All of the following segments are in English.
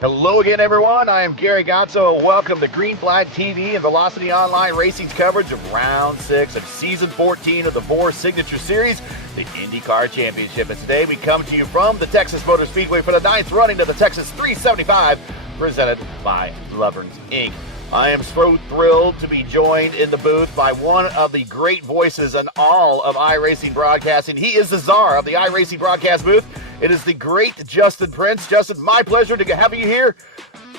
Hello again, everyone. I am Gary Gatso. Welcome to Green Flag TV and Velocity Online Racing's coverage of Round 6 of Season 14 of the VOR Signature Series, the Indycar Championship. And today we come to you from the Texas Motor Speedway for the 9th running of the Texas 375, presented by Loverns, Inc. I am so thrilled to be joined in the booth by one of the great voices in all of iRacing broadcasting. He is the czar of the iRacing broadcast booth. It is the great Justin Prince. Justin, my pleasure to have you here.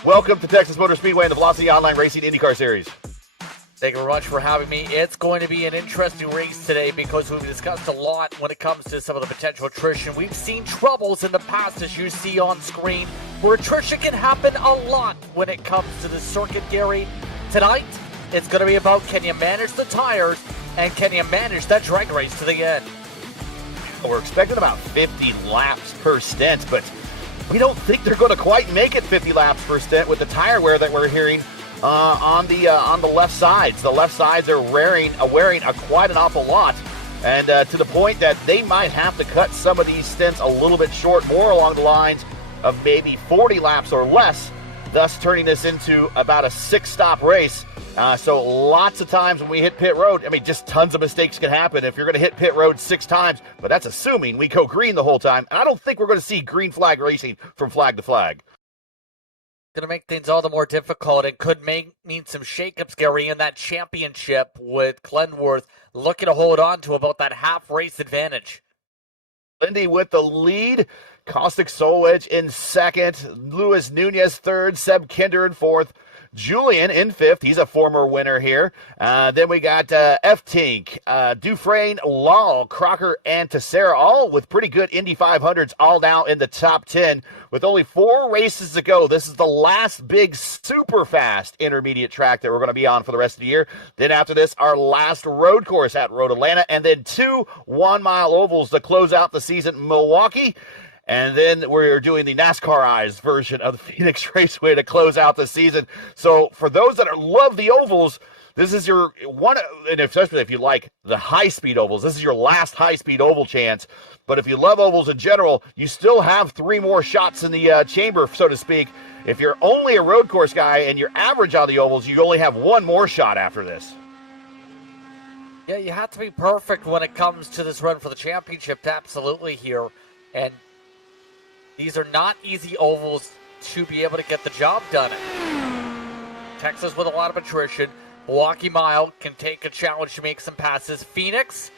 Welcome to Texas Motor Speedway and the Velocity Online Racing IndyCar Series. Thank you very much for having me. It's going to be an interesting race today because we've discussed a lot when it comes to some of the potential attrition. We've seen troubles in the past, as you see on screen, where attrition can happen a lot when it comes to the circuit, Gary. Tonight, it's going to be about can you manage the tires and can you manage that drag race to the end. We're expecting about 50 laps per stint, but we don't think they're going to quite make it 50 laps per stint with the tire wear that we're hearing on the left sides. The left sides are wearing quite an awful lot, and to the point that they might have to cut some of these stints a little bit short, more along the lines of maybe 40 laps or less, thus turning this into about a 6-stop race. So lots of times when we hit pit road, just tons of mistakes can happen if you're going to hit pit road 6 times, but that's assuming we go green the whole time. And I don't think we're going to see green flag racing from flag to flag. Going to make things all the more difficult and could mean some shakeups, Gary, in that championship with Glenworth looking to hold on to about that half race advantage. Lindy with the lead. Caustic Solwich in second. Luis Nunez third. Seb Kinder in fourth. Julian in fifth. He's a former winner here. Then we got F-Tink, Dufresne, Law, Crocker, and Tessera, all with pretty good Indy 500s, all now in the top 10. With only 4 races to go, this is the last big super fast intermediate track that we're going to be on for the rest of the year. Then after this, our last road course at Road Atlanta, and then 2 one-mile ovals to close out the season, Milwaukee. And then we're doing the NASCAR-ized version of the Phoenix Raceway to close out the season. So for those that love the ovals, this is your one, and especially if you like the high-speed ovals, this is your last high-speed oval chance. But if you love ovals in general, you still have 3 more shots in the chamber, so to speak. If you're only a road course guy and you're average on the ovals, you only have 1 more shot after this. Yeah, you have to be perfect when it comes to this run for the championship, absolutely here. And these are not easy ovals to be able to get the job done in. Texas with a lot of attrition. Milwaukee Mile can take a challenge to make some passes. Phoenix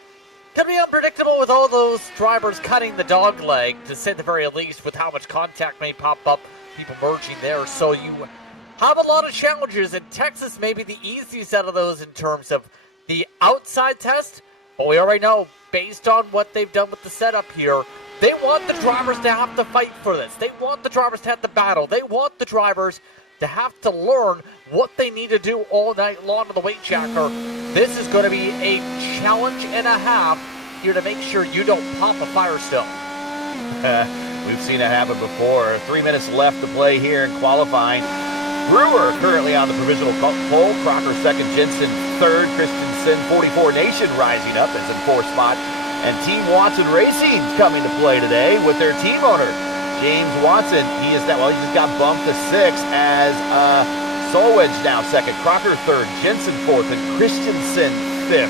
can be unpredictable with all those drivers cutting the dog leg, to say the very least, with how much contact may pop up, people merging there. So you have a lot of challenges, and Texas may be the easiest out of those in terms of the outside test. But we already know, based on what they've done with the setup here, they want the drivers to have to fight for this. They want the drivers to have to battle. They want the drivers to have to learn what they need to do all night long on the weight jacker. This is going to be a challenge and a half here to make sure you don't pop a Firestone. We've seen that happen before. 3 minutes left to play here in qualifying. Brewer currently on the provisional pole. Crocker second, Jensen third. Christensen 44 Nation rising up as in 4th spot. And Team Watson Racing coming to play today with their team owner, James Watson. He just got bumped to 6th as Solwich now second, Crocker third, Jensen 4th, and Christensen 5th.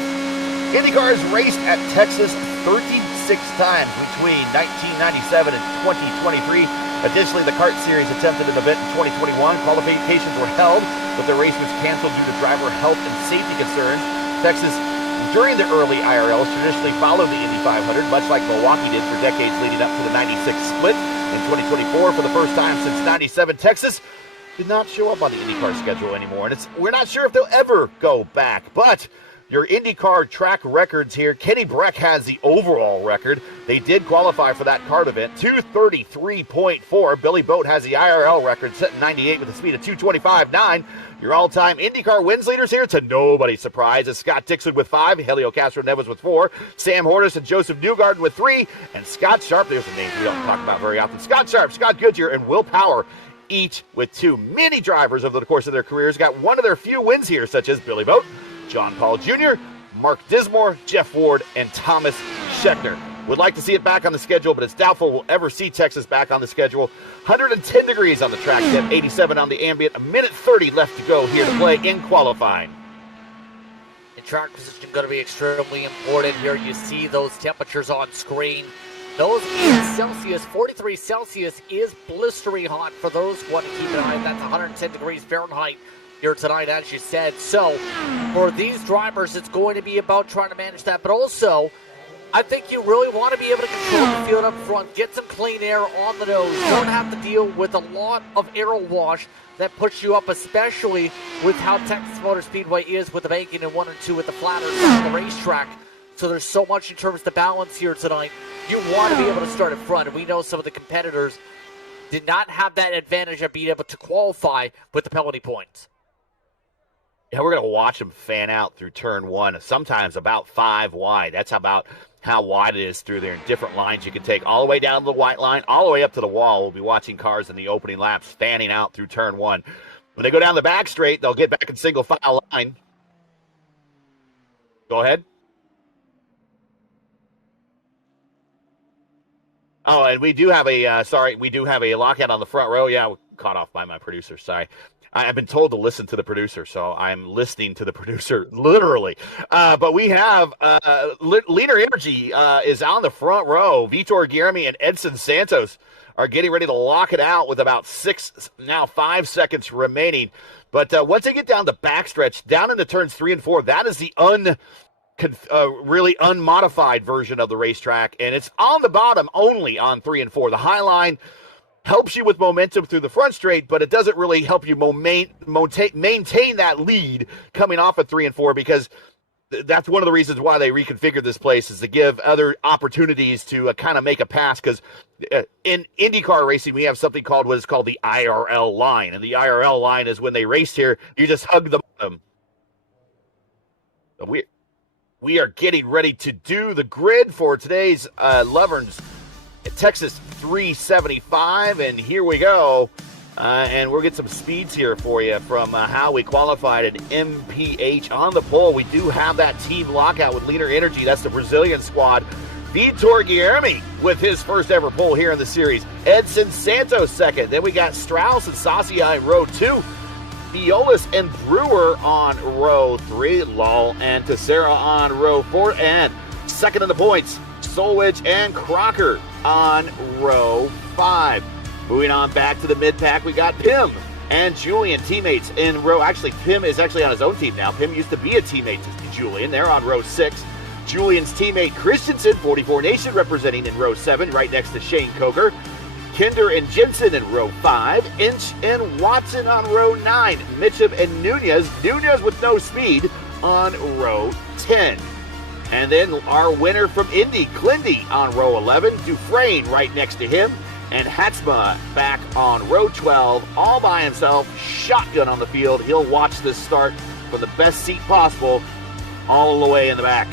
IndyCar has raced at Texas 36 times between 1997 and 2023. Additionally, the kart series attempted an event in 2021. Qualifications were held, but the race was canceled due to driver health and safety concerns. Texas, during the early IRLs, traditionally followed the Indy 500, much like Milwaukee did for decades leading up to the 96 split. In 2024, for the first time since 97, Texas did not show up on the IndyCar schedule anymore, and we're not sure if they'll ever go back. But your IndyCar track records here. Kenny Breck has the overall record. They did qualify for that kart event, 233.4. Billy Boat has the IRL record, set in 98 with a speed of 225.9. Your all-time IndyCar wins leaders here, to nobody's surprise, is Scott Dixon with 5, Helio Castro-Neves with 4, Sam Hortus and Joseph Newgarden with 3, and Scott Sharp, there's some names we don't talk about very often, Scott Sharp, Scott Goodyear, and Will Power, each with 2. Many drivers over the course of their careers got one of their few wins here, such as Billy Boat, John Paul Jr., Mark Dismore, Jeff Ward, and Thomas Scheckter. Would like to see it back on the schedule, but it's doubtful we'll ever see Texas back on the schedule. 110 degrees on the track temp, 87 on the ambient, a minute 30 left to go here to play in qualifying. And track position going to be extremely important here. You see those temperatures on screen. Those in Celsius, 43 Celsius is blistering hot for those who want to keep an eye. That's 110 degrees Fahrenheit here tonight, as you said. So for these drivers, it's going to be about trying to manage that. But also, I think you really want to be able to control the field up front, get some clean air on the nose. Don't have to deal with a lot of aero wash that puts you up, especially with how Texas Motor Speedway is with the banking in 1 and 2 with the flatter side of the racetrack. So there's so much in terms of the balance here tonight. You want to be able to start in front, and we know some of the competitors did not have that advantage of being able to qualify with the penalty points. Yeah, we're going to watch them fan out through turn 1, sometimes about 5 wide. That's about how wide it is through there, in different lines you can take all the way down to the white line, all the way up to the wall. We'll be watching cars in the opening laps fanning out through turn 1. When they go down the back straight, they'll get back in single file line. Go ahead. Oh, and we do have a lockout on the front row. Yeah, caught off by my producer, sorry. I've been told to listen to the producer, so I'm listening to the producer, literally. But we have Leaner Energy is on the front row. Vitor Guillermi and Edson Santos are getting ready to lock it out with about 5 seconds remaining. But once they get down the backstretch, down into turns 3 and 4, that is the really unmodified version of the racetrack, and it's on the bottom only on 3 and 4. The high line helps you with momentum through the front straight, but it doesn't really help you maintain that lead coming off of 3 and 4, because that's one of the reasons why they reconfigured this place, is to give other opportunities to kind of make a pass, because in IndyCar racing, we have something called what is called the IRL line, and the IRL line is when they race here, you just hug the bottom. We are getting ready to do the grid for today's Lovern's Texas 375, and here we go. And we'll get some speeds here for you from how we qualified at MPH. On the pole, we do have that team lockout with Leaner Energy. That's the Brazilian squad. Vitor Guillermi with his first ever pole here in the series. Edson Santos second. Then we got Strauss and Sasia in row 2. Violas and Brewer on row 3. Lal and Tessera on row 4. And second in the points, Solwich and Crocker on row 5. Moving on back to the mid-pack, we got Pim and Julian, teammates in row... Actually, Pim is actually on his own team now. Pim used to be a teammate to Julian. They're on row 6. Julian's teammate Christensen, 44 Nation, representing in row 7, right next to Shane Coker. Kinder and Jensen in row 5. Inch and Watson on row 9. Mitchum and Nunez with no speed on row 10. And then our winner from Indy, Clindy, on row 11. Dufresne right next to him. And Hatzma back on row 12, all by himself, shotgun on the field. He'll watch this start from the best seat possible, all the way in the back.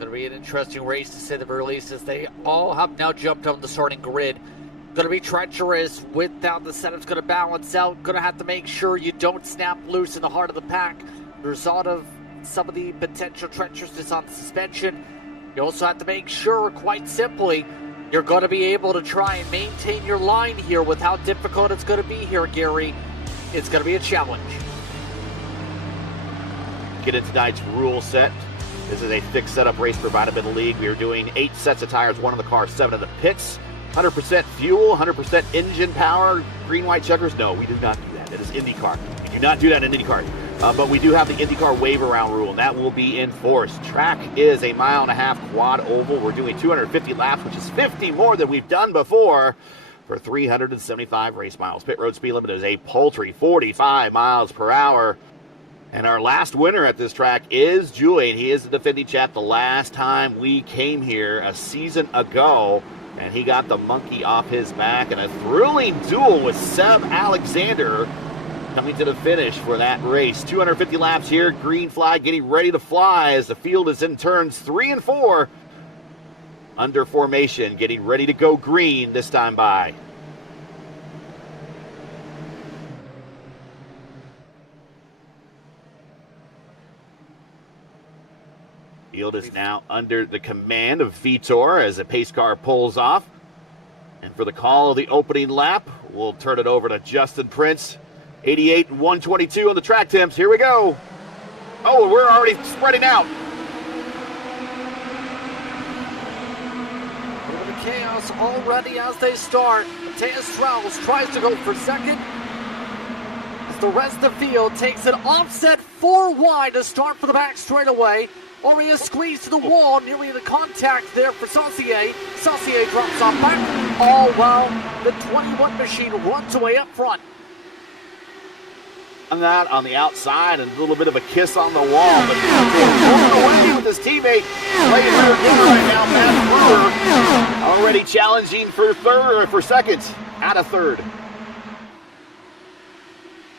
Going to be an interesting race, to say the very least, as they all have now jumped on the starting grid. Going to be treacherous without the setup's going to balance out. Going to have to make sure you don't snap loose in the heart of the pack. The result of some of the potential treacherousness on the suspension. You also have to make sure, quite simply, you're going to be able to try and maintain your line here with how difficult it's going to be here, Gary. It's going to be a challenge. Get into tonight's rule set. This is a fixed setup race provided by the league. We are doing 8 sets of tires, 1 in the car, 7 in the pits. 100% fuel, 100% engine power, green, white checkers. No, we do not do that. That is IndyCar. We do not do that in IndyCar. But we do have the IndyCar wave around rule, and that will be enforced. Track is a 1.5 mile quad oval. We're doing 250 laps, which is 50 more than we've done before. for 375 race miles. Pit road speed limit is a paltry 45 miles per hour. And our last winner at this track is Julian. He is the defending champ the last time we came here a season ago. And he got the monkey off his back in a thrilling duel with Seb Alexander coming to the finish for that race. 250 laps here. Green flag getting ready to fly as the field is in turns 3 and 4. Under formation, getting ready to go green this time by. Field is now under the command of Vitor as the pace car pulls off. And for the call of the opening lap, we'll turn it over to Justin Prince. 88 and 122 on the track temps. Here we go. Oh, we're already spreading out. A little bit of chaos already as they start. Mateus Strauss tries to go for second. As the rest of the field takes an offset 4 wide to start for the back straightaway. Oriya squeezed to the wall, nearly the contact there for Saucier. Saucier drops off back. Oh, well, the 21 machine runs away up front. That on the outside and a little bit of a kiss on the wall, but he's away with his teammate playing third right now. Matt Brewer already challenging for second out of third.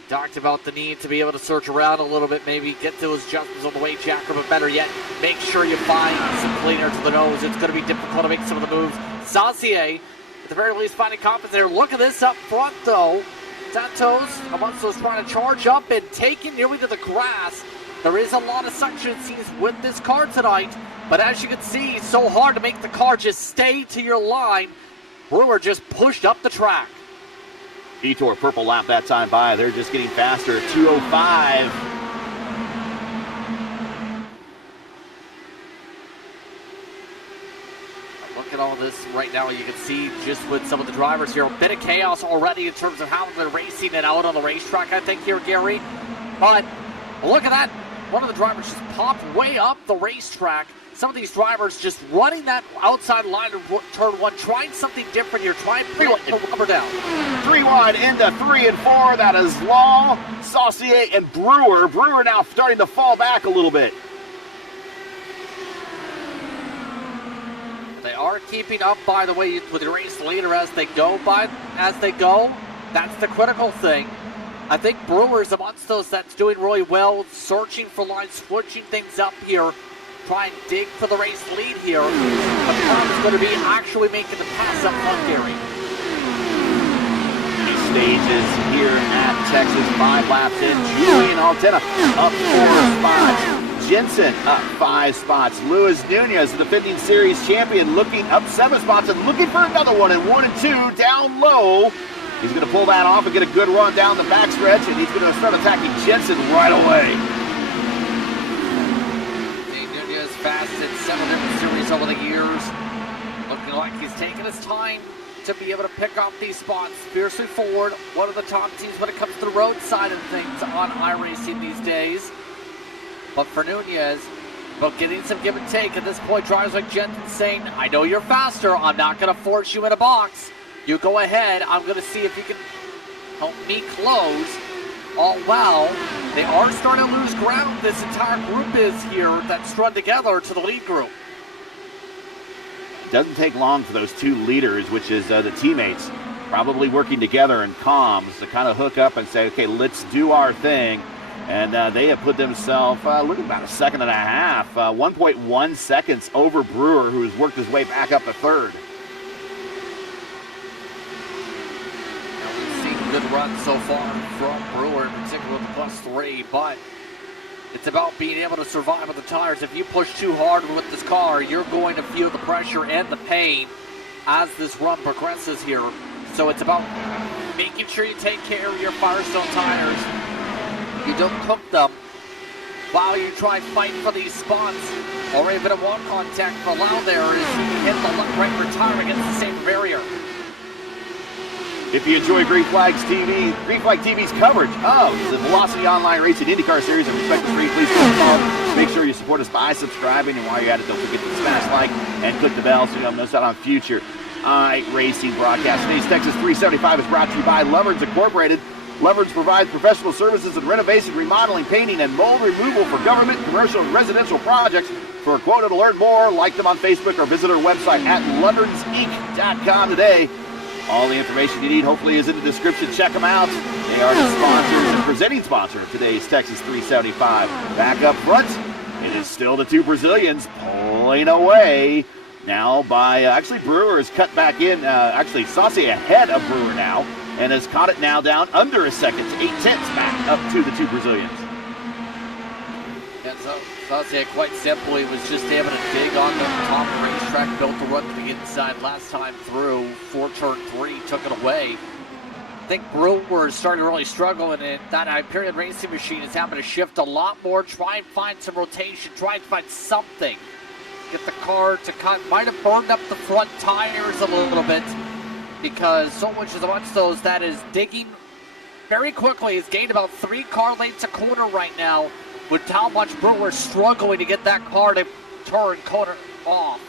Talked about the need to be able to search around a little bit, maybe get those jumpers on the way, Jacker, but better yet, make sure you find some cleaner to the nose. It's going to be difficult to make some of the moves. Saucier, at the very least, finding confidence there. Look at this up front, though. Santos, amongst those trying to charge up and taking nearly to the grass. There is a lot of suction scenes with this car tonight, but as you can see, it's so hard to make the car just stay to your line. Brewer just pushed up the track. Vitor purple lap that time by. They're just getting faster. 205. Look at all this right now. You can see just with some of the drivers here, a bit of chaos already in terms of how they're racing it out on the racetrack, I think, here, Gary. But look at that. One of the drivers just popped way up the racetrack. Some of these drivers just running that outside line of turn 1, trying something different here, trying to pull the rubber down. 3 wide into 3 and 4. That is Law, Saucier, and Brewer. Brewer now starting to fall back a little bit. They are keeping up, by the way, with the race leader as they go. That's the critical thing. I think Brewer's amongst those that's doing really well, searching for lines, switching things up here. Try and dig for the race lead here. But the problem is going to be actually making the pass up front, Gary. These stages here at Texas, 5 laps in. Julian Altena up 4 spots. Jensen up 5 spots. Luis Nunez, the defending series champion, looking up 7 spots and looking for another one. And 1 and 2 down low. He's going to pull that off and get a good run down the backstretch, and he's going to start attacking Jensen right away. Fast in several different series over the years. Looking like he's taking his time to be able to pick off these spots. Fiercely forward, one of the top teams when it comes to the road side of things on iRacing these days. But for Nunez, about getting some give and take at this point, drivers like Jensen saying, I know you're faster, I'm not going to force you in a box. You go ahead, I'm going to see if you can help me close. All well, they are starting to lose ground. This entire group is here that's strung together to the lead group. It doesn't take long for those 2 leaders, which is the teammates, probably working together in comms to kind of hook up and say, okay, let's do our thing. And they have put themselves, look at about a second and a half, 1.1 seconds over Brewer, who has worked his way back up to third. Good run so far from Brewer, in particular with the +3, but it's about being able to survive with the tires. If you push too hard with this car, you're going to feel the pressure and the pain as this run progresses here. So it's about making sure you take care of your Firestone tires. You don't cook them while you try and fight for these spots, or even a one contact allow there is hit the right rear tire against the same barrier. If you enjoy Green Flag TV's coverage of the Velocity Online Racing IndyCar Series and respect the street, please make sure you support us by subscribing. And while you're at it, don't forget to smash like and click the bell so you don't miss out on future iRacing broadcast. Today's Texas 375 is brought to you by Loverns Incorporated. Loverns provides professional services in renovation, remodeling, painting, and mold removal for government, commercial, and residential projects. For a quote or to learn more, like them on Facebook or visit our website at lovernsinc.com today. All the information you need hopefully is in the description. Check them out. They are the sponsors and presenting sponsor of today's Texas 375. Back up front, it is still the two Brazilians pulling away. Now by, actually Brewer has cut back in, actually Saucier ahead of Brewer now, and has caught it now down under a second, 8/10 back up to the two Brazilians. And so Saucier quite simply was just able to dig on the top of the racetrack, built the run to the inside last time through, for turn 3, took it away. I think Brewer is starting to really struggle, and that Hyperion Racing machine is having to shift a lot more, try and find some rotation, try and find something. Get the car to cut, might have burned up the front tires a little bit, because so much as much those that is digging very quickly. He's gained about 3 car lengths a corner right now, with how much Brewer struggling to get that car to turn corner off.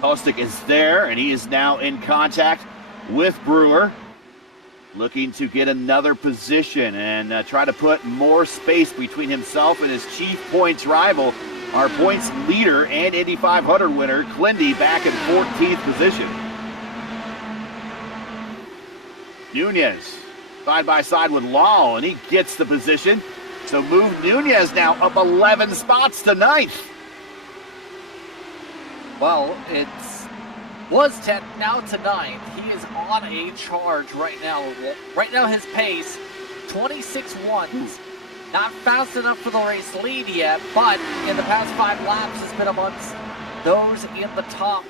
Kostick is there, and he is now in contact with Brewer, looking to get another position and try to put more space between himself and his chief points rival, our points leader and Indy 500 winner, Clindy, back in 14th position. Nunez side by side with Law, and he gets the position. So move Nunez now up 11 spots to 9th. Well, was 10th, now to 9th. He is on a charge right now. Right now his pace, 26.1. Not fast enough for the race lead yet, but in the past 5 laps has been amongst those in the top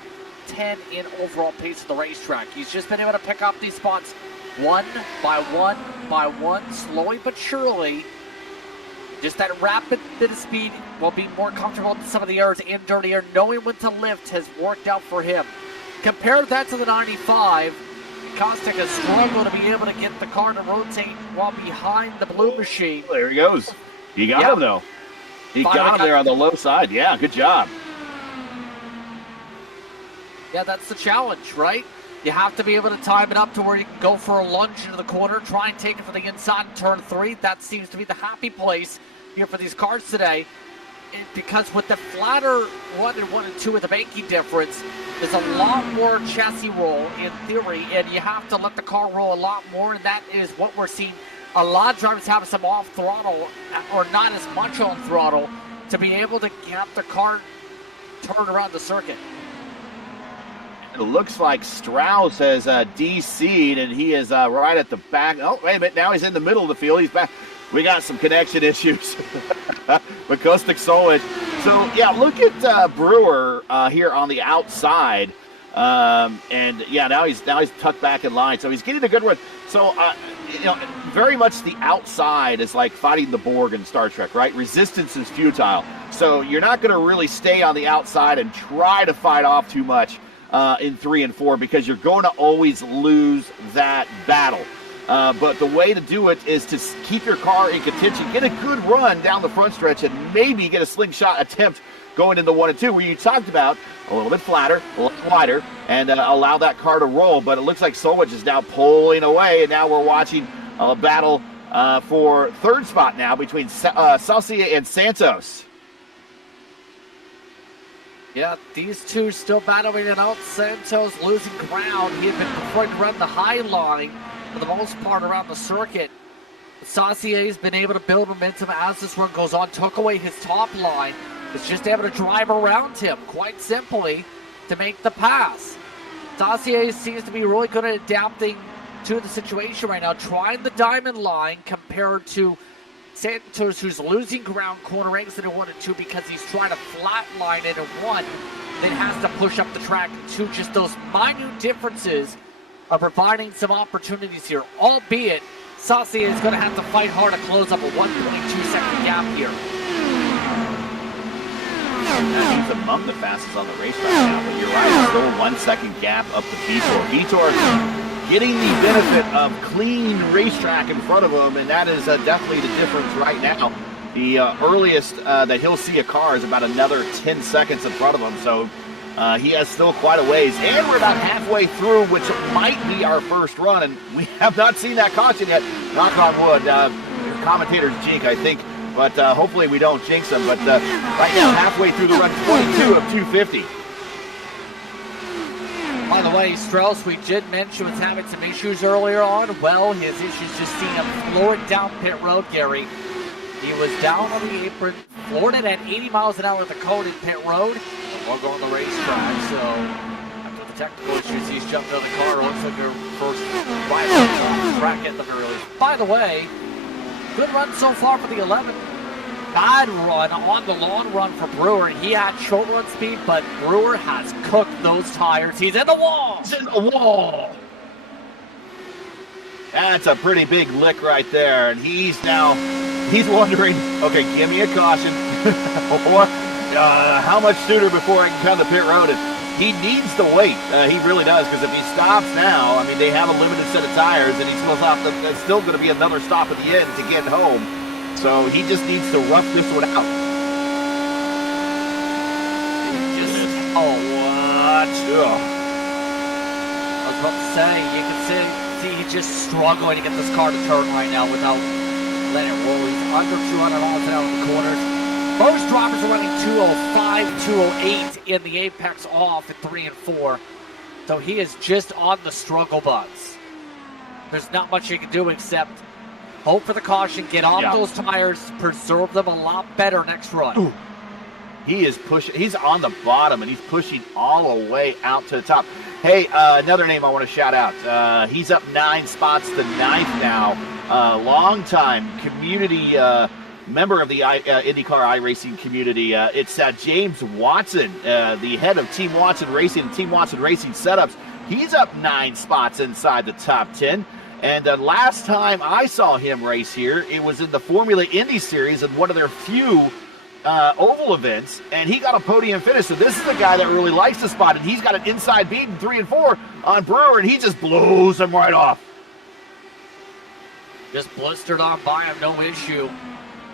10 in overall pace of the racetrack. He's just been able to pick up these spots one by one, slowly but surely. Just that rapid bit of speed will be more comfortable than some of the areas in dirtier. Knowing when to lift has worked out for him. Compare that to the 95. Kostick has struggled to be able to get the car to rotate while behind the blue machine. There he goes. He got him, though. He got him there on the low side. Yeah, good job. Yeah, that's the challenge, right? You have to be able to time it up to where you can go for a lunge into the corner, try and take it for the inside in turn 3. That seems to be the happy place here for these cars today. Because with the flatter 1 and 2 with the banking difference, there's a lot more chassis roll in theory, and you have to let the car roll a lot more, and that is what we're seeing. A lot of drivers have some off throttle, or not as much on throttle, to be able to get the car turned around the circuit. It looks like Strauss has DC'd, and he is right at the back. Oh, wait a minute. Now he's in the middle of the field. He's back. We got some connection issues with Kostick Solwich. So, yeah, look at Brewer here on the outside. And, yeah, now he's tucked back in line. So he's getting a good run. So, very much the outside is like fighting the Borg in Star Trek, right? Resistance is futile. So you're not going to really stay on the outside and try to fight off too much in 3 and 4, because you're going to always lose that battle. But the way to do it is to keep your car in contention, get a good run down the front stretch, and maybe get a slingshot attempt going into 1 and 2, where you talked about a little bit flatter, a little wider, and allow that car to roll. But it looks like Solwich is now pulling away, and now we're watching a battle for 3rd spot now between Saucier and Santos. Yeah, these two still battling it out. Santos losing ground. He had been preferring to run the high line for the most part around the circuit. Saucier's been able to build momentum as this run goes on. Took away his top line. Is just able to drive around him quite simply to make the pass. Saucier seems to be really good at adapting to the situation right now. Trying the diamond line compared to Santos, who's losing ground corner exit in 1 and 2 because he's trying to flatline it in 1, then has to push up the track in 2. Just those minute differences are providing some opportunities here, albeit Saucier is going to have to fight hard to close up a 1.2-second gap here. He's among the fastest on the racetrack now, but you're right, still a 1-second gap up to Vitor. Vitor getting the benefit of clean racetrack in front of him, and that is definitely the difference right now. The earliest that he'll see a car is about another 10 seconds in front of him, so He has still quite a ways, and we're about halfway through, which might be our first run, and we have not seen that caution yet. Knock on wood. Commentators jink, I think, but hopefully we don't jinx them. But right now, halfway through the run, 22 of 250. By the way, Strauss, we did mention was having some issues earlier on. Well, his issues just seeing him floored down pit road, Gary. He was down on the apron, floored it at 80 miles an hour at the cone in pit road. We're going the racetrack, so after the technical issues, he's jumped out of the car. Looks like their first ride on the track at the very least. By the way, good run so far for the 11. Bad run on the long run for Brewer. He had short run speed, but Brewer has cooked those tires. He's in the wall. He's in the wall. That's a pretty big lick right there, and he's wondering, okay, give me a caution. Or how much sooner before I can come to pit road? And he needs to wait. He really does, because if he stops now, I mean, they have a limited set of tires, and he's still going to be another stop at the end to get home. So he just needs to rough this one out. What? Ugh. I was about to say, you can see he's just struggling to get this car to turn right now without letting it roll. He's under 200 miles an hour in the corners. Most drivers are running 205, 208 in the apex off at 3 and 4. So he is just on the struggle bus. There's not much you can do except hope for the caution, get off those tires, preserve them a lot better next run. Ooh. He is pushing. He's on the bottom, and he's pushing all the way out to the top. Hey, another name I want to shout out. He's up 9 spots to 9th now. Long-time community member of the IndyCar iRacing community. It's James Watson, the head of Team Watson Racing and Team Watson Racing Setups. He's up 9 spots inside the top 10. And last time I saw him race here, it was in the Formula Indy Series in one of their few oval events, and he got a podium finish. So this is a guy that really likes the spot, and he's got an inside beat in 3 and 4 on Brewer, and he just blows him right off. Just blistered on by him, no issue.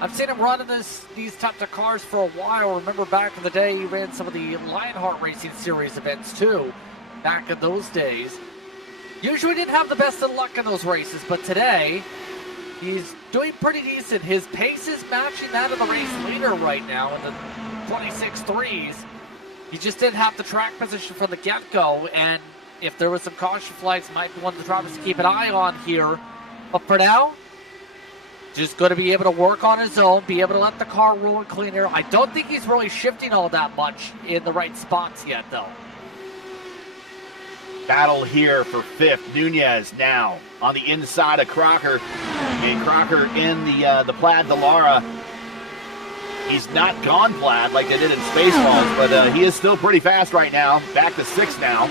I've seen him run in these types of cars for a while. Remember back in the day, he ran some of the Lionheart Racing Series events too, back in those days. Usually didn't have the best of luck in those races, but today, he's doing pretty decent. His pace is matching that of the race leader right now in the 26.3s. He just didn't have the track position from the get-go, and if there was some caution flags, might be one of the drivers to keep an eye on here. But for now, just going to be able to work on his own, be able to let the car roll in clean air. I don't think he's really shifting all that much in the right spots yet, though. Battle here for 5th. Nunez now on the inside of Crocker. And Crocker in the Plaid Dallara. He's not gone plaid like they did in Spaceballs, but he is still pretty fast right now. Back to 6th now.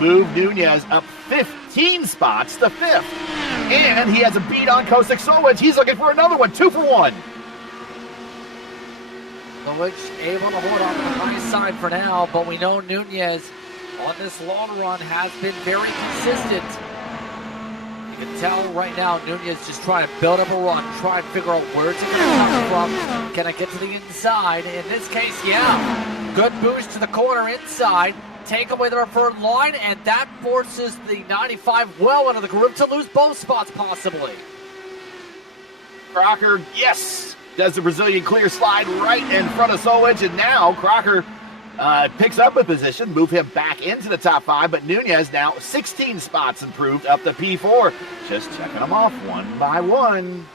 Move Nunez up 15 spots to 5th. And he has a beat on Kosick Solwich. He's looking for another one. 2 for 1. Solwich able to hold on to the high side for now, but we know Nunez on this long run has been very consistent. You can tell right now Nunez just trying to build up a run, try and figure out where's he going to come from. Can I get to the inside? In this case, yeah. Good boost to the corner inside. Take away the preferred line, and that forces the 95 well into the group to lose both spots possibly. Crocker, yes, does the Brazilian clear slide right in front of Solwich, and now Crocker picks up a position, move him back into the top 5, but Nunez now 16 spots improved up to P4. Just checking them off one by one.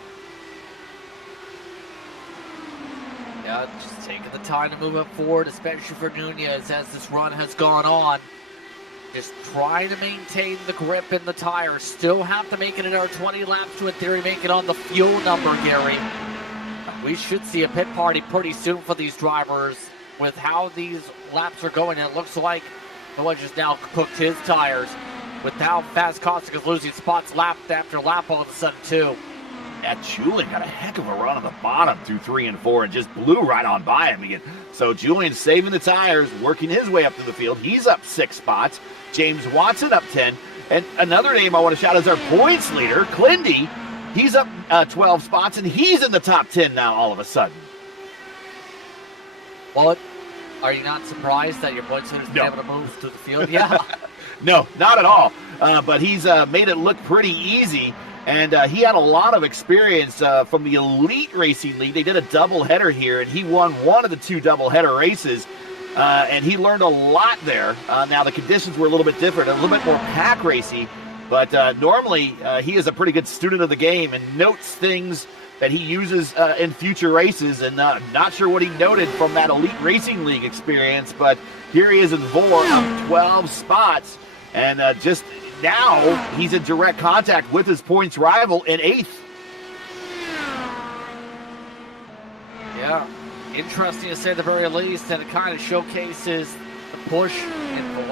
Yeah, just taking the time to move it forward, especially for Nunez as this run has gone on. Just trying to maintain the grip in the tires. Still have to make it in our 20 laps to, in theory, make it on the fuel number, Gary. We should see a pit party pretty soon for these drivers. With how these laps are going, it looks like Noah just now cooked his tires. With how fast Kosick is losing spots lap after lap all of a sudden, too. Yeah, Julian got a heck of a run on the bottom through 3 and 4 and just blew right on by him again. So Julian saving the tires, working his way up to the field. He's up 6 spots. James Watson up 10. And another name I want to shout is our points leader, Clindy. He's up 12 spots, and he's in the top 10 now all of a sudden. Well, Are you not surprised that your Boyd's been able to move through the field? Yeah. No, not at all. But he's made it look pretty easy. And he had a lot of experience from the Elite Racing League. They did a doubleheader here, and he won one of the 2 doubleheader races. And he learned a lot there. Now, the conditions were a little bit different, a little bit more pack racy. But normally, he is a pretty good student of the game and notes things that he uses in future races. And not sure what he noted from that Elite Racing League experience, but here he is in VOR up 12 spots. And just now, he's in direct contact with his points rival in 8th. Yeah, interesting to say at the very least, and it kind of showcases the push and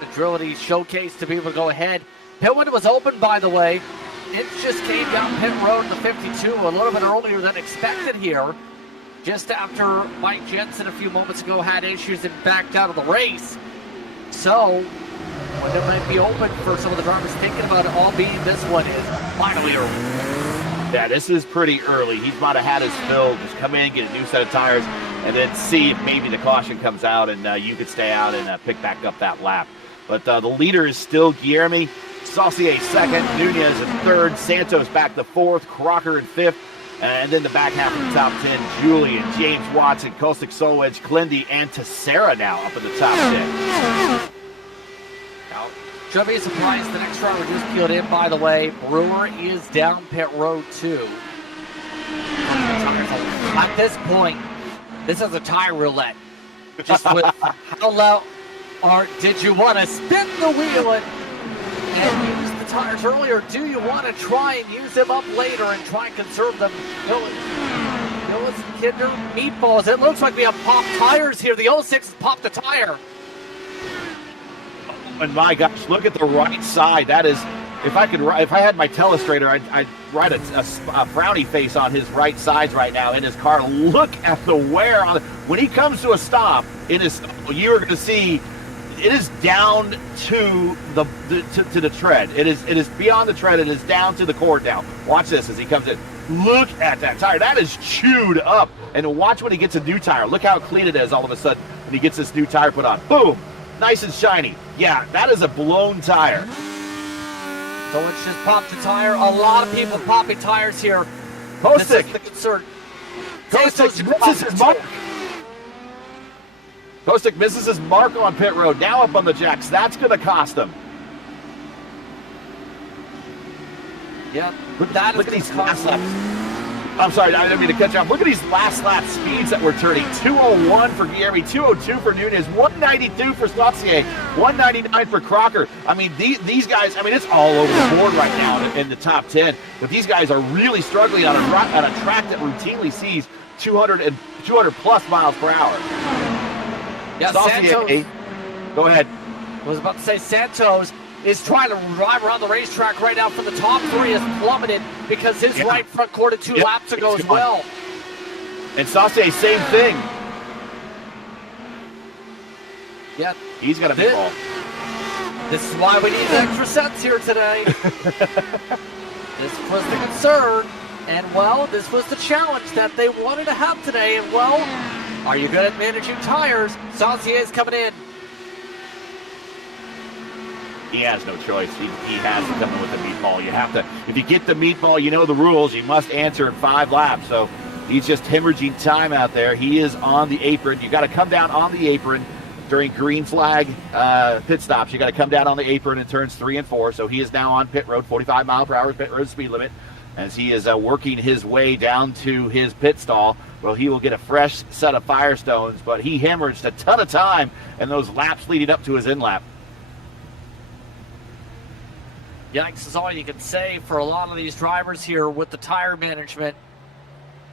the drill that he showcased to be able to go ahead. Pit window was open, by the way. It just came down pit road in the 52 a little bit earlier than expected here. Just after Mike Jensen a few moments ago had issues and backed out of the race. So, when it might be open for some of the drivers thinking about it, albeit this one is finally early. Yeah, this is pretty early. He's about to have his fill. Just come in, get a new set of tires, and then see if maybe the caution comes out and you could stay out and pick back up that lap. But the leader is still Guillermi. Saucier second, Nunez in third, Santos back to fourth, Crocker in fifth, and then the back half of the top 10, Julian, James Watson, Kostic Solwedge, Klindy, and Tessera now up in the top 10. Should be surprised the next driver just peeled in, by the way. Brewer is down pit road 2. At this point, this is a tire roulette. Just with how low, or did you want to spin the wheel and use the tires earlier? Do you want to try and use them up later and try and conserve them? Gillis and Kinder, meatballs. It looks like we have popped tires here. The 06 has popped a tire. And my gosh, look at the right side. That is, if I had my telestrator, I'd write a frowny face on his right sides right now in his car. Look at the wear on it. When he comes to a stop in his, you're going to see it is down to the tread. It is beyond the tread. It is down to the cord now. Watch this as he comes in. Look at that tire. That is chewed up. And watch when he gets a new tire. Look how clean it is all of a sudden when he gets this new tire put on. Boom. Nice and shiny. Yeah, that is a blown tire. So it's just popped a tire. A lot of people popping tires here. Kostic. This is the concern. Kostic misses his mark. Kostic misses his mark on pit road. Now up on the jacks. That's going to cost him. Yeah, look at these last laps. I'm sorry, I didn't mean to catch up. Look at these last lap speeds that we're turning. 201 for Guillermi, 202 for Nunez, 192 for Saucier, 199 for Crocker. I mean, these guys, I mean, it's all over the board right now in the top 10. But these guys are really struggling on a track that routinely sees 200 plus miles per hour. Yeah, Saucier, Santos. Go ahead. I was about to say Santos is trying to drive around the racetrack right now. For the top 3 has plummeted because his right front corded 2 laps ago as well. And Saucier, same thing. Yeah. He's got a big ball. This is why we need extra sets here today. This was the concern. And, well, this was the challenge that they wanted to have today. And, well, are you good at managing tires? Saucier is coming in. He has no choice. He has to come in with the meatball. You have to, if you get the meatball, you know the rules. You must answer in 5 laps. So he's just hemorrhaging time out there. He is on the apron. You got to come down on the apron during green flag pit stops. You got to come down on the apron in turns 3 and 4. So he is now on pit road, 45 mile per hour pit road speed limit, as he is working his way down to his pit stall. Well, he will get a fresh set of Firestones, but he hemorrhaged a ton of time in those laps leading up to his in lap. Yikes is all you can say for a lot of these drivers here with the tire management.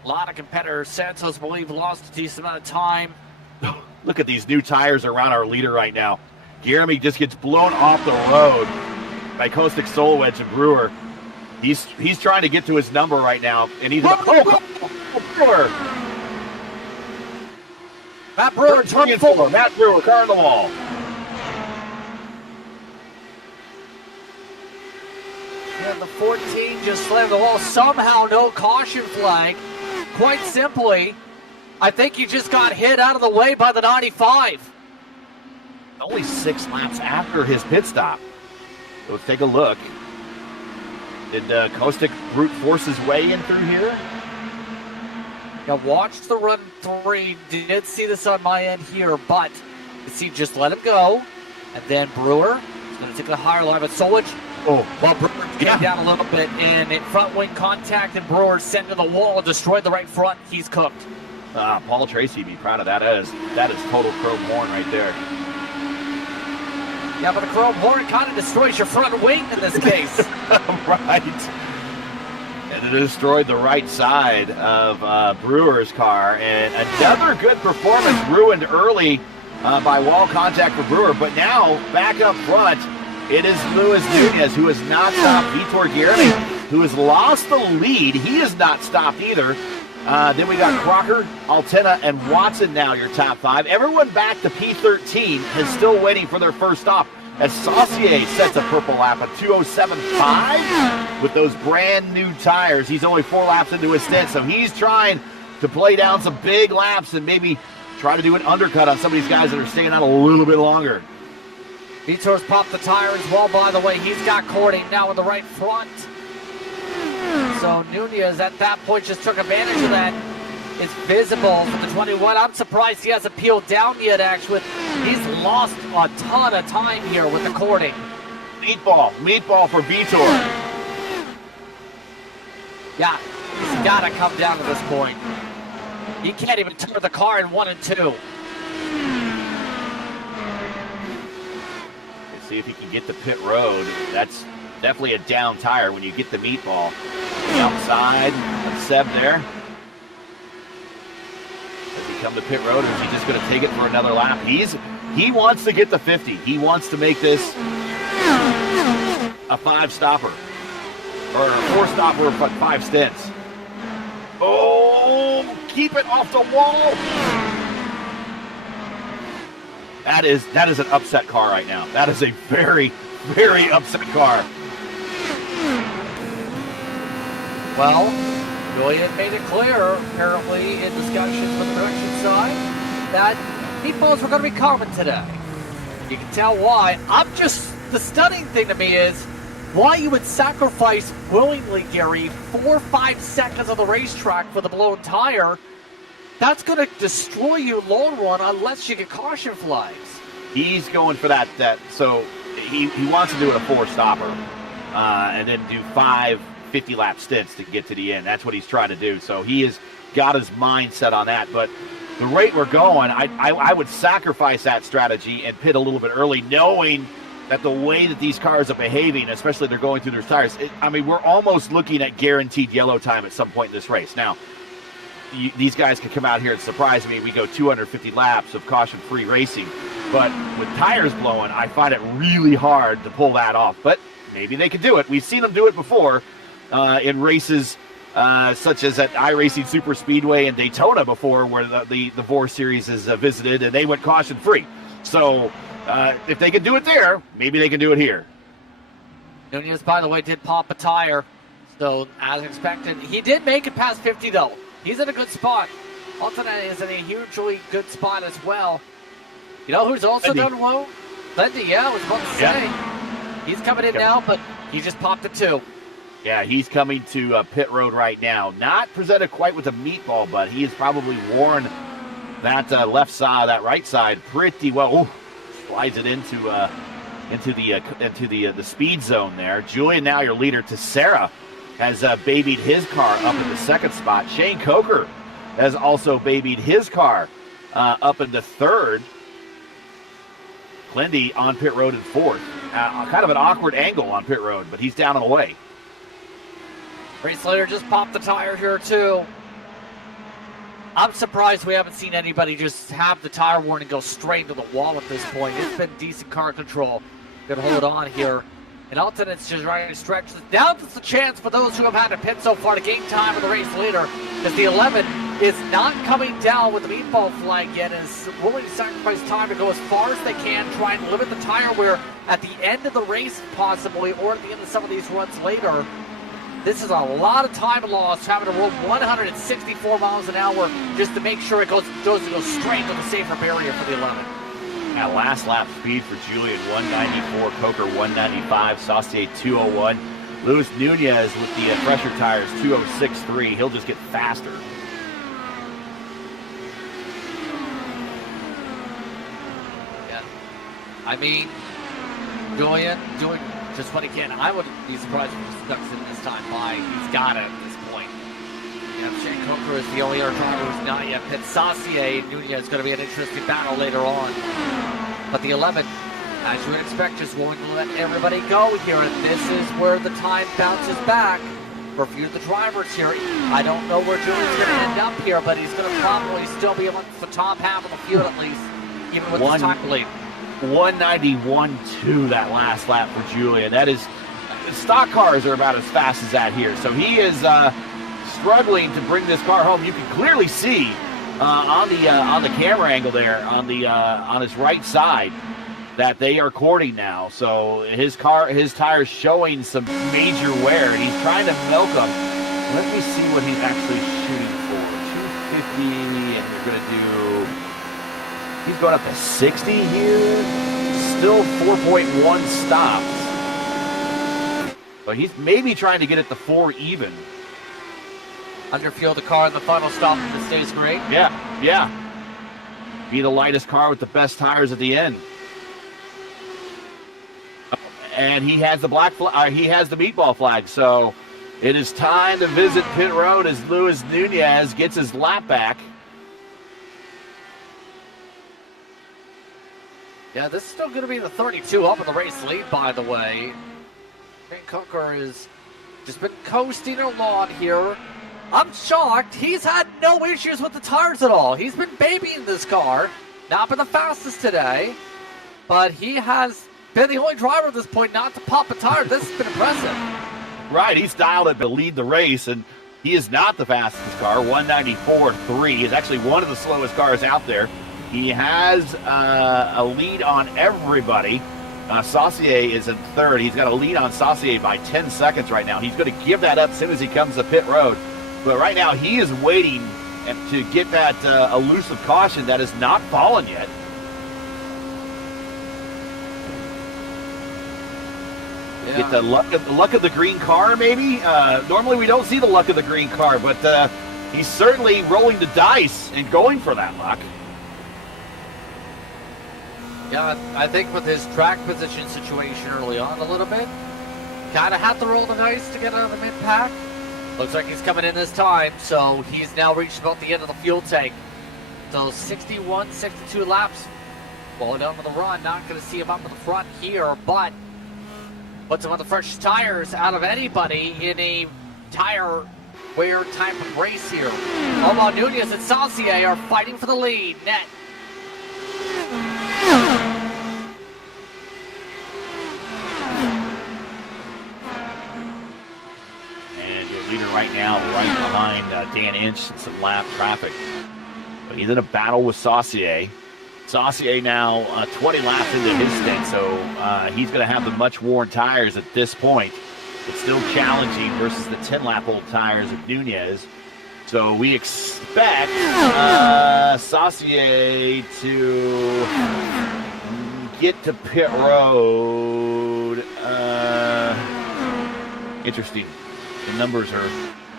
A lot of competitors. Santos, I believe, lost a decent amount of time. Look at these new tires around our leader right now. Guillermi just gets blown off the road by Kostic Solwedge and Brewer. He's trying to get to his number right now, and he's Brewer. Matt Brewer, turn 4. Matt Brewer, car on the wall. And the 14 just slammed the wall. Somehow no caution flag. Quite simply, I think he just got hit out of the way by the 95. Only 6 laps after his pit stop. So let's take a look. Did Kostic brute force his way in through here? Now watch the run 3. Did see this on my end here, but you see, just let him go. And then Brewer is going to take the higher line, but Solage, Brewer came down a little bit, and in front wing contact, and Brewer sent to the wall and destroyed the right front. He's cooked. Paul Tracy be proud of that. That is total chrome horn right there. Yeah, but a chrome horn kind of destroys your front wing in this case. Right. And it destroyed the right side of Brewer's car. And another good performance ruined early by wall contact for Brewer. But now, back up front, it is Luis Nunez who has not stopped Vitor Guerni, who has lost the lead. He has not stopped either. Then we got Crocker, Altena, and Watson now, your top 5. Everyone back to P13 is still waiting for their first stop as Saucier sets a purple lap at 2:07.5 with those brand new tires. He's only 4 laps into his stint, so he's trying to play down some big laps and maybe try to do an undercut on some of these guys that are staying out a little bit longer. Vitor's popped the tire as well, by the way. He's got Courtney now in the right front. So Nunez at that point just took advantage of that. It's visible for the 21. I'm surprised he hasn't peeled down yet, actually. He's lost a ton of time here with the cording. Meatball for Vitor. Yeah, he's got to come down to this point. He can't even turn the car in 1 and 2. Let's see if he can get the pit road. That's definitely a down tire when you get the meatball. The outside of Seb there. Does he come to pit road, or is he just going to take it for another lap? He wants to get the 50. He wants to make this a 5-stopper. Or a 4-stopper for 5 stints. Oh, keep it off the wall. That is an upset car right now. That is a very, very upset car. Well, Julian made it clear, apparently, in discussions with the production side, that meatballs were going to be common today. You can tell why. The stunning thing to me is why you would sacrifice willingly, Gary, 4 or 5 seconds of the racetrack for the blown tire. That's going to destroy you long run unless you get caution flags. He's going for that. So he wants to do it a 4-stopper and then do 5 50-lap stints to get to the end. That's what he's trying to do. So he has got his mind set on that. But the rate we're going, I would sacrifice that strategy and pit a little bit early, knowing that the way that these cars are behaving, especially they're going through their tires, we're almost looking at guaranteed yellow time at some point in this race. Now, these guys could come out here and surprise me. We go 250 laps of caution-free racing. But with tires blowing, I find it really hard to pull that off. But maybe they could do it. We've seen them do it before in races such as at iRacing Super Speedway and Daytona before, where the VOR series is visited, and they went caution-free. So if they can do it there, maybe they can do it here. Nunez, by the way, did pop a tire. So, as expected, he did make it past 50, though. He's in a good spot. Alternate is in a hugely good spot as well. You know who's also done well? Lindy, I was about to say. He's coming in now, but he just popped a 2. Yeah, he's coming to pit road right now. Not presented quite with a meatball, but he has probably worn that left side, that right side pretty well. Ooh, slides it into the speed zone there. Julian, now your leader. Teixeira has babied his car up in the 2nd spot. Shane Coker has also babied his car up in the 3rd. Lindy on pit road in 4th. Kind of an awkward angle on pit road, but he's down and away. Ray Slater just popped the tire here, too. I'm surprised we haven't seen anybody just have the tire warning go straight into the wall at this point. It's been decent car control. Gonna hold on here. And Alternate's just trying to stretch this. Now it's a chance for those who have had to pit so far to gain time with the race leader, as the 11 is not coming down with the meatball flag yet, and is willing to sacrifice time to go as far as they can, try and limit the tire wear at the end of the race possibly, or at the end of some of these runs later. This is a lot of time lost, having to roll 164 miles an hour just to make sure it goes straight to the safer barrier for the 11. That last lap speed for Julian, 194, Coker 195, Saucier 201. Luis Nunez with the pressure tires, 206.3. He'll just get faster. Yeah. I mean, Julian doing just what he can. I wouldn't be surprised if he stuck in this time by. He's got it at this point. Yeah, Shane Coker is the only other driver who's not yet pit. Saucier and Nunez is going to be an interesting battle later on. But the 11, as you would expect, just going to let everybody go here. And this is where the time bounces back for a few of the drivers here. I don't know where Julian's going to end up here, but he's going to probably still be among the top half of the field at least, even with this time lead. 191.2 that last lap for Julian. That is, stock cars are about as fast as that here. So he is struggling to bring this car home. You can clearly see on the camera angle there on his right side that they are cording now. So his tires showing some major wear, and he's trying to milk them. Let me see what he's actually shooting for. 250, and we're gonna do. He's going up to 60 here. Still 4.1 stops. But he's maybe trying to get it to 4 even. Underfuel the car in the final stop if it stays great. Yeah. Be the lightest car with the best tires at the end. And he has the he has the meatball flag. So it is time to visit pit road as Luis Nunez gets his lap back. Yeah, this is still going to be the 32 up in the race lead, by the way. Shane Coker has just been coasting along here. I'm shocked. He's had no issues with the tires at all. He's been babying this car. Not been the fastest today, but he has been the only driver at this point not to pop a tire. This has been impressive. Right, he's dialed it to lead the race, and he is not the fastest car. 194.3 is actually one of the slowest cars out there. He has a lead on everybody. Saucier is in third. He's got a lead on Saucier by 10 seconds right now. He's going to give that up as soon as he comes to pit road. But right now he is waiting to get that elusive caution that has not fallen yet. Yeah. Get the luck of the green car, maybe? Normally we don't see the luck of the green car, but he's certainly rolling the dice and going for that luck. Yeah, I think with his track position situation early on a little bit, kind of had to roll the dice to get out of the mid-pack. Looks like he's coming in this time, so he's now reached about the end of the fuel tank. So 61, 62 laps. Well down to the run, not going to see him up in the front here, but puts him on the freshest tires out of anybody in a tire wear type of race here. Although Nunez and Saucier are fighting for the lead. Net. And your leader right now, right behind Dan Inch in some lap traffic. But he's in a battle with Saucier. Saucier now 20 laps into his stint, so he's going to have the much worn tires at this point. But still challenging versus the 10-lap-old tires of Nunez. So we expect Saucier to get to pit road. Interesting. The numbers are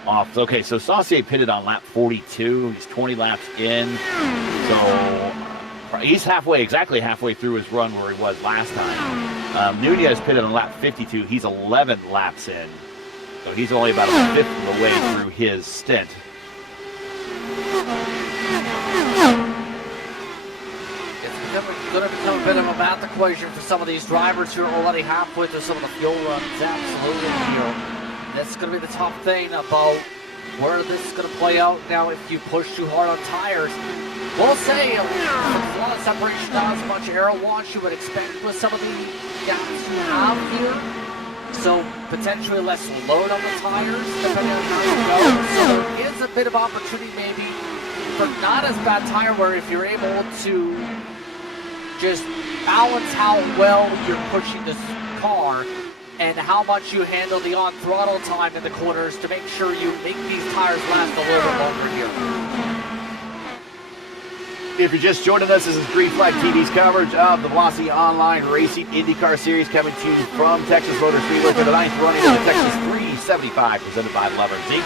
off. Okay, so Saucier pitted on lap 42. He's 20 laps in. So he's exactly halfway through his run where he was last time. Nunez pitted on lap 52. He's 11 laps in. So he's only about a fifth of the way through his stint. It's going to become a bit of a math equation for some of these drivers who are already halfway through some of the fuel runs. Absolutely. That's going to be the tough thing about where this is going to play out now if you push too hard on tires. We'll say there's a lot of separation, not as much aero wash you would expect with some of the gaps you have here. So potentially less load on the tires, depending on how you go. So there is a bit of opportunity maybe for not as bad tire wear if you're able to just balance how well you're pushing this car and how much you handle the on-throttle time in the corners to make sure you make these tires last a little bit longer here. If you're just joining us, this is Green Flag TV's coverage of the Velocity Online Racing IndyCar Series, coming to you from Texas Motor Speedway for the 9th running of the Texas 375 presented by Lovers Inc.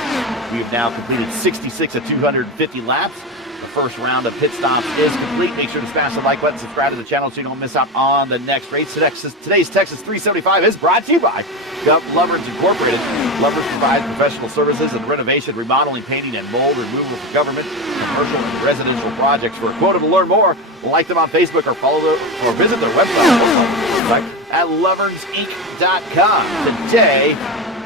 We have now completed 66 of 250 laps. The first round of pit stops is complete. Make sure to smash the like button, subscribe to the channel so you don't miss out on the next race. Today's Texas 375 is brought to you by Lovers Incorporated. Lovers provides professional services and renovation, remodeling, painting, and mold removal for government, commercial, and residential projects. For a quote to learn more, like them on Facebook or follow them or visit their website at loversinc.com today.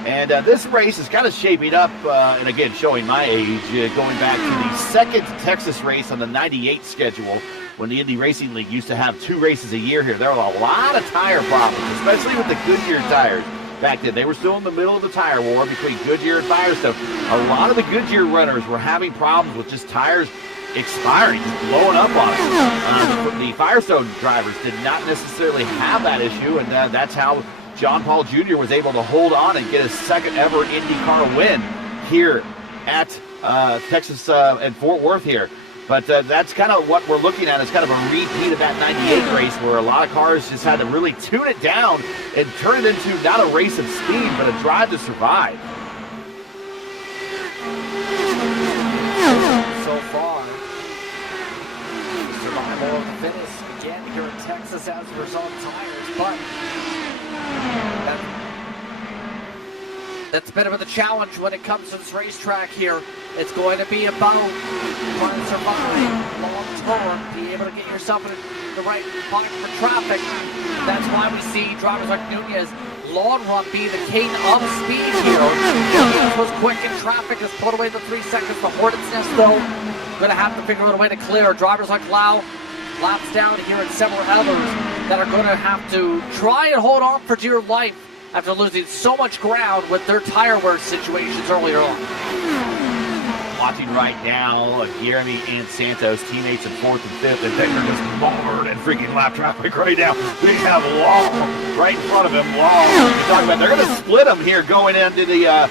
And this race is kind of shaping up, and again, showing my age, going back to the second Texas race on the 98 schedule, when the Indy Racing League used to have 2 races a year here. There were a lot of tire problems, especially with the Goodyear tires. Back then, they were still in the middle of the tire war between Goodyear and Firestone. A lot of the Goodyear runners were having problems with just tires expiring, just blowing up on it. The Firestone drivers did not necessarily have that issue, and that's how John Paul Jr. was able to hold on and get his second ever IndyCar win here at Texas and Fort Worth here. But that's kind of what we're looking at, is kind of a repeat of that 98 race, where a lot of cars just had to really tune it down and turn it into not a race of speed, but a drive to survive. So far, survival of the finish again here in Texas as a result of tires, but that's a bit of a challenge when it comes to this racetrack here. It's going to be about trying to survive long term, be able to get yourself in the right pocket for traffic. That's why we see drivers like Nunez long run be the king of speed here. Nunez was quick in traffic, has pulled away the 3 seconds. The Hornet's Nest, though, going to have to figure out a way to clear. Drivers like Lau, laps down here, and several others that are going to have to try and hold on for dear life after losing so much ground with their tire wear situations earlier on. Watching right now, Jeremy and Santos, teammates in 4th and 5th, and they're just bored and freaking lap traffic right now. We have Long right in front of him. Long, you're talking about, they're going to split him here going into the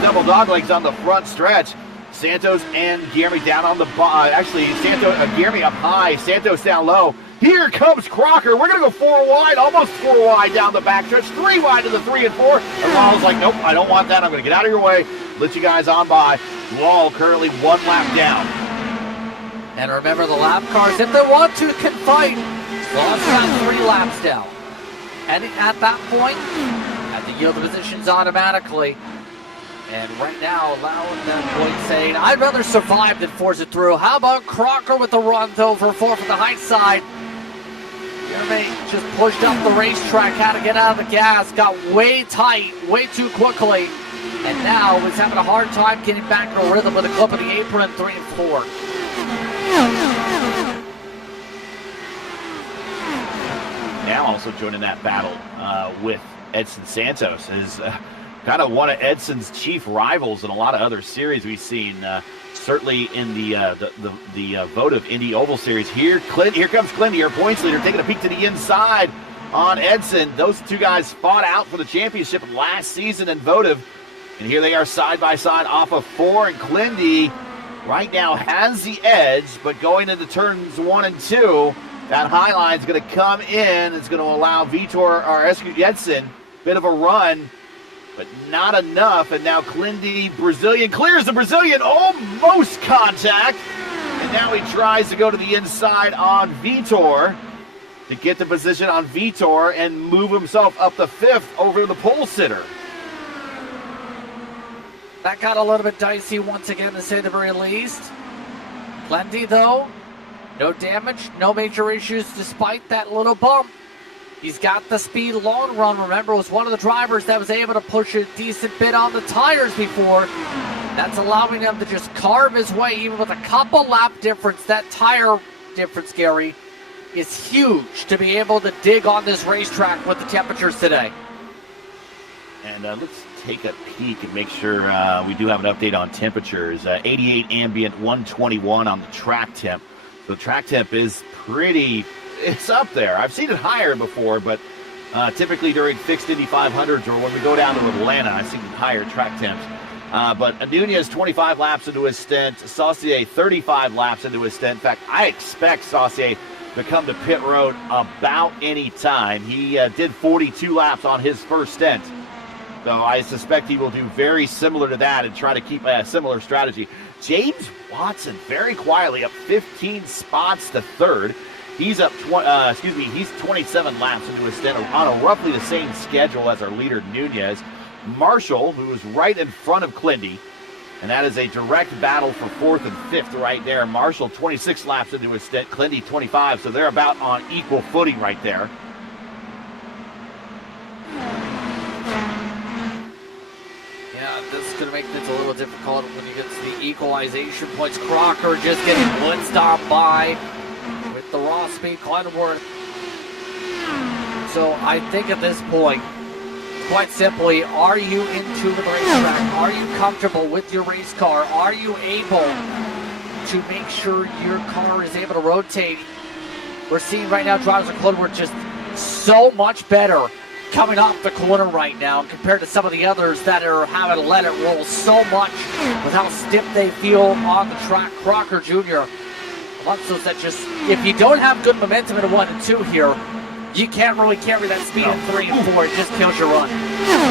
double doglegs on the front stretch. Santos and Jeremy down on the actually Santos, Jeremy up high, Santos down low. Here comes Crocker. We're going to go 4 wide, almost 4 wide down the backstretch, 3 wide to the 3 and 4. And Law's like, nope, I don't want that. I'm going to get out of your way, let you guys on by. Law currently 1 lap down. And remember, the lap cars, if they want to, can fight. Law's got 3 laps down. And at that point, have to yield the positions automatically. And right now, allowing that point, saying, I'd rather survive than force it through. How about Crocker with the run, though, for 4 from the high side? Jeremy just pushed up the racetrack, had to get out of the gas, got way tight, way too quickly, and now is having a hard time getting back to a rhythm with a clip of the apron, 3 and 4. Now also joining that battle with Edson Santos is kind of one of Edson's chief rivals in a lot of other series we've seen. Certainly in the votive Indy Oval Series. Here comes Clindy, our points leader, taking a peek to the inside on Edson. Those 2 guys fought out for the championship last season in votive, and here they are side by side off of 4. And Clindy right now has the edge, but going into turns 1 and 2, that high line is going to come in. It's going to allow Edson a bit of a run, but not enough. And now Clindy, Brazilian, clears the Brazilian, almost contact. And now he tries to go to the inside on Vitor to get the position on Vitor and move himself up the 5th over the pole sitter. That got a little bit dicey once again, to say the very least. Clindy, though, no damage, no major issues despite that little bump. He's got the speed long run. Remember, was one of the drivers that was able to push a decent bit on the tires before. That's allowing him to just carve his way, even with a couple lap difference. That tire difference, Gary, is huge to be able to dig on this racetrack with the temperatures today. And let's take a peek and make sure we do have an update on temperatures. 88 ambient, 121 on the track temp. So the track temp is pretty... It's up there. I've seen it higher before, but typically during fixed Indy 500s or when we go down to Atlanta. I see higher track temps. But Nunez 25 laps into his stint, Saucier 35 laps into his stint. In fact, I expect Saucier to come to pit road about any time. He did 42 laps on his first stint. So I suspect he will do very similar to that and try to keep a similar strategy. James Watson, very quietly, up 15 spots to third. He's up, he's 27 laps into his stint on a roughly the same schedule as our leader Nunez. Marshall, who is right in front of Clindy, and that is a direct battle for fourth and fifth right there. Marshall 26 laps into his stint, Clindy 25, so they're about on equal footing right there. Yeah, this is going to make things a little difficult when you get to the equalization points. Crocker just getting blitzed on by with the raw speed, Glenworth. So I think at this point, quite simply, are you in tune with the racetrack? Are you comfortable with your race car? Are you able to make sure your car is able to rotate? We're seeing right now drivers of Glenworth just so much better coming off the corner right now compared to some of the others that are having to let it roll so much with how stiff they feel on the track. Crocker Jr., amongst those that just, if you don't have good momentum in 1 and 2 here, you can't really carry that speed in 3 and 4. It just kills your run.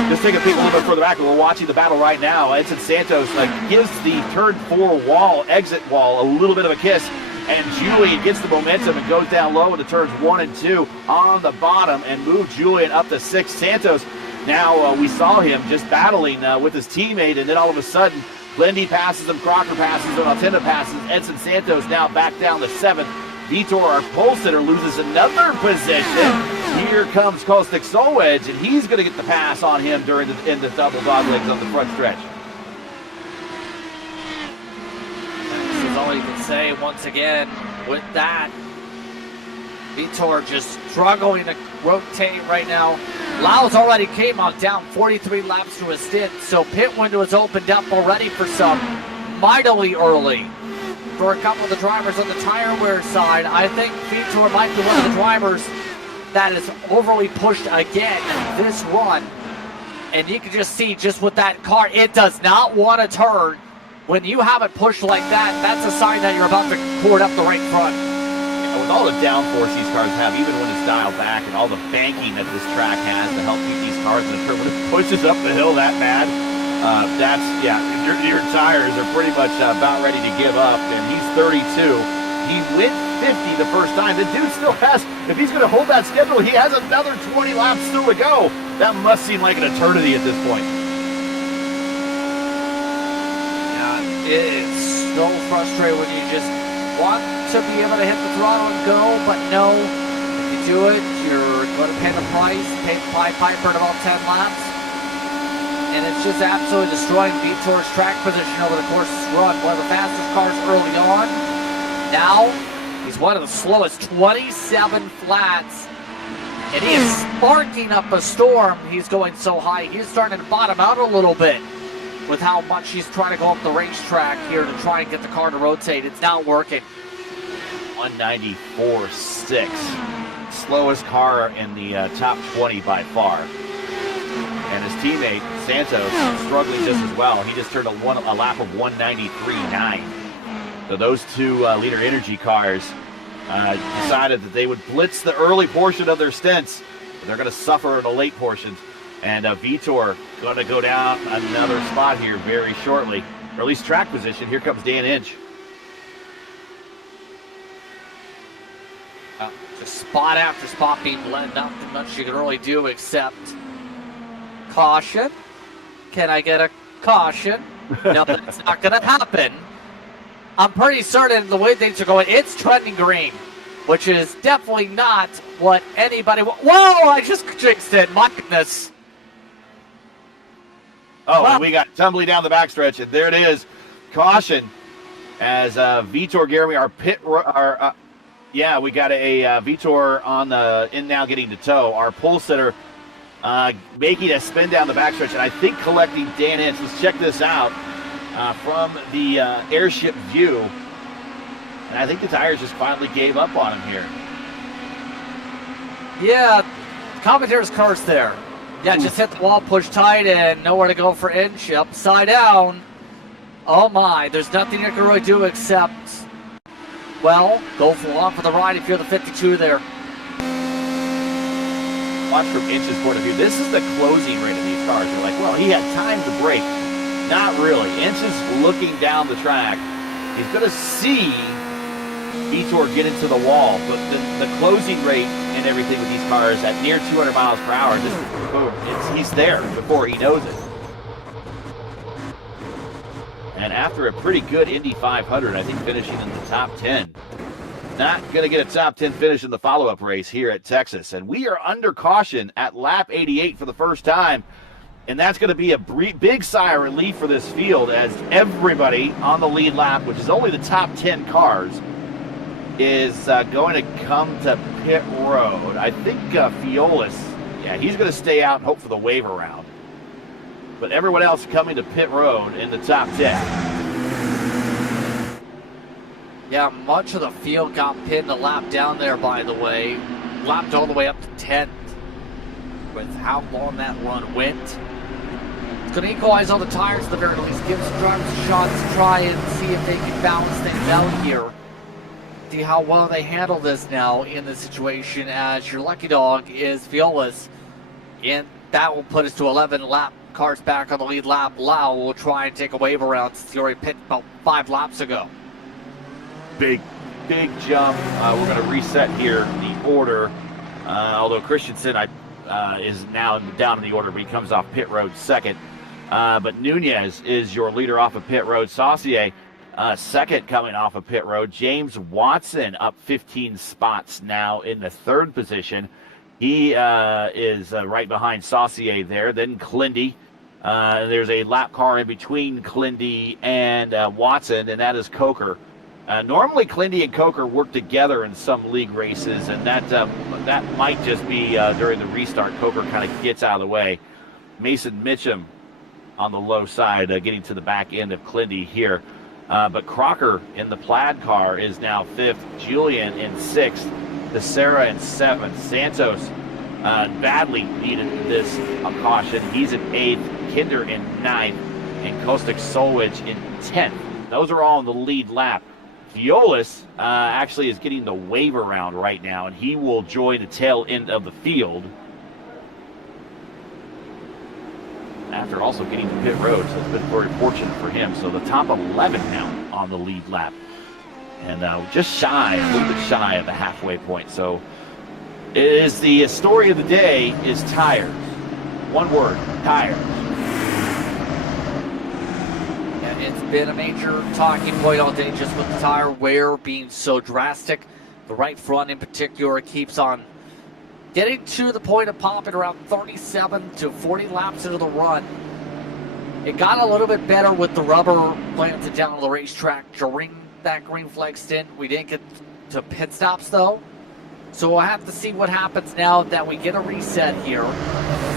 Just take a peek a little bit further back, and we're watching the battle right now. Edson Santos gives the turn 4 wall, exit wall, a little bit of a kiss. And Julian gets the momentum and goes down low into turns 1 and 2 on the bottom and move Julian up to 6. Santos, now we saw him just battling with his teammate, and then all of a sudden, Lindy passes him, Crocker passes him, Altena passes, Edson Santos now back down to 7th. Vitor, our pole sitter, loses another position. Here comes Caustic Solwedge, and he's going to get the pass on him in the double dog legs on the front stretch. This is all you can say once again with that. Vitor just struggling to rotate right now. Lau's already came on down 43 laps to his stint, so pit window is opened up already for some mightily early. For a couple of the drivers on the tire wear side, I think Vitor might be one of the drivers that is overly pushed again this run. And you can just see just with that car, it does not want to turn. When you have it pushed like that, that's a sign that you're about to cord up the right front. And with all the downforce these cars have, even when it's dialed back, and all the banking that this track has to help keep these cars in the curve, when it pushes up the hill that bad, your tires are pretty much about ready to give up. And he's 32. He went 50 the first time. The dude still has, if he's going to hold that schedule, he has another 20 laps still to go. That must seem like an eternity at this point. Yeah, it's so frustrating when you just want to be able to hit the throttle and go, but no. If you do it, you're going to pay the price, pay the Pied Piper in about 10 laps. And it's just absolutely destroying Vitor's track position over the course of this run. One of the fastest cars early on. Now, he's one of the slowest, 27 flats. And he is sparking up a storm. He's going so high. He's starting to bottom out a little bit with how much he's trying to go up the racetrack here to try and get the car to rotate. It's not working. 194.6. Slowest car in the top 20 by far. And his teammate, Santos, struggling just as well. He just turned a lap of 193.9. So those two Leader Energy cars decided that they would blitz the early portion of their stints, but they're going to suffer in the late portions. And Vitor going to go down another spot here very shortly, or at least track position. Here comes Dan Inch. Just spot after spot being blended. Nothing much you can really do except caution. Can I get a caution? No, that's not going to happen. I'm pretty certain the way things are going, it's trending green, which is definitely not what anybody... Whoa, I just jinxed it. My goodness. Oh, well, we got tumbling down the backstretch, and there it is. Caution as Vitor Garamy, we got a Vitor on the in now getting to tow. Our pole sitter making a spin down the backstretch, and I think collecting Dan Inch. Let's check this out from the airship view. And I think the tires just finally gave up on him here. Yeah, commentator's curse there. Yeah, just hit the wall, push tight, and nowhere to go for inch. Upside down. Oh my, there's nothing you can really do except, well, go along for the ride if you're the 52 there. Watch from Inch's point of view. This is the closing rate of these cars. You're like, well, he had time to brake. Not really. Inch is looking down the track. He's going to see Vitor get into the wall, but the closing rate and everything with these cars at near 200 miles per hour, he's there before he knows it. And after a pretty good Indy 500, I think finishing in the top 10. Not going to get a top 10 finish in the follow-up race here at Texas. And we are under caution at lap 88 for the first time. And that's going to be a big sigh of relief for this field as everybody on the lead lap, which is only the top 10 cars, is going to come to pit road. I think Fiolis, yeah, he's going to stay out and hope for the wave around. But everyone else coming to pit road in the top 10. Yeah, much of the field got pinned a lap down there, by the way. Lapped all the way up to 10th with how long that run went. It's going to equalize all the tires at the very least. Give some drivers a shot to try and see if they can balance things out here. See how well they handle this now in this situation, as your lucky dog is Violas. And that will put us to 11 lap cars back on the lead lap. Lau will try and take a wave around since he already pit about 5 laps ago. Big jump. We're going to reset here the order. Although Christensen is now down in the order, but he comes off pit road second. But Nunez is your leader off of pit road. Saucier second coming off of pit road. James Watson up 15 spots now in the third position. He is right behind Saucier there. Then Clindy. There's a lap car in between Clindy and Watson, and that is Coker. Normally, Clindy and Coker work together in some league races, and that might just be during the restart. Coker kind of gets out of the way. Mason Mitchum on the low side, getting to the back end of Clindy here. But Crocker in the plaid car is now 5th. Julian in 6th. Becerra in 7th. Santos badly needed this caution. He's in 8th. Kinder in 9th. And Kostik Solwich in 10th. Those are all in the lead lap. Violas actually is getting the wave around right now, and he will join the tail end of the field after also getting to pit road, so it's been very fortunate for him. So the top 11 now on the lead lap, and just shy, a little bit shy of the halfway point. So it is the story of the day is tires. One word, tires. It's been a major talking point all day just with the tire wear being so drastic. The right front in particular keeps on getting to the point of popping around 37 to 40 laps into the run. It got a little bit better with the rubber planted down on the racetrack during that green flag stint. We didn't get to pit stops though. So we'll have to see what happens now that we get a reset here.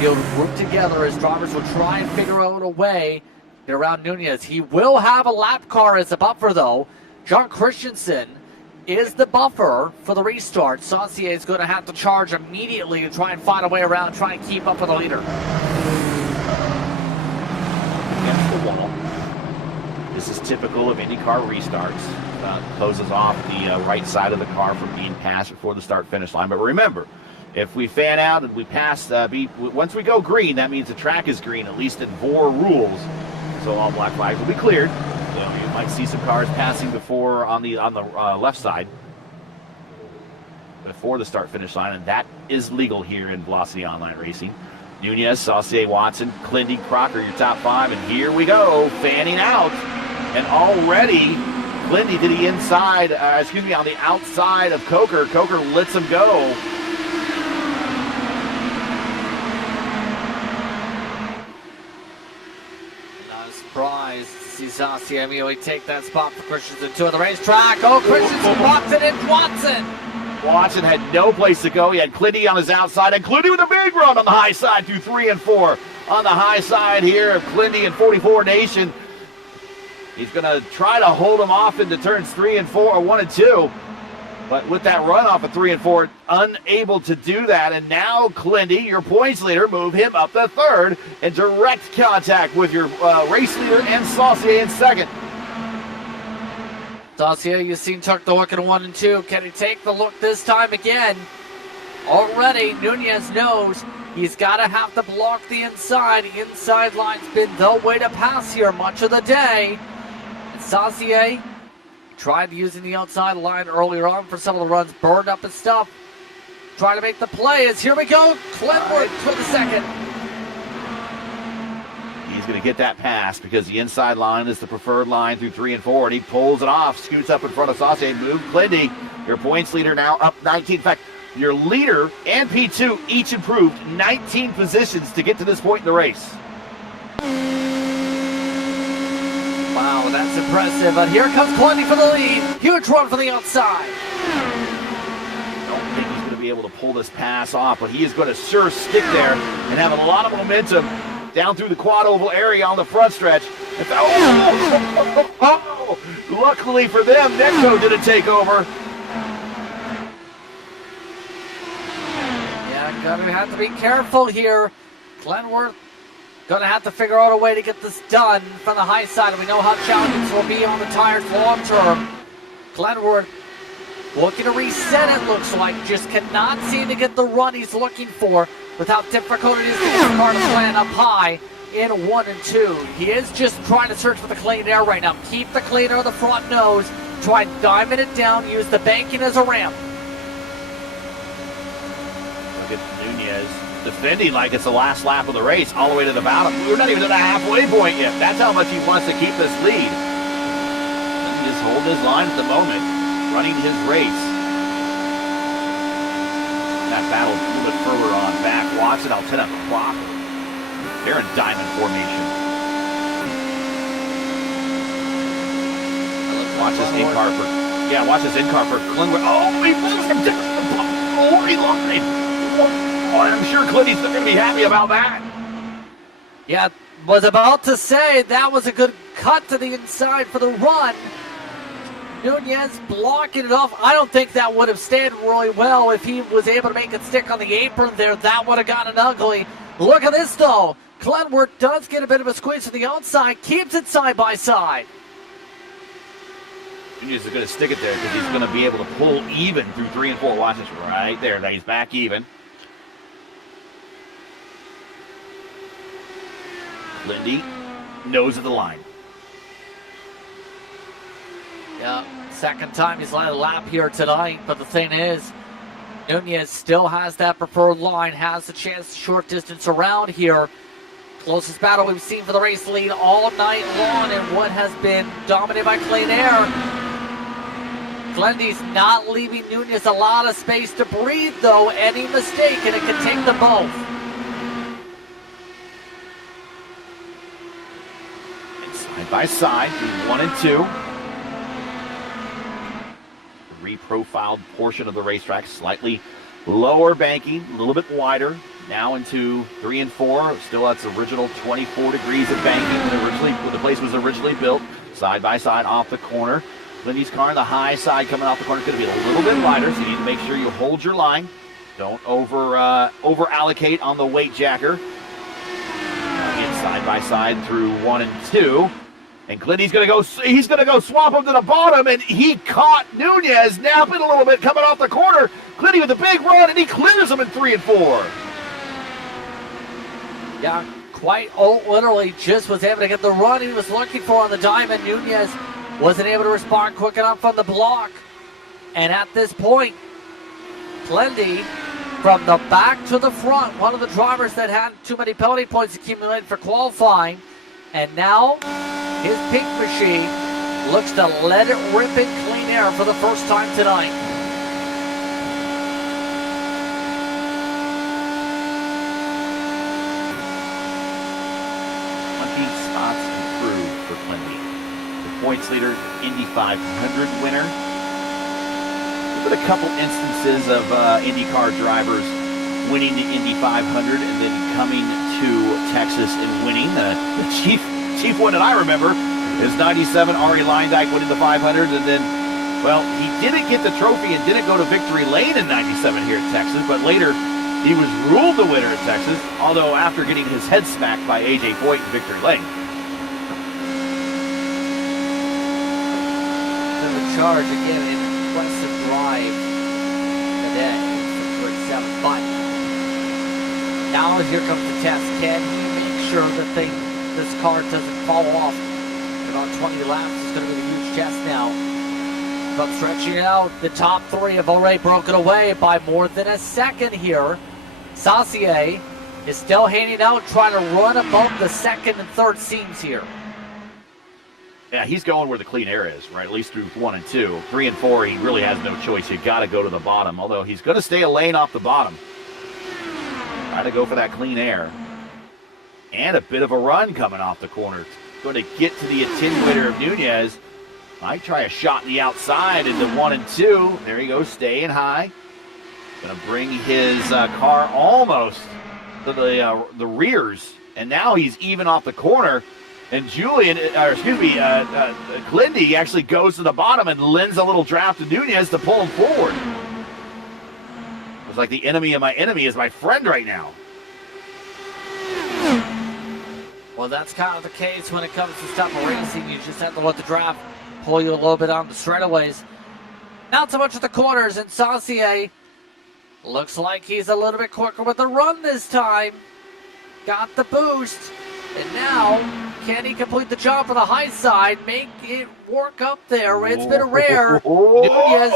You'll group together as drivers will try and figure out a way around Nunez. He will have a lap car as a buffer, though. John Christensen is the buffer for the restart. Saucier is going to have to charge immediately to try and find a way around, try and keep up with the leader. Against the wall. This is typical of IndyCar restarts. Closes off the right side of the car from being passed before the start-finish line. But remember, if we fan out and we pass, once we go green, that means the track is green, at least in VOR rules. So all black flags will be cleared. So you might see some cars passing before on the left side before the start-finish line, and that is legal here in Velocity Online Racing. Nunez, Saucier, Watson, Clindy, Crocker, your top 5, and here we go, fanning out, and already Clindy to the inside, on the outside of Coker. Coker lets him go. Surprise to see Saucier immediately take that spot for Christensen to the racetrack. Oh, Christensen walks it in. Watson had no place to go. He had Clindy on his outside, and Clindy with a big run on the high side through 3 and 4. On the high side here of Clindy and 44 Nation. He's going to try to hold him off into turns 3 and 4, 1 and 2. But with that run off of 3 and 4, unable to do that. And now Clindy, your points leader, move him up to third in direct contact with your race leader and Saucier in second. Saucier, you've seen took the look at 1 and 2. Can he take the look this time again? Already, Nunez knows he's got to have to block the inside. The inside line's been the way to pass here much of the day. And Saucier tried using the outside line earlier on for some of the runs, burned up his stuff. Trying to make the play as here we go. Clintwood for the second. He's going to get that pass because the inside line is the preferred line through 3 and 4, and he pulls it off, scoots up in front of Saucier, move Clindy. Your points leader now up 19. In fact, your leader and P2 each improved 19 positions to get to this point in the race. Wow, that's impressive. But here comes Clindy for the lead. Huge run from the outside. I don't think he's going to be able to pull this pass off, but he is going to sure stick there and have a lot of momentum down through the quad oval area on the front stretch. Luckily for them, Necco didn't take over. Yeah, gonna have to be careful here. Glenworth gonna have to figure out a way to get this done from the high side. And we know how challenging this will be on the tires long term. Glenworth looking to reset, it looks like. Just cannot seem to get the run he's looking for with how difficult it is to get the car to land up high in 1 and 2. He is just trying to search for the clean air right now. Keep the clean air on the front nose. Try and diamond it down. Use the banking as a ramp. Look at Nunez defending like it's the last lap of the race all the way to the bottom. We're not even at the halfway point yet. That's how much he wants to keep this lead. Let me just hold his line at the moment, running his race. That battle a little bit further on back. Watson, I'll 10 up the clock. They're in diamond formation. Watch this in-car for, watch this in-car for Glenwood. Oh, he moves him down the glory line. Oh, I'm sure Clinty's going to be happy about that. Yeah, was about to say that was a good cut to the inside for the run. Nunez blocking it off. I don't think that would have stayed really well if he was able to make it stick on the apron there. That would have gotten ugly. Look at this, though. Glenworth does get a bit of a squeeze to the outside, keeps it side by side. Nunez is going to stick it there because he's going to be able to pull even through 3 and 4. Watch this right there. Now he's back even. Lindy, nose of the line. Yeah, second time he's led a lap here tonight, but the thing is, Nunez still has that preferred line, has the chance to short distance around here. Closest battle we've seen for the race lead all night long in what has been dominated by clean air. Glendy's not leaving Nunez a lot of space to breathe, though. Any mistake, and it can take them both. And side by side, through 1 and 2. Reprofiled portion of the racetrack, slightly lower banking, a little bit wider. Now into 3 and 4. Still that's original 24 degrees of banking when the place was originally built. Side by side off the corner. Lindy's car on the high side coming off the corner is going to be a little bit wider, so you need to make sure you hold your line. Don't over allocate on the weight jacker. Again, side by side through 1 and 2. And Clinty's going to go, he's going to go swap him to the bottom, and he caught Nunez napping a little bit coming off the corner. Clinty with a big run, and he clears him in 3 and 4. Yeah, quite literally just was able to get the run he was looking for on the diamond. Nunez wasn't able to respond quick enough from the block. And at this point, Clinty, from the back to the front, one of the drivers that had too many penalty points accumulated for qualifying. And now his pink machine looks to let it rip in clean air for the first time tonight. 20 spots improved for Clinty. The points leader, Indy 500 winner. There's been a couple instances of Indycar drivers winning the Indy 500 and then coming to Texas and winning. The chief one that I remember is 97 Ari Leindyke winning the 500, and then Well, he didn't get the trophy and didn't go to victory lane in 97 here at Texas, but later he was ruled the winner at Texas, although after getting his head smacked by A.J. Foyt in victory lane. The charge, again, an impressive drive today for 37. But now here comes the test. Can he make sure that this car doesn't fall off? About 20 laps is going to be a huge test now. But stretching out, the top three have already broken away by more than a second here. Saucier is still hanging out, trying to run above the second and third seams here. Yeah, he's going where the clean air is, right? At least through 1 and 2. 3 and 4, he really has no choice. You got to go to the bottom, although he's going to stay a lane off the bottom. Try to go for that clean air. And a bit of a run coming off the corner. Going to get to the attenuator of Nunez. Might try a shot in the outside into 1 and 2. There he goes, staying high. Going to bring his car almost to the rears. And now he's even off the corner. And Glindy actually goes to the bottom and lends a little draft to Nunez to pull him forward. It's like the enemy of my enemy is my friend right now. Well, that's kind of the case when it comes to stuff of racing. You just have to let the draft pull you a little bit on the straightaways. Not so much at the corners, and Saucier looks like he's a little bit quicker with the run this time. Got the boost, and now can he complete the job for the high side, make it work up there? It's been rare. Nunez,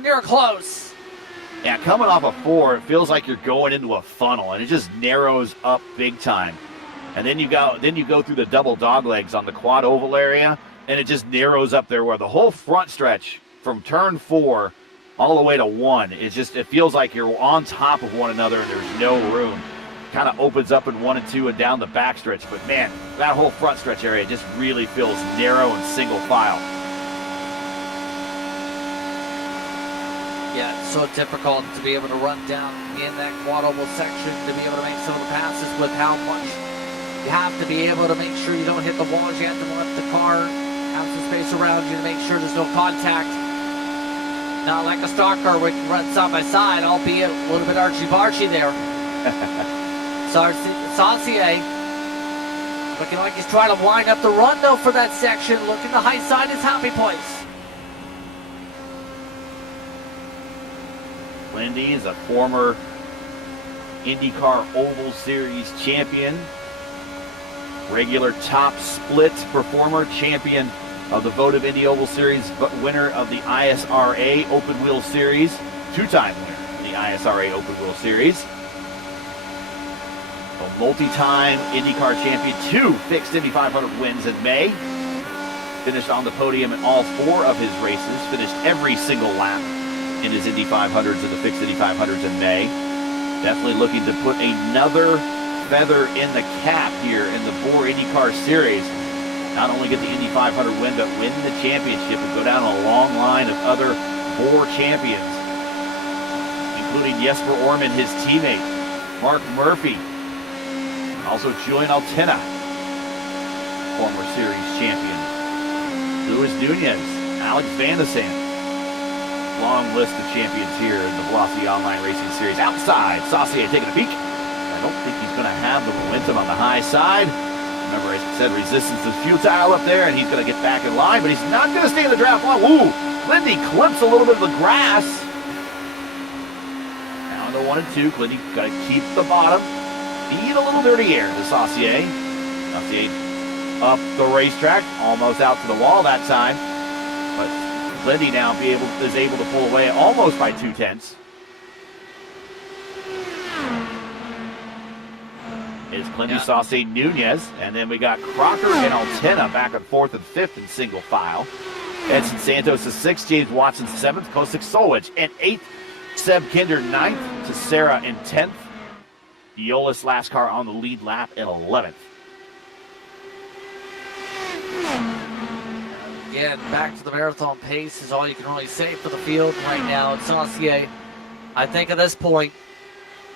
near close. Yeah, coming off a 4, it feels like you're going into a funnel, and it just narrows up big time. And then you go through the double dog legs on the quad oval area, and it just narrows up there where the whole front stretch from turn 4 all the way to 1, it feels like you're on top of one another and there's no room. Kind of opens up in 1 and 2 and down the back stretch, but man, that whole front stretch area just really feels narrow and single file. Yeah, it's so difficult to be able to run down in that quad oval section, to be able to make some of the passes with how much you have to be able to make sure you don't hit the walls. You have to let the car have some space around you to make sure there's no contact. Not like a stock car where you can run side by side, albeit a little bit archy-barchy there. Saucier looking like he's trying to wind up the run, though, for that section. Looking the high side, his happy place. Lindy is a former IndyCar Oval Series champion, regular top split performer, champion of the Votive Indy Oval Series, winner of the ISRA Open Wheel Series, two-time winner of the ISRA Open Wheel Series, a multi-time IndyCar champion, 2 fixed Indy 500 wins in May, finished on the podium in all 4 of his races, finished every single lap in his Indy 500s and the fixed Indy 500s in May. Definitely looking to put another feather in the cap here in the VOR IndyCar Series. Not only get the Indy 500 win, but win the championship and go down a long line of other VOR champions, including Jesper Orman, his teammate, Mark Murphy, also Julian Altena, former series champion, Luis Nunez, Alex Van de Sande. Long list of champions here in the Velocity Online Racing Series. Outside, Saucier taking a peek. I don't think he's going to have the momentum on the high side. Remember, as I said, resistance is futile up there, and he's going to get back in line, but he's not going to stay in the draft long. Ooh, Glindy clips a little bit of the grass. Down to 1 and 2. Glindy got to keep the bottom. Feed a little dirty air to Saucier. Saucier up the racetrack, almost out to the wall that time. But Glindy now is able to pull away almost by 2/10. Is Glindy, Saucier, Nunez, and then we got Crocker and Altena back on 4th and 5th in single file. Edson Santos is 6th, James Watson 7th, Kosik Solwich and 8th, Seb Kinder 9th, Tessera in 10th. Iolis last car on the lead lap at 11th. Again, back to the marathon pace is all you can really say for the field right now. Saucier, I think at this point,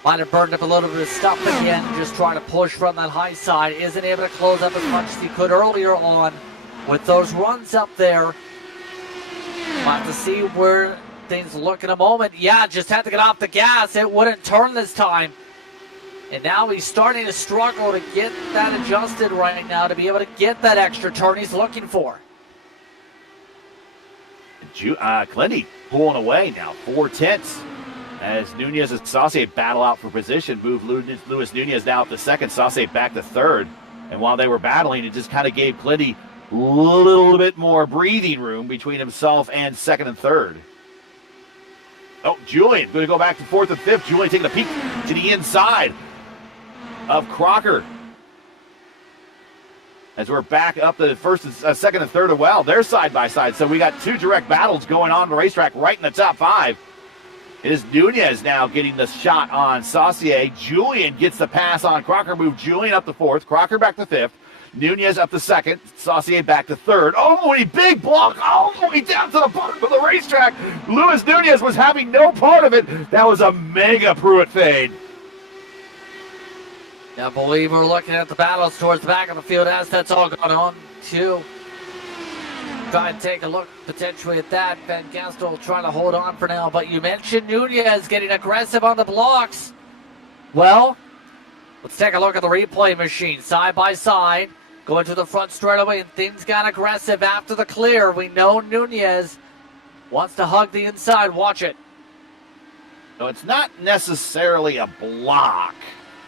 might have burned up a little bit of stuff again, just trying to push from that high side. Isn't able to close up as much as he could earlier on with those runs up there. have to see where things look in a moment. Yeah, just had to get off the gas. It wouldn't turn this time. And now he's starting to struggle to get that adjusted right now to be able to get that extra turn he's looking for. Clendy pulling away now, 4/10 as Nunez and Saucier battle out for position. Move Luis Nunez now up to second, Saucier back to third. And while they were battling, it just kind of gave Clendy a little bit more breathing room between himself and second and third. Oh, Julian going to go back to fourth and fifth. Julian taking a peek to the inside of Crocker. As we're back up to first, second, and third as well. They're side by side. So we got two direct battles going on the racetrack right in the top five. It is Nunez now getting the shot on Saucier. Julian gets the pass on Crocker. Move Julian up to fourth. Crocker back to fifth. Nunez up to second. Saucier back to third. Oh, a big block all the way down to the bottom of the racetrack. Luis Nunez was having no part of it. That was a mega Pruitt fade. I believe we're looking at the battles towards the back of the field as that's all going on, too. Try and take a look potentially at that. Van Gastel trying to hold on for now, but you mentioned Nunez getting aggressive on the blocks. Well, let's take a look at the replay machine. Side by side, going to the front straight away, and things got aggressive after the clear. We know Nunez wants to hug the inside. Watch it. No, it's not necessarily a block.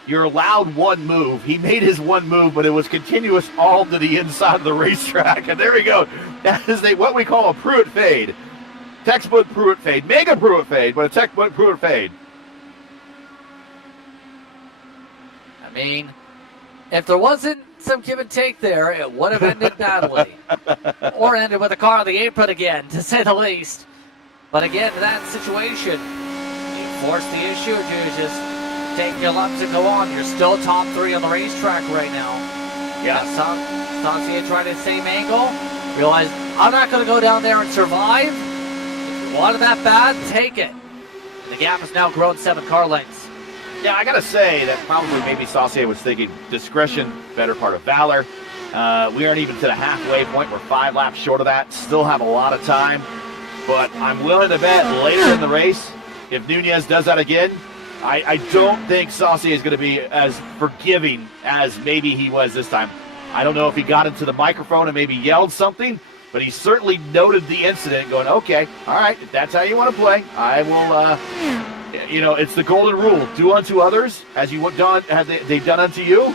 You're allowed one move. He made his one move, but it was continuous all to the inside of the racetrack. And there we go. That is what we call a Pruitt fade. Textbook Pruitt fade. Mega Pruitt fade, but a textbook Pruitt fade. I mean, if there wasn't some give and take there, it would have ended badly. Or ended with a car on the apron again, to say the least. But again, in that situation, you force the issue to just take your lumps and go on. You're still top three on the racetrack right now. Yeah. Saucier tried the same angle. Realized, I'm not going to go down there and survive. Wanted that bad, take it. And the gap has now grown 7 car lengths. Yeah, I got to say that probably maybe Saucier was thinking discretion, better part of valor. We aren't even to the halfway point. We're 5 laps short of that. Still have a lot of time. But I'm willing to bet later in the race, if Nunez does that again, I don't think Saucier is going to be as forgiving as maybe he was this time. I don't know if he got into the microphone and maybe yelled something, but he certainly noted the incident going, okay, all right, if that's how you want to play, I will, it's the golden rule. Do unto others as you done, as they've done unto you.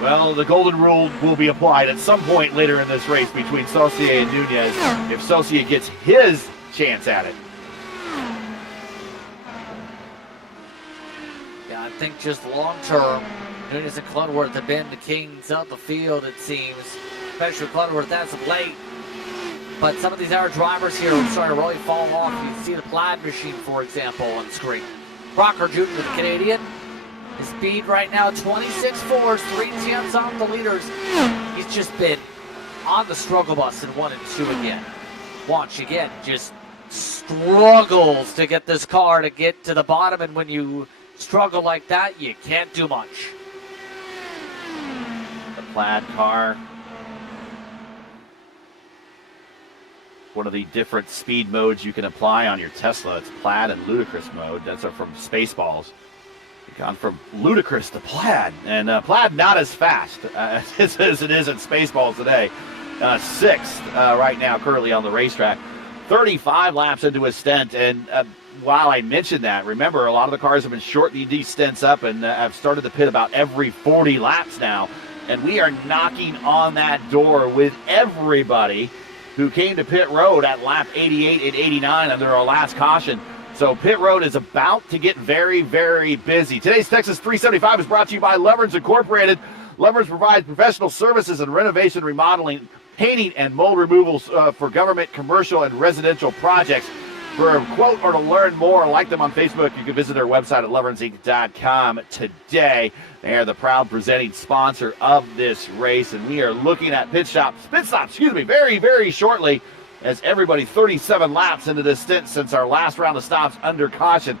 Well, the golden rule will be applied at some point later in this race between Saucier and Nunez if Saucier gets his chance at it. I think just long-term, Nunez and Clunworth have been the kings of the field, it seems. Especially Clunworth as of late. But some of these other drivers here are starting to really fall off. You see the Plaid machine, for example, on the screen. Crocker Jr., the Canadian. His speed right now, 26.4s, 3/10 off the leaders. He's just been on the struggle bus in 1 and 2 again. Watch again, just struggles to get this car to get to the bottom, and when you struggle like that, you can't do much. The Plaid car. One of the different speed modes you can apply on your Tesla. It's Plaid and Ludicrous mode. That's from Spaceballs. We've gone from Ludicrous to Plaid. And Plaid not as fast as it is in Spaceballs today. 6th right now currently on the racetrack. 35 laps into his stint, and while I mentioned that, remember, a lot of the cars have been shortening these stints up and have started to pit about every 40 laps now. And we are knocking on that door with everybody who came to pit road at lap 88 and 89 under our last caution. So pit road is about to get very, very busy. Today's Texas 375 is brought to you by Leverns Incorporated. Leverns provides professional services and renovation, remodeling, painting, and mold removals for government, commercial, and residential projects. For a quote or to learn more, like them on Facebook, you can visit their website at leverensinc.com today. They are the proud presenting sponsor of this race, and we are looking at pit stops, very, very shortly, as everybody 37 laps into this stint since our last round of stops under caution.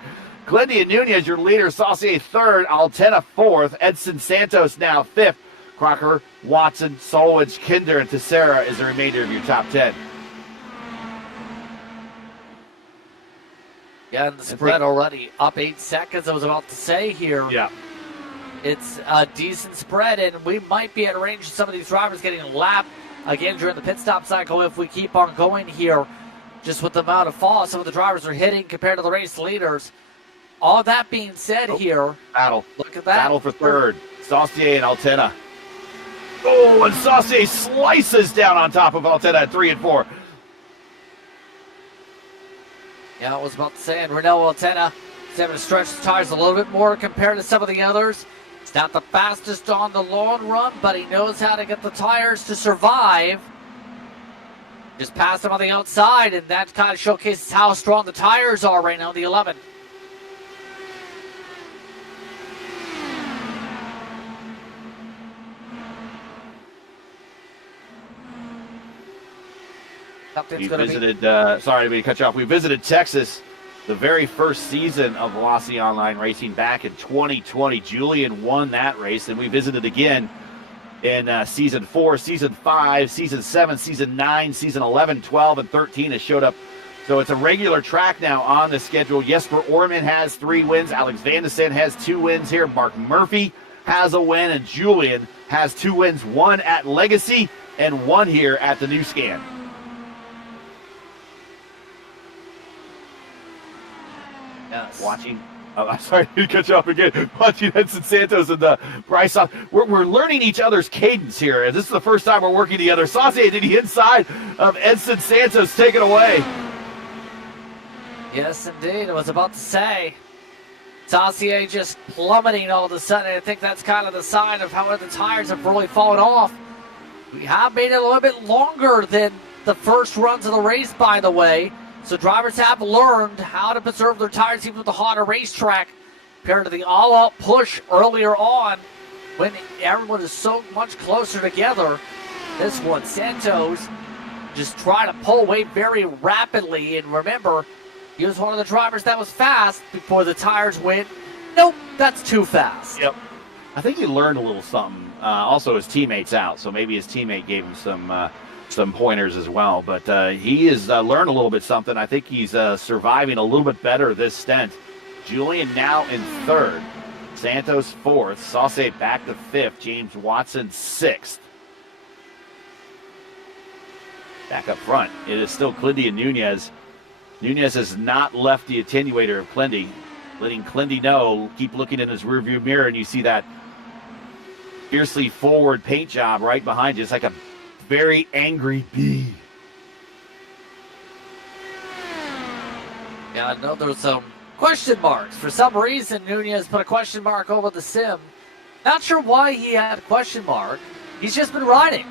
Clendy and Nunez, your leader, Saucier third, Altena fourth, Edson Santos now fifth, Crocker, Watson, Solwich, Kinder, and Teixeira is the remainder of your top 10. Yeah, and the spread already up 8 seconds, I was about to say here. Yeah. It's a decent spread, and we might be at range of some of these drivers getting lapped again during the pit stop cycle if we keep on going here. Just with the amount of fall some of the drivers are hitting compared to the race leaders. All that being said here. Battle. Look at that. Battle for third. Saucier and Altena. Oh, and Saucier slices down on top of Altena at 3 and 4. Yeah, I was about to say, and Renault Altena is having to stretch the tires a little bit more compared to some of the others. He's not the fastest on the long run, but he knows how to get the tires to survive. Just passed him on the outside, and that kind of showcases how strong the tires are right now, the 11. We visited, sorry to cut you off. We visited Texas, the very first season of Velocity Online Racing back in 2020. Julian won that race, and we visited again in season 4, season 5, season 7, season 9, season 11, 12, and 13 has showed up. So it's a regular track now on the schedule. Jesper Orman has 3 wins. Alex Van de Sande has 2 wins here. Mark Murphy has a win, and Julian has 2 wins, 1 at Legacy and 1 here at the New Scan. Yes. Watching, I'm sorry to cut you off again. Watching Edson Santos and Bryce, we're learning each other's cadence here. This is the first time we're working together. Saucier to the inside of Edson Santos, taken away. Yes, indeed. I was about to say, Saucier just plummeting all of a sudden. I think that's kind of the sign of how the tires have really fallen off. We have made it a little bit longer than the first runs of the race, by the way. So drivers have learned how to preserve their tires even with the hotter racetrack compared to the all-out push earlier on when everyone is so much closer together. This one, Santos just trying to pull away very rapidly. And remember, he was one of the drivers that was fast before the tires went, nope, that's too fast. Yep. I think he learned a little something. Also, his teammate's out, so maybe his teammate gave him some pointers as well. But he has learned a little bit something. I think he's surviving a little bit better this stint. Julian now in 3rd. Santos 4th. Saucier back to 5th. James Watson 6th. Back up front, it is still Clindy and Nunez. Nunez has not left the attenuator of Clindy. Letting Clindy know, keep looking in his rearview mirror, and you see that fiercely forward paint job right behind you. It's like a very angry bee. Yeah, I know there was some question marks. For some reason, Nunez put a question mark over the sim. Not sure why he had a question mark. He's just been riding.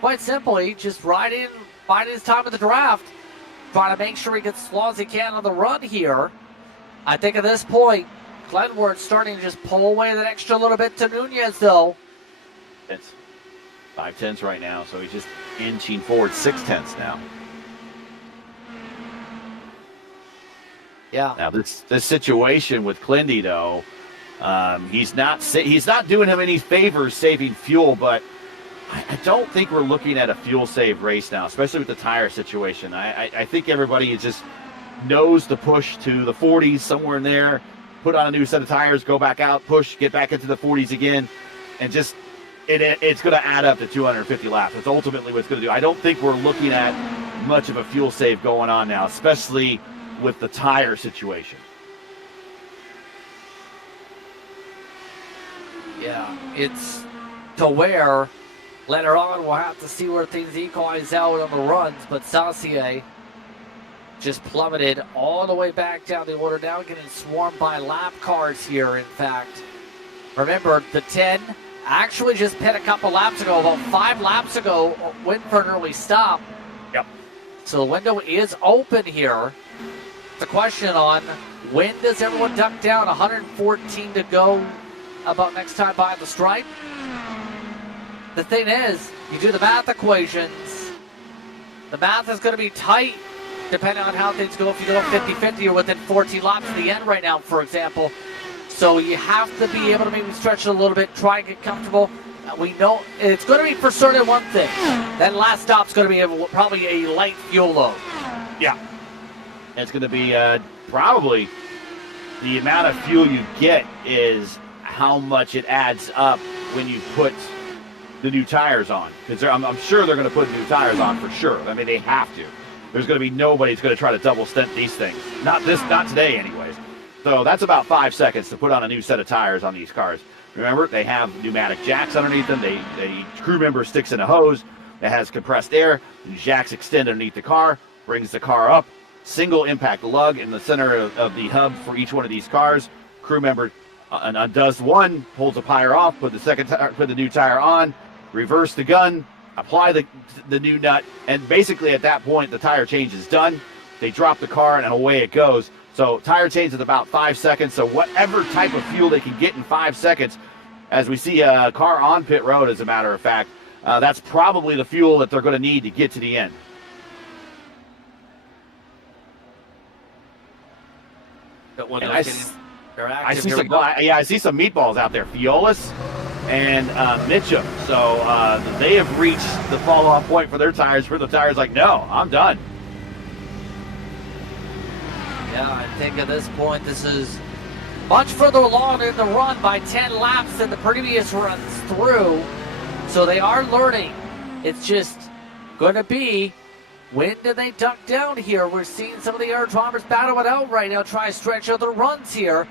Quite simply, just riding, biding his time at the draft, trying to make sure he gets as long as he can on the run here. I think at this point, Glenwood's starting to just pull away that extra little bit to Nunez, though. It's 5/10 right now, so he's just inching forward 6/10 now. Yeah. Now this situation with Clindy, though, he's not doing him any favors saving fuel, but I don't think we're looking at a fuel save race now, especially with the tire situation. I think everybody just knows to push to the 40s, somewhere in there, put on a new set of tires, go back out, push, get back into the 40s again, and just it's going to add up to 250 laps. That's ultimately what it's going to do. I don't think we're looking at much of a fuel save going on now, especially with the tire situation. Yeah, it's to where later on we'll have to see where things equalize out on the runs, but Saucier just plummeted all the way back down the order, now getting swarmed by lap cars here, in fact. Remember, the 10 actually just pit a couple laps ago, about 5 laps ago, went for an early stop. Yep. So the window is open here. The question on when does everyone duck down? 114 to go about next time by the stripe. The thing is, you do the math equations, the math is going to be tight depending on how things go. If you go 50-50 or within 14 laps at the end right now, for example. So you have to be able to maybe stretch it a little bit, try and get comfortable. We know it's going to be for certain one thing. That last stop's going to be probably a light fuel load. Yeah. It's going to be probably the amount of fuel you get is how much it adds up when you put the new tires on. Because I'm sure they're going to put new tires on for sure. I mean, they have to. There's going to be nobody who's going to try to double stint these things. Not today anyways. So that's about 5 seconds to put on a new set of tires on these cars. Remember, they have pneumatic jacks underneath them. The crew member sticks in a hose that has compressed air. The jacks extend underneath the car, brings the car up. Single impact lug in the center of the hub for each one of these cars. Crew member undoes one, pulls the tire off, put the new tire on, reverse the gun, apply the new nut, and basically at that point the tire change is done. They drop the car and away it goes. So tire change is about 5 seconds. So whatever type of fuel they can get in 5 seconds, as we see a car on pit road, as a matter of fact, that's probably the fuel that they're going to need to get to the end. When I see some meatballs out there. Fiolis and Mitchum. So they have reached the fall-off point for their tires, where the tire's like, no, I'm done. Yeah, I think at this point this is much further along in the run by 10 laps than the previous runs through. So they are learning. It's just going to be, when do they duck down here? We're seeing some of the air bombers battle it out right now, try to stretch other runs here.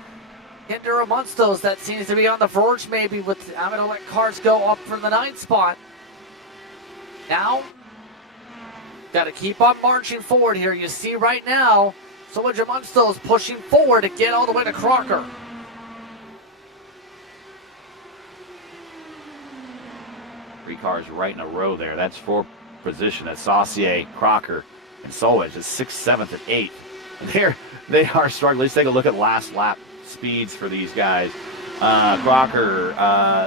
Kinder amongst those that seems to be on the verge, maybe, with having to let cars go up from the 9th spot. Now, got to keep on marching forward here. You see right now, so much amongst those pushing forward to get all the way to Crocker. Three cars right in a row there. That's for position at Saucier, Crocker, and Solwich is 6th, 7th, and 8th. They are struggling. Let's take a look at last lap speeds for these guys. Crocker,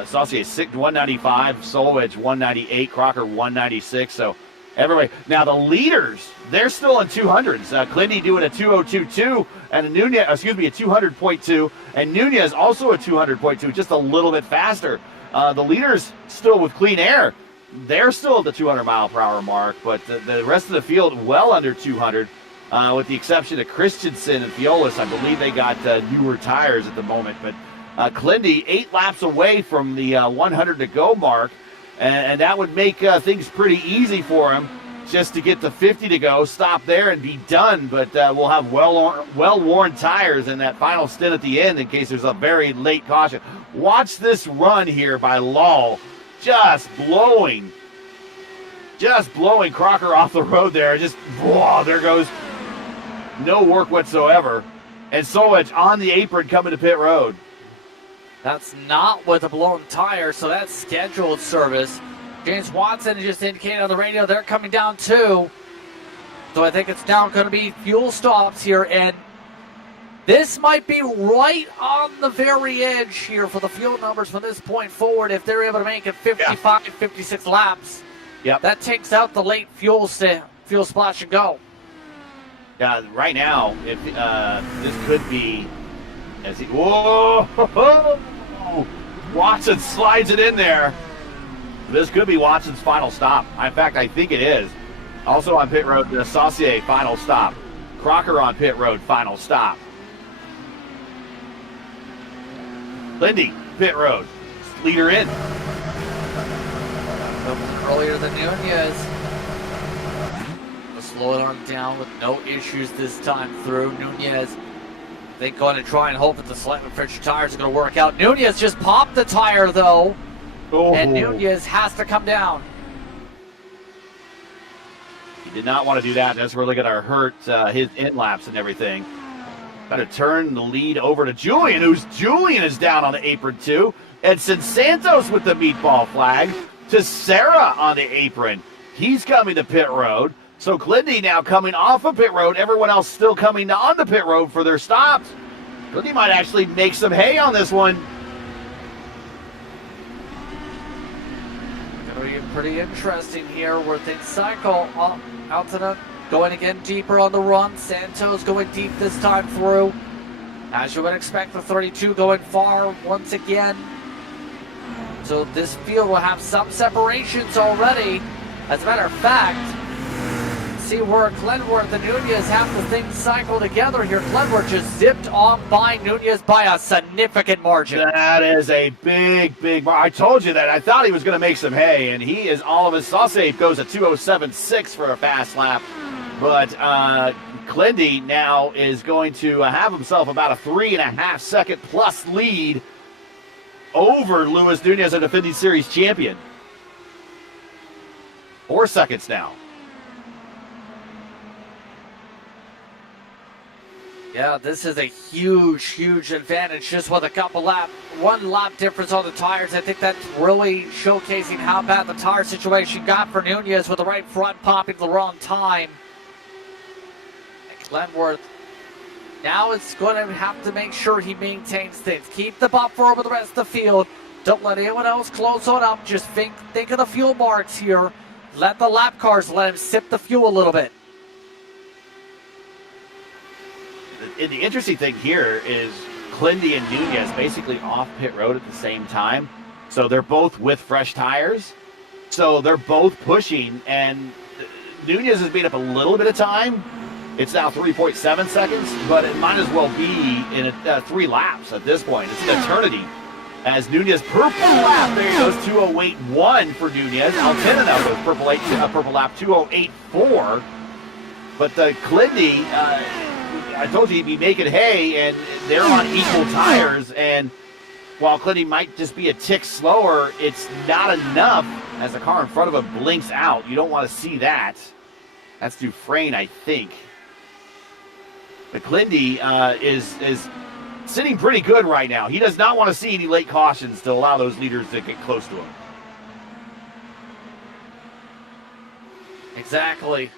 Saucier 195, Solwich 198, Crocker 196. So everybody. Now the leaders, they're still in 200s. Clindy doing a 202.2 and Nunez, a 200.2, and Nunez also a 200.2, just a little bit faster. The leaders still with clean air. They're still at the 200-mile-per-hour mark, but the rest of the field well under 200, with the exception of Christensen and Fiolis. I believe they got newer tires at the moment. But Clindy 8 laps away from the 100 to go mark, and that would make things pretty easy for him just to get the 50 to go, stop there, and be done. But we'll have well-worn tires in that final stint at the end in case there's a very late caution. Watch this run here by Lal. Just blowing Crocker off the road there. Just, whoa, there goes. No work whatsoever. And Solwich on the apron coming to pit road. That's not with a blown tire, so that's scheduled service. James Watson just indicated on the radio they're coming down too. So I think it's now going to be fuel stops here, and this might be right on the very edge here for the fuel numbers from this point forward. If they're able to make it 55, 56 laps, that takes out the late fuel splash and go. Yeah, right now, if this could be, as he, whoa, Watson slides it in there. This could be Watson's final stop. In fact, I think it is. Also on pit road, the Saucier final stop. Crocker on pit road, final stop. Lindy, pit road, leader in. Earlier than Nunez. Slow it on down with no issues this time through. Nunez, they're going to try and hope that the slightly friction tires are going to work out. Nunez just popped the tire though, and Nunez has to come down. He did not want to do that. That's really going to hurt his in laps and everything. Got to turn the lead over to Julian, Julian is down on the apron too. Edson Santos with the meatball flag to Sarah on the apron. He's coming to pit road. So Clindy now coming off of pit road. Everyone else still coming on the pit road for their stops. Clindy might actually make some hay on this one. Going to be pretty interesting here where things cycle out to the going again deeper on the run. Santos going deep this time through. As you would expect, the 32 going far once again. So this field will have some separations already. As a matter of fact, see where Glenworth and Nunez have the things cycle together here. Glenworth just zipped on by Nunez by a significant margin. That is a big I told you that. I thought he was going to make some hay, and he is all of his. Sauce goes at 2:07.6 for a fast lap. But Clendy now is going to have himself about a 3.5 second plus lead over Luis Nunez, a defending series champion. 4 seconds now. Yeah, this is a huge advantage just with one lap difference on the tires. I think that's really showcasing how bad the tire situation got for Nunez with the right front popping at the wrong time. And Glenworth now is going to have to make sure he maintains things. Keep the buffer over the rest of the field. Don't let anyone else close on up. Just think of the fuel marks here. Let the lap cars let him sip the fuel a little bit. And the interesting thing here is Clendy and Nunez basically off pit road at the same time. So they're both with fresh tires. So they're both pushing, and Nunez has made up a little bit of time. It's now 3.7 seconds, but it might as well be in 3 laps at this point. It's an eternity. As Nunez purple lap, there he goes, 2:08.1 for Nunez. Altena now goes purple lap, 2:08.4. But Clendy, I told you he'd be making hay, and they're on equal tires. And while Clendy might just be a tick slower, it's not enough as the car in front of him blinks out. You don't want to see that. That's Dufresne, I think. But Clendy is sitting pretty good right now. He does not want to see any late cautions to allow those leaders to get close to him. Exactly.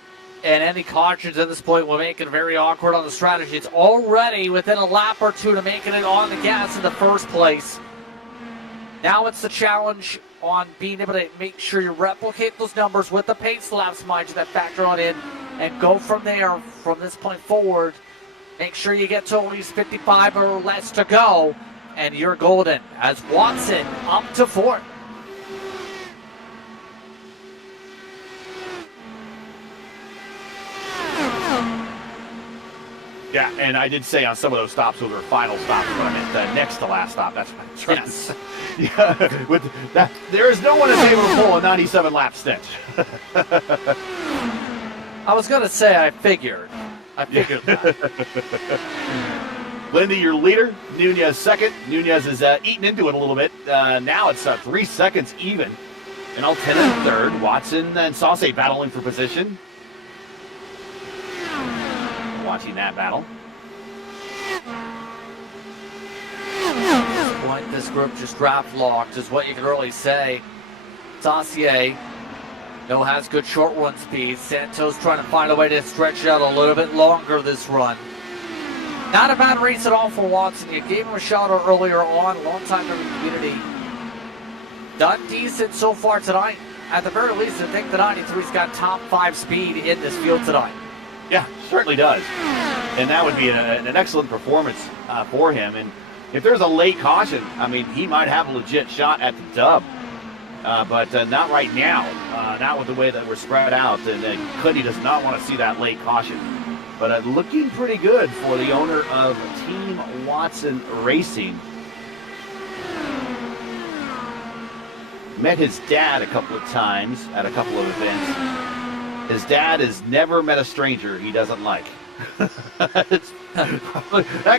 And any cautions at this point will make it very awkward on the strategy. It's already within a lap or two to making it on the gas in the first place. Now it's the challenge on being able to make sure you replicate those numbers with the pace laps, mind you, that factor on in, and go from there, from this point forward. Make sure you get to at least 55 or less to go, and you're golden. As Watson up to 4th. Yeah, and I did say on some of those stops, those were final stops, but I meant next to last stop. That's what I'm trying to say. Yeah, with that, there is no one that's able to pull a 97 lap stint. I was going to say I figured that. Lindy, your leader. Nunez second. Nunez is eating into it a little bit. Now it's 3 seconds even. And Altena third. Watson and Sauce battling for position. Watching that battle. At this point, this group just draft locked is what you can really say. Saucier has good short run speed. Santos trying to find a way to stretch it out a little bit longer this run. Not a bad race at all for Watson. You gave him a shout out earlier on. Long time in the community. Done decent so far tonight. At the very least, I think the 93's got top 5 speed in this field tonight. Yeah, certainly does. And that would be an excellent performance for him. And if there's a late caution, I mean, he might have a legit shot at the dub. But not right now. Not with the way that we're spread out. And Clendy does not want to see that late caution. But looking pretty good for the owner of Team Watson Racing. Met his dad a couple of times at a couple of events. His dad has never met a stranger he doesn't like. That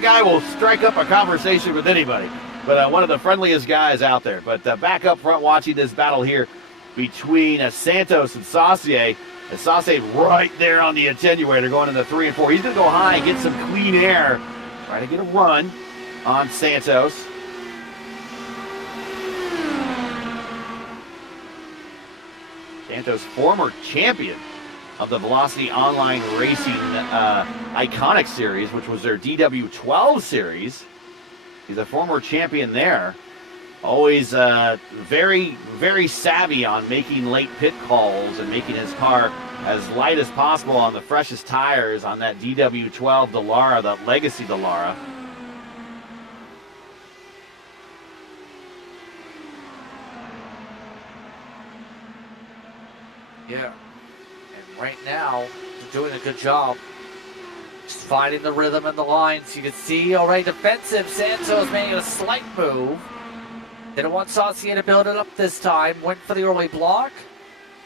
guy will strike up a conversation with anybody. But one of the friendliest guys out there. But back up front watching this battle here between Santos and Saucier. And Saucier right there on the attenuator going into 3 and 4. He's going to go high and get some clean air. Try to get a run on Santos. Santos, former champion of the Velocity Online Racing Iconic Series, which was their DW12 series. He's a former champion there. Always very, very savvy on making late pit calls and making his car as light as possible on the freshest tires on that DW12 Dallara, that Legacy Dallara. Yeah. And right now, are doing a good job. Just finding the rhythm and the lines. You can see already defensive. Santos making a slight move. Didn't want Saucier to build it up this time. Went for the early block.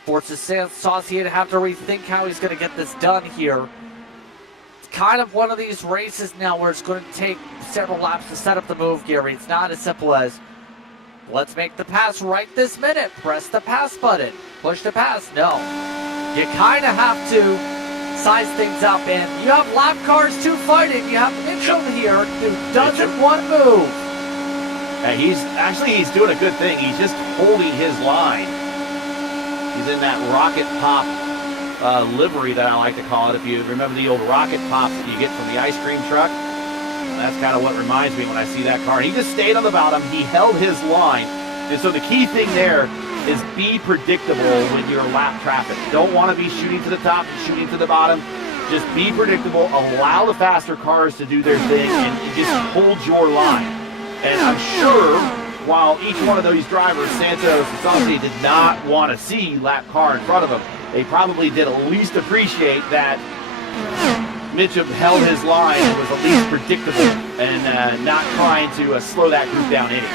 Forces Saucier to have to rethink how he's going to get this done here. It's kind of one of these races now where it's going to take several laps to set up the move, Gary. It's not as simple as, let's make the pass right this minute. Press the pass button. Push the pass. No. You kind of have to size things up, and you have lap cars too fighting. You have Mitchell here who doesn't want to move. And he's doing a good thing. He's just holding his line. He's in that rocket pop livery that I like to call it. If you remember the old rocket pops that you get from the ice cream truck, that's kind of what reminds me when I see that car. He just stayed on the bottom. He held his line. And so the key thing there is be predictable when you're lap traffic. Don't want to be shooting to the top and shooting to the bottom. Just be predictable. Allow the faster cars to do their thing and just hold your line. And I'm sure while each one of those drivers, Santos and Saucier, did not want to see lap car in front of them, they probably did at least appreciate that Mitchum held his line and was at least predictable and not trying to slow that group down any.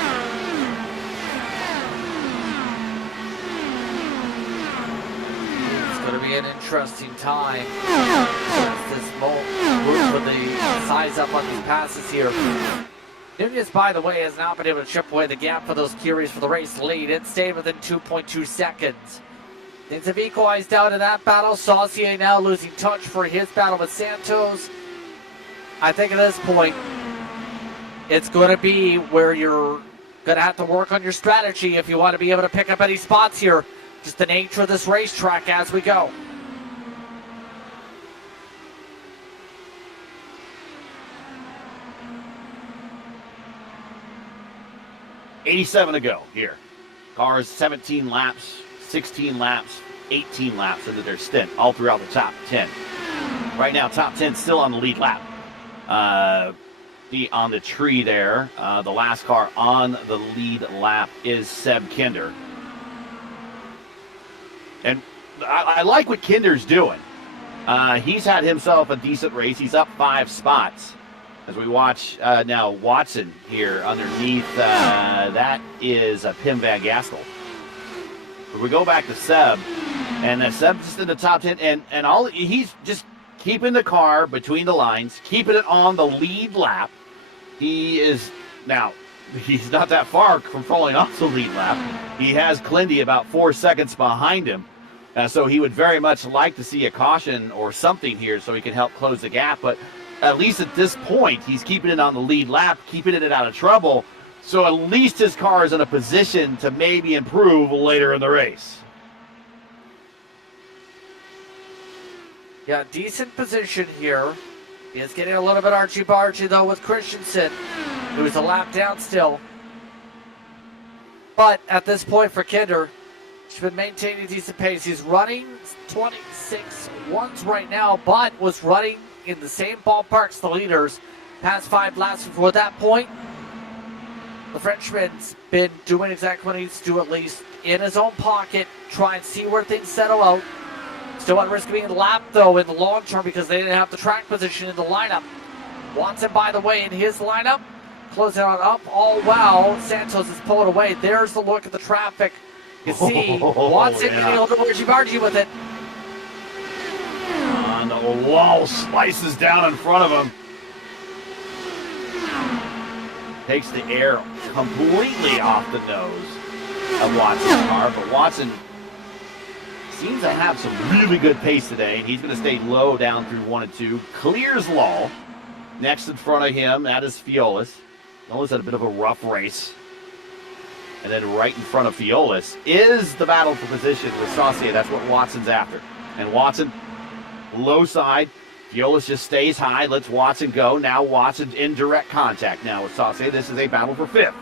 It's going to be an interesting time. This move with the size up on these passes here. Nunez, by the way, has not been able to chip away the gap for those Curies for the race lead. It stayed within 2.2 seconds. Things have equalized out in that battle. Saucier now losing touch for his battle with Santos. I think at this point, it's going to be where you're going to have to work on your strategy if you want to be able to pick up any spots here. Just the nature of this racetrack as we go. .87 to go here. Cars 17 laps, 16 laps, 18 laps into their stint, all throughout the top 10. Right now, top 10 still on the lead lap. On the tree there, the last car on the lead lap is Seb Kinder. And I like what Kinder's doing. He's had himself a decent race. He's up 5 spots. As we watch now Watson here underneath, that is Pim Van Gastel. But we go back to Seb, and Seb's just in the top 10, and he's just keeping the car between the lines, keeping it on the lead lap. He's not that far from falling off the lead lap. He has Clindy about 4 seconds behind him. So he would very much like to see a caution or something here so he can help close the gap, but at least at this point, he's keeping it on the lead lap, keeping it out of trouble. So at least his car is in a position to maybe improve later in the race. Yeah, decent position here. He is getting a little bit archy-bargy, though, with Christensen, who's a lap down still. But at this point for Kinder, he's been maintaining a decent pace. He's running 26.1s right now, but was running in the same ballparks the leaders past 5 laps before that point. The Frenchman's been doing exactly what he needs to do, at least in his own pocket, try and see where things settle out. Still at risk of being lapped, though, in the long term because they didn't have the track position in the lineup. Watson, by the way, in his lineup, closing on up all while Santos is pulling away. There's the look at the traffic. You see Watson getting a little argy-bargy with it. And the wall slices down in front of him. Takes the air completely off the nose of Watson's car, but Watson seems to have some really good pace today. He's going to stay low down through 1 and 2. Clears Law. Next in front of him, that is Fiolis. Fiolis had a bit of a rough race. And then right in front of Fiolis is the battle for position with Saucier. That's what Watson's after. And Watson, low side. Fiolis just stays high, lets Watson go. Now Watson's in direct contact now with Saucier. This is a battle for 5th.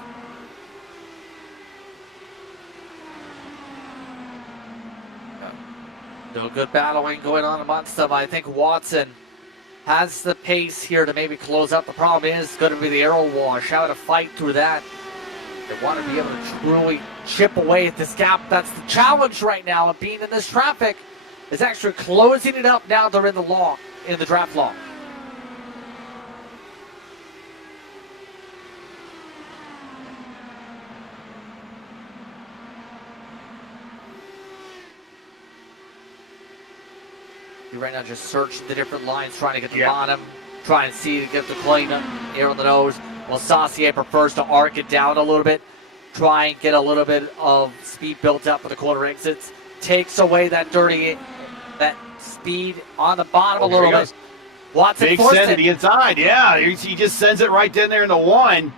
No good battling going on amongst them. I think Watson has the pace here to maybe close up. The problem is going to be the aero wash. How to fight through that. They want to be able to truly chip away at this gap. That's the challenge right now of being in this traffic. is actually closing it up now they're in the draft long. He right now just searching the different lines, trying to get the bottom, trying to see to get the clean air on the nose. Well, Saucier prefers to arc it down a little bit, try and get a little bit of speed built up for the corner exits. Takes away that speed on the bottom a little bit. Watson big send to the inside. Yeah, he just sends it right in there in the one.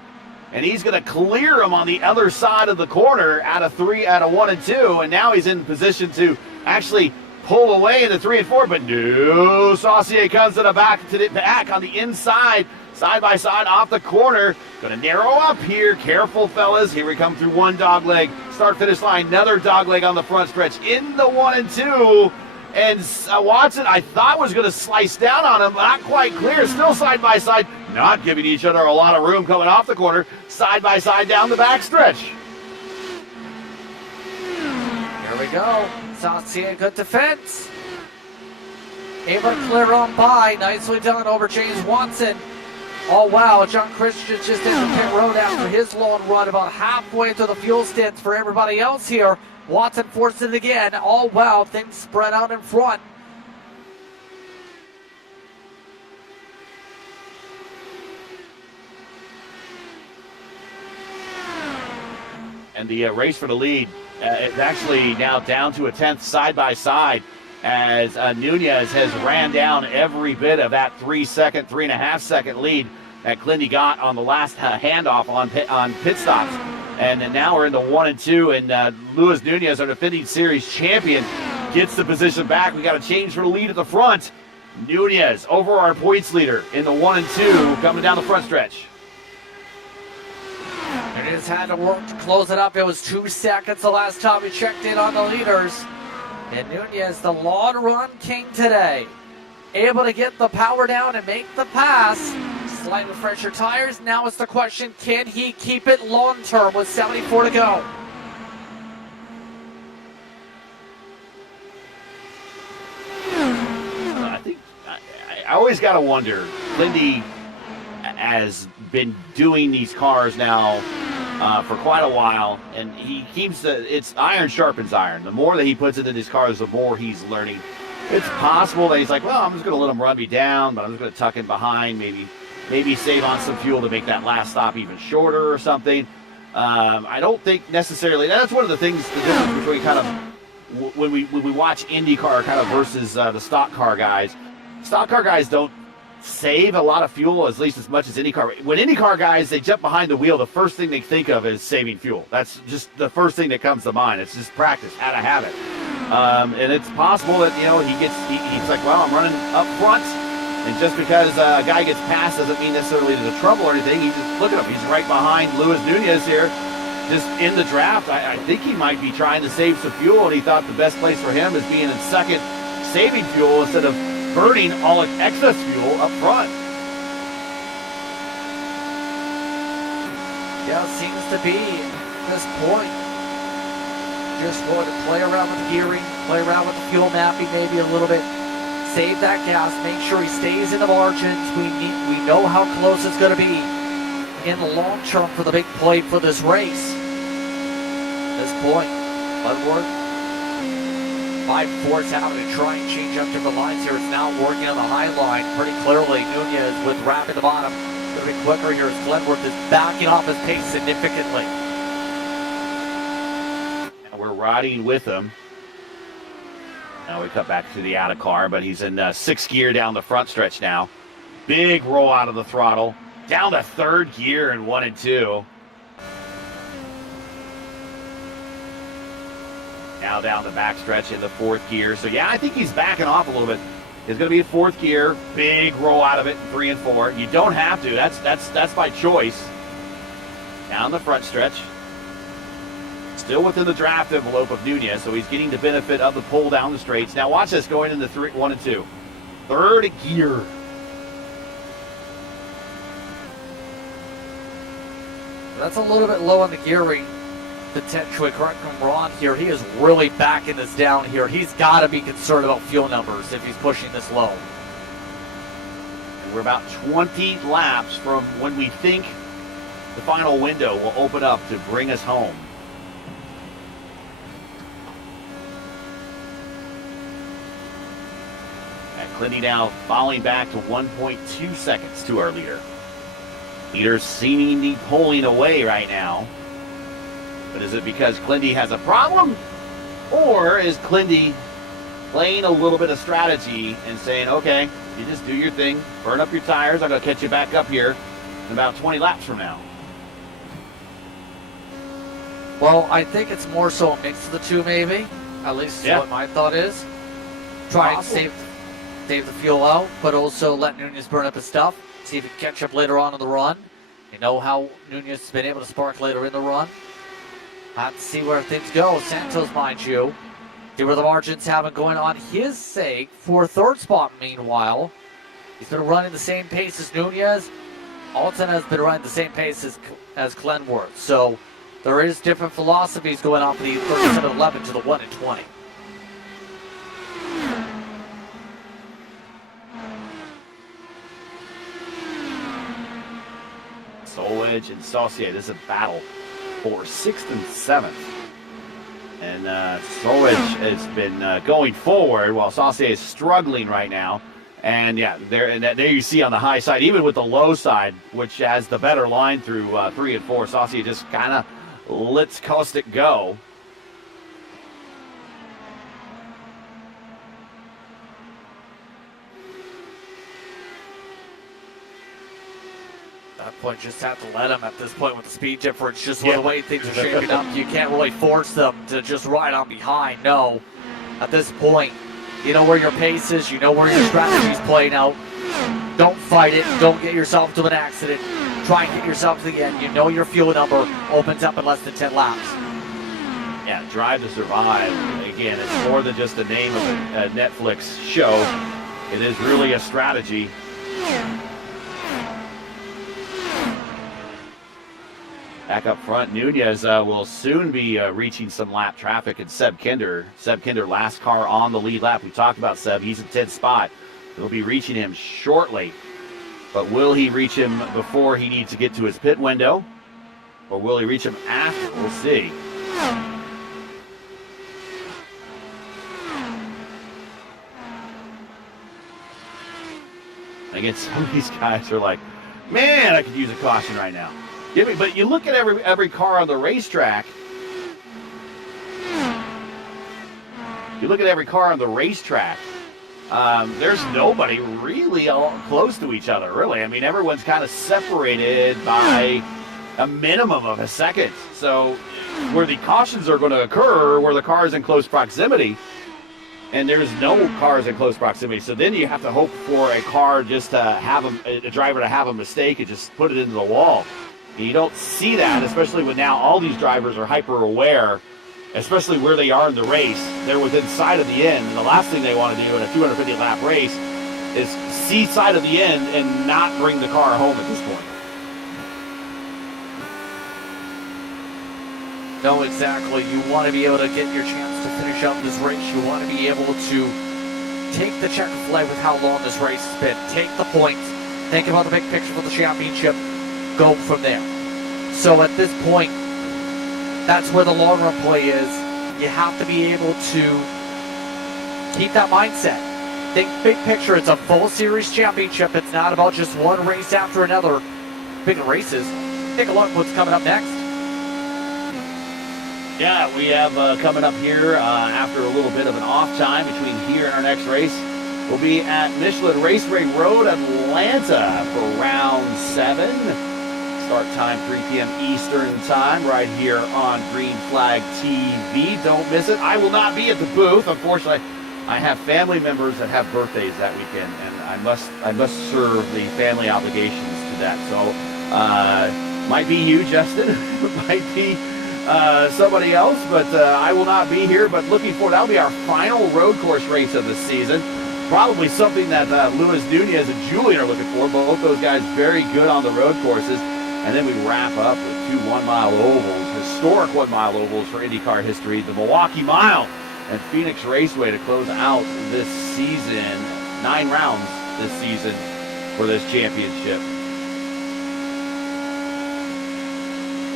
And he's going to clear him on the other side of the corner out of 1 and 2. And now he's in position to actually pull away in the 3 and 4, but no. Saucier comes to the back on the inside, side by side off the corner. Going to narrow up here. Careful, fellas. Here we come through one dog leg. Start finish line. Another dog leg on the front stretch in the 1 and 2. And Watson, I thought, was going to slice down on him, but not quite clear. Still side by side, not giving each other a lot of room coming off the corner. Side by side down the back stretch. Here we go. Saucier, good defense. Able to clear on by. Nicely done over James Watson. Oh, wow. John Christian just in the pit road after his long run, about halfway to the fuel stints for everybody else here. Watson forced it again. Oh, wow. Things spread out in front. And the race for the lead is actually now down to a 10th side by side as Nunez has ran down every bit of that 3.5 second lead that Clindy got on the last handoff on pit stops. And now we're into 1 and 2, and Luis Nunez, our defending series champion, gets the position back. We got a change for the lead at the front. Nunez over our points leader in the 1 and 2 coming down the front stretch. Nunez had to work to close it up. It was 2 seconds the last time we checked in on the leaders. And Nunez, the long run king today, able to get the power down and make the pass. Slightly fresher tires. Now it's the question, can he keep it long term with 74 to go? I think I always got to wonder. Clindy has been doing these cars now for quite a while, and he keeps it's iron sharpens iron. The more that he puts into these cars, the more he's learning. It's possible that he's like, well, I'm just going to let him run me down, but I'm just going to tuck in behind, maybe save on some fuel to make that last stop even shorter or something. I don't think necessarily. That's one of the things, the difference between kind of when we watch IndyCar kind of versus the stock car guys. Stock car guys don't save a lot of fuel, at least as much as IndyCar. When IndyCar guys, they jump behind the wheel, the first thing they think of is saving fuel. That's just the first thing that comes to mind. It's just practice, how to have it. And it's possible that, he's like, well, I'm running up front. And just because a guy gets past doesn't mean necessarily there's a trouble or anything. Look at him. He's right behind Luis Nunez here. Just in the draft, I think he might be trying to save some fuel, and he thought the best place for him is being in second, saving fuel instead of burning all its excess fuel up front. Yeah, it seems to be at this point. Just going to play around with the gearing, play around with the fuel mapping maybe a little bit. Save that gas, make sure he stays in the margins. We know how close it's going to be in the long term for the big play for this race. At this point, Ludwig, 5-4's having to try and change up different lines here. It's now working on the high line pretty clearly. Nunez with wrap at the bottom. It's going to be quicker here as Glenworth is backing off his pace significantly. And we're riding with him. Now we cut back to the out of car, but he's in sixth gear down the front stretch now. Big roll out of the throttle. Down to third gear in 1 and 2. Now down the back stretch in the fourth gear. So yeah, I think he's backing off a little bit. It's going to be in fourth gear. Big roll out of it in 3 and 4. You don't have to. That's by choice. Down the front stretch. Still within the draft envelope of Nunez, so he's getting the benefit of the pull down the straights. Now watch this going into 1 and 2. Third gear. That's a little bit low on the gearing. potentially, correct me if I'm wrong here, he is really backing this down here. He's got to be concerned about fuel numbers if he's pushing this low. We're about 20 laps from when we think the final window will open up to bring us home. And Clindy now falling back to 1.2 seconds to our leader. Leader seemingly pulling away right now. But is it because Clindy has a problem? Or is Clindy playing a little bit of strategy and saying, okay, you just do your thing, burn up your tires, I'm going to catch you back up here in about 20 laps from now? Well, I think it's more so a mix of the two, maybe. At least what my thought is. Try and save the fuel out, but also let Nunez burn up his stuff. See if he can catch up later on in the run. You know how Nunez has been able to spark later in the run. Have to see where things go. Santos, mind you. See where the margins have been going on his sake for third spot, meanwhile. He's been running the same pace as Nunez. Alton has been running the same pace as Glenworth. So there is different philosophies going on for the 37-11 to the 1 and 20. Solwedge and Saucier, this is a battle for 6th and 7th. And Solwedge has been going forward while Saucier is struggling right now. And yeah, there you see on the high side, even with the low side, which has the better line through 3 and 4, Saucier just kind of lets Caustic go. At that point, just have to let them at this point with the speed difference, just with the way things are shaping up. You can't really force them to just ride on behind. No. At this point, you know where your pace is, you know where your strategy's playing out. Don't fight it. Don't get yourself to an accident. Try and get yourself to the end. You know your fuel number opens up in less than 10 laps. Yeah, Drive to Survive. Again, it's more than just a name of a Netflix show. It is really a strategy. Back up front, Nunez will soon be reaching some lap traffic, and Seb Kinder. Seb Kinder, last car on the lead lap. We talked about Seb. He's in 10th spot. He'll be reaching him shortly. But will he reach him before he needs to get to his pit window? Or will he reach him after? We'll see. Again, some of these guys are like, man, I could use a caution right now. But you look at every car on the racetrack. There's nobody really all close to each other, really. I mean, everyone's kind of separated by a minimum of a second. So where the cautions are going to occur, where the car is in close proximity, and there's no cars in close proximity. So then you have to hope for a car just to have a driver to have a mistake and just put it into the wall. You don't see that, especially when now all these drivers are hyper aware, especially where they are in the race. They're within sight of the end. And the last thing they want to do in a 250 lap race is see sight of the end and not bring the car home at this point. No, exactly. You want to be able to get your chance to finish up this race. You want to be able to take the checker flag with how long this race has been. Take the points. Think about the big picture for the championship. Go from there. So at this point, that's where the long run play is. You have to be able to keep that mindset. Think big picture. It's a full series championship. It's not about just one race after another. Big races. Take a look at what's coming up next. Yeah, we have coming up here after a little bit of an off time between here and our next race. We'll be at Michelin Raceway Road, Atlanta for round 7. Start time 3 p.m. Eastern time right here on Green Flag TV. Don't miss it. I will not be at the booth. Unfortunately, I have family members that have birthdays that weekend, and I must serve the family obligations to that. So might be you, Justin. Might be somebody else, but I will not be here. But looking forward, that'll be our final road course race of the season. Probably something that Luis Nunez and Julian are looking for. Both those guys very good on the road courses. And then we wrap up with two 1 mile ovals, historic 1 mile ovals for IndyCar history. The Milwaukee Mile and Phoenix Raceway to close out this season. 9 rounds this season for this championship.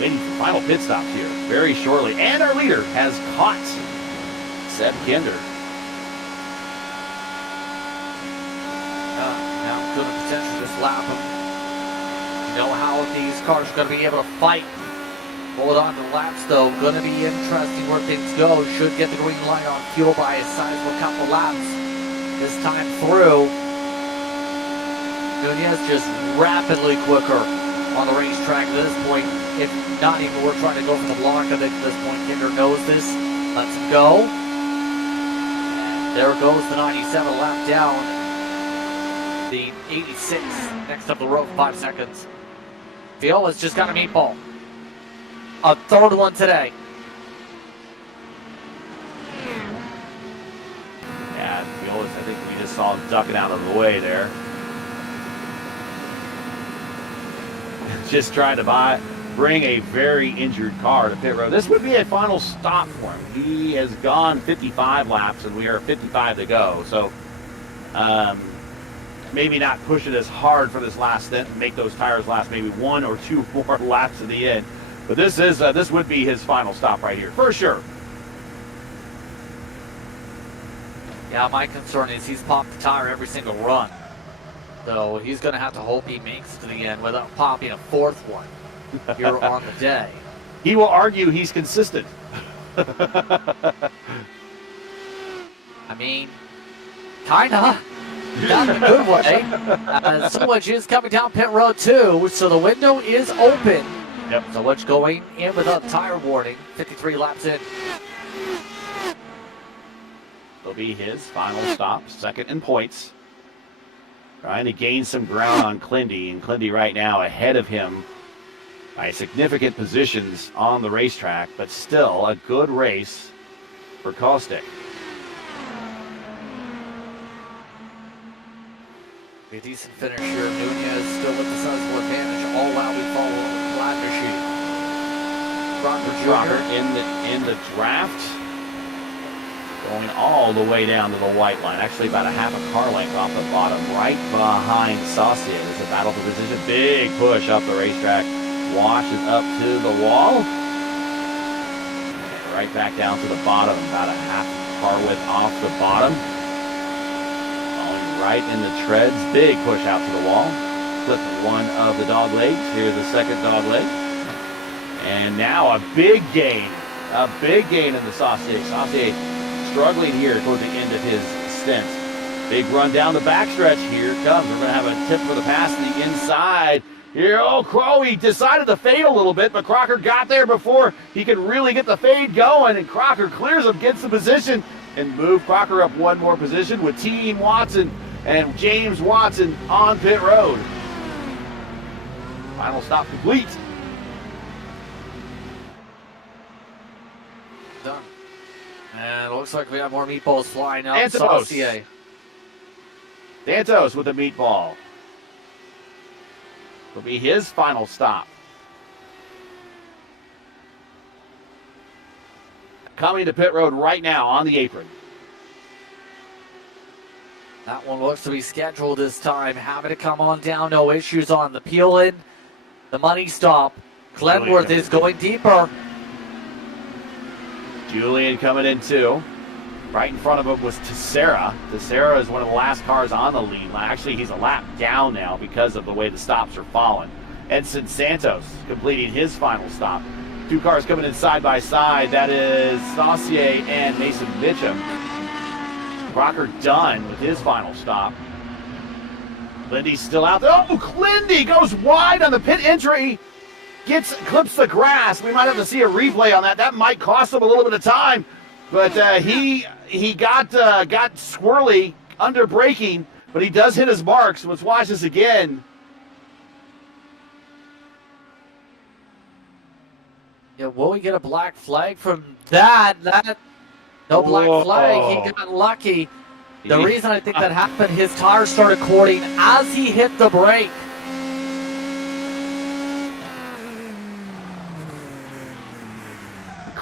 Waiting for final pit stops here very shortly. And our leader has caught Seb Kinder. Now could have potentially just lap him. You know how these cars are going to be able to fight. Hold on to the laps though. Going to be interesting where things go. Should get the green light on fuel by a sizable couple laps this time through. Nunez just rapidly quicker on the racetrack at this point. If not even, we're trying to go for the block. I think at this point, Kinder knows this. Let's go. And there goes the 97 lap down. The 86 next up the road for 5 seconds. Viola's just got a meatball. A third one today. Yeah, Viola's, I think we just saw him ducking out of the way there. Just trying to bring a very injured car to pit road. This would be a final stop for him. He has gone 55 laps, and we are 55 to go. So maybe not push it as hard for this last stint and make those tires last maybe 1 or 2 more laps to the end. But this would be his final stop right here, for sure. Yeah, my concern is he's popped the tire every single run. So he's going to have to hope he makes it to the end without popping a 4th one here on the day. He will argue he's consistent. I mean, kinda. Not in a good way. So much is coming down pit road too, so the window is open. Yep. So much going in without tire warning. 53 laps in. Will be his final stop, second in points. Trying to gain some ground on Clindy, and Clindy right now ahead of him by significant positions on the racetrack, but still a good race for Caustic. A decent finish here. Nunez still with the sizable advantage. All out we follow Crocker in the draft, going all the way down to the white line. Actually about a half a car length off the bottom, right behind Saucier. There's a battle for position. Big push up the racetrack. Washes up to the wall. And right back down to the bottom, about a half car width off the bottom. Falling right in the treads. Big push out to the wall. Flip one of the dog legs. Here's the second dog leg. And now a big gain. A big gain in the Saucier. Saucier struggling here towards the end of his stint. Big run down the backstretch. Here it comes. We're going to have a tip for the pass to the inside. Here, Crowe decided to fade a little bit, but Crocker got there before he could really get the fade going, and Crocker clears him, gets the position, and move Crocker up one more position with Team Watson and James Watson on pit road. Final stop complete. Done. And it looks like we have more meatballs flying out. Santos. Santos with the meatball. Will be his final stop. Coming to pit road right now on the apron. That one looks to be scheduled this time. Having to come on down. No issues on the peel-in. The money stop. Glenworth is going deeper. Julian coming in too. Right in front of him was Teixeira. Teixeira is one of the last cars on the lead. Actually, he's a lap down now because of the way the stops are falling. Edson Santos completing his final stop. Two cars coming in side by side. That is Saucier and Mason Mitchum. Crocker done with his final stop. Clindy's still out there. Oh, Clindy goes wide on the pit entry. Clips the grass. We might have to see a replay on that. That might cost him a little bit of time. But he got squirrely under braking, but he does hit his marks. Let's watch this again. Yeah, will we get a black flag from that? No black flag. He got lucky. The reason I think that happened, his tires started cording as he hit the brake.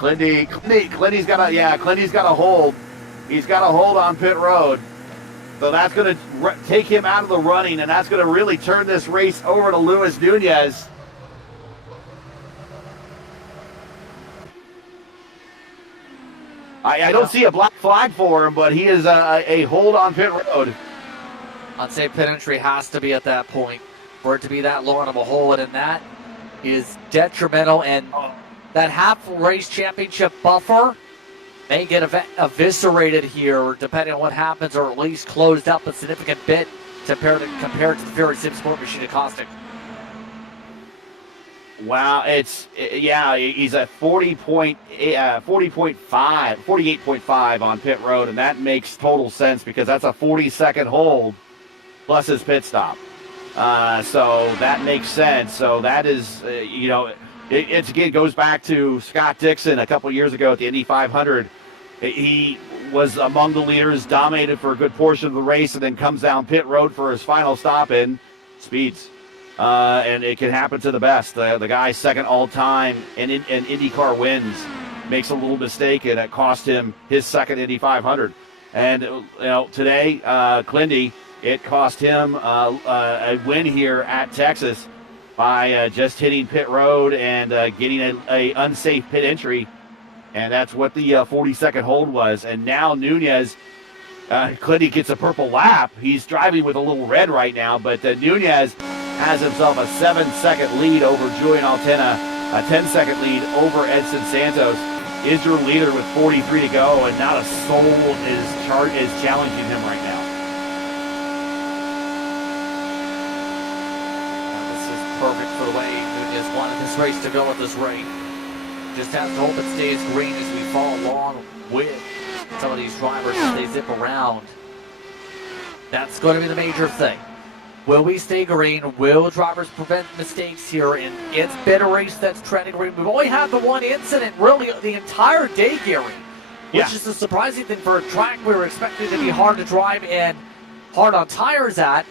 Clinty's got a hold. He's got a hold on pit road. So that's going to take him out of the running, and that's going to really turn this race over to Luis Nunez. I don't see a black flag for him, but he is a hold on pit road. I'd say pit entry has to be at that point for it to be that long of a hold, and that is detrimental. And that half race championship buffer may get eviscerated here, depending on what happens, or at least closed up a significant bit compared to the Fury Sim Sport Machine at Caustic. Wow, he's at 48.5 on pit road, and that makes total sense because that's a 40-second hold plus his pit stop. So that makes sense. So that is, it again goes back to Scott Dixon a couple years ago at the Indy 500. He was among the leaders, dominated for a good portion of the race, and then comes down pit road for his final stop and speeds. And it can happen to the best. The guy second all time and IndyCar wins, makes a little mistake, and it cost him his second Indy 500. And today, Clindy, it cost him a win here at Texas by just hitting pit road and getting a unsafe pit entry. And that's what the 40-second hold was. And now Nunez, Clindy gets a purple lap. He's driving with a little red right now, but Nunez has himself a 7-second lead over Julian Altena, a 10-second lead over Edson Santos. Is your leader with 43 to go, and not a soul is challenging him right now. This is perfect for the way Nunez wanted this race to go at this rate. Just has to hope it stays green as we follow along with some of these drivers as they zip around. That's going to be the major thing. Will we stay green? Will drivers prevent mistakes here? And it's been a race that's trending green. We've only had the one incident really the entire day, Gary, which is the surprising thing for a track we were expecting to be hard to drive and hard on tires at.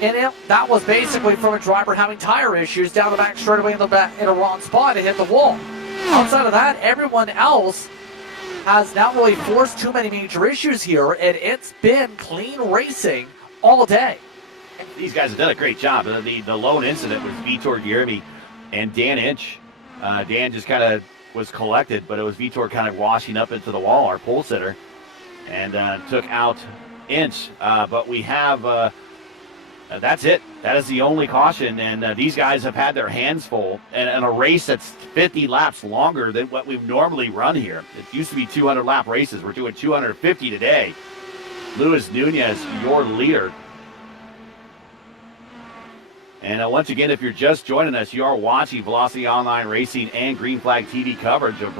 And that was basically from a driver having tire issues down the back straightaway in a wrong spot and hit the wall. Outside of that, everyone else has not really forced too many major issues here, and it's been clean racing all day. These guys have done a great job. The lone incident was Vitor Guilherme and Dan Inch. Dan just kind of was collected, but it was Vitor kind of washing up into the wall, our pole sitter, and took out Inch. But we have, that's it. That is the only caution, and these guys have had their hands full. And a race that's 50 laps longer than what we've normally run here. It used to be 200-lap races. We're doing 250 today. Luis Nunez, your leader. And once again, if you're just joining us, you are watching Velocity Online Racing and Green Flag TV coverage of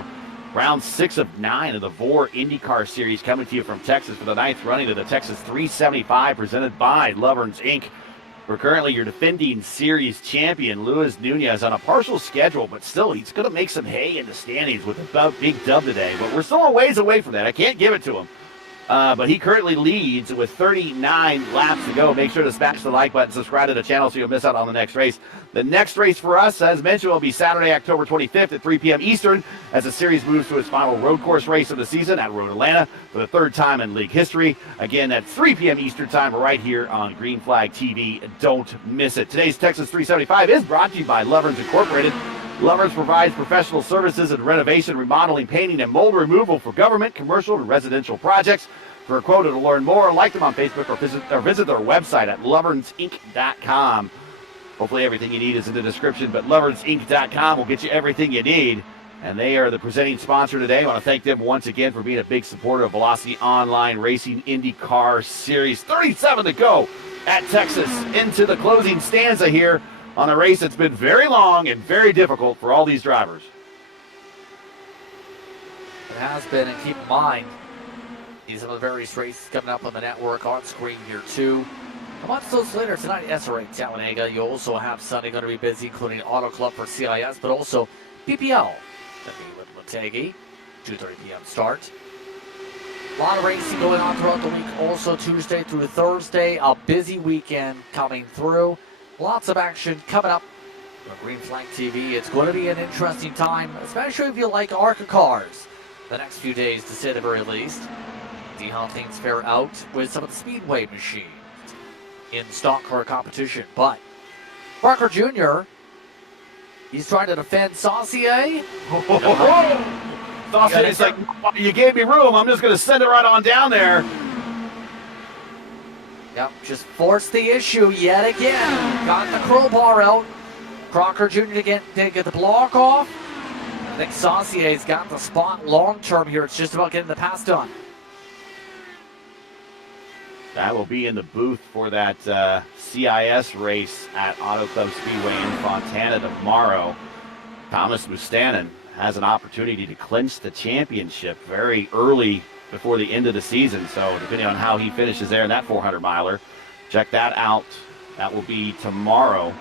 round 6 of 9 of the VOR IndyCar Series, coming to you from Texas for the 9th running of the Texas 375, presented by Loverns, Inc. We're currently your defending series champion, Luis Nunez, on a partial schedule, but still, he's going to make some hay in the standings with a big dub today. But we're still a ways away from that. I can't give it to him. But he currently leads with 39 laps to go. Make sure to smash the like button, subscribe to the channel so you'll miss out on the next race. The next race for us, as mentioned, will be Saturday, October 25th at 3 p.m. Eastern as the series moves to its final road course race of the season at Road Atlanta for the 3rd time in league history. Again, at 3 p.m. Eastern time right here on Green Flag TV. Don't miss it. Today's Texas 375 is brought to you by Loverns Incorporated. Loverns provides professional services in renovation, remodeling, painting, and mold removal for government, commercial, and residential projects. For a quote or to learn more, like them on Facebook or visit their website at loversinc.com. Hopefully everything you need is in the description, but loversinc.com will get you everything you need. And they are the presenting sponsor today. I want to thank them once again for being a big supporter of Velocity Online Racing IndyCar Series. 37 to go at Texas into the closing stanza here on a race that's been very long and very difficult for all these drivers. It has been, and keep in mind, these are the various races coming up on the network on screen here too. A month later tonight, SRA Talladega. You also have Sunday going to be busy, including Auto Club for CIS, but also PPL. That'll be with Lategi, 2:30 p.m. start. A lot of racing going on throughout the week. Also Tuesday through Thursday, a busy weekend coming through. Lots of action coming up Green Flag TV, it's going to be an interesting time, especially if you like ARCA cars. The next few days, to say the very least. See how things fare out with some of the Speedway machines in stock car competition. But Crocker Jr., he's trying to defend Saucier. Saucier's like, you gave me room. I'm just going to send it right on down there. Yep, just forced the issue yet again. Got the crowbar out. Crocker Jr. to get the block off. I think Saucier's got the spot long term here. It's just about getting the pass done. That will be in the booth for that CIS race at Auto Club Speedway in Fontana tomorrow. Thomas Mustanen has an opportunity to clinch the championship very early before the end of the season. So depending on how he finishes there in that 400-miler, check that out. That will be tomorrow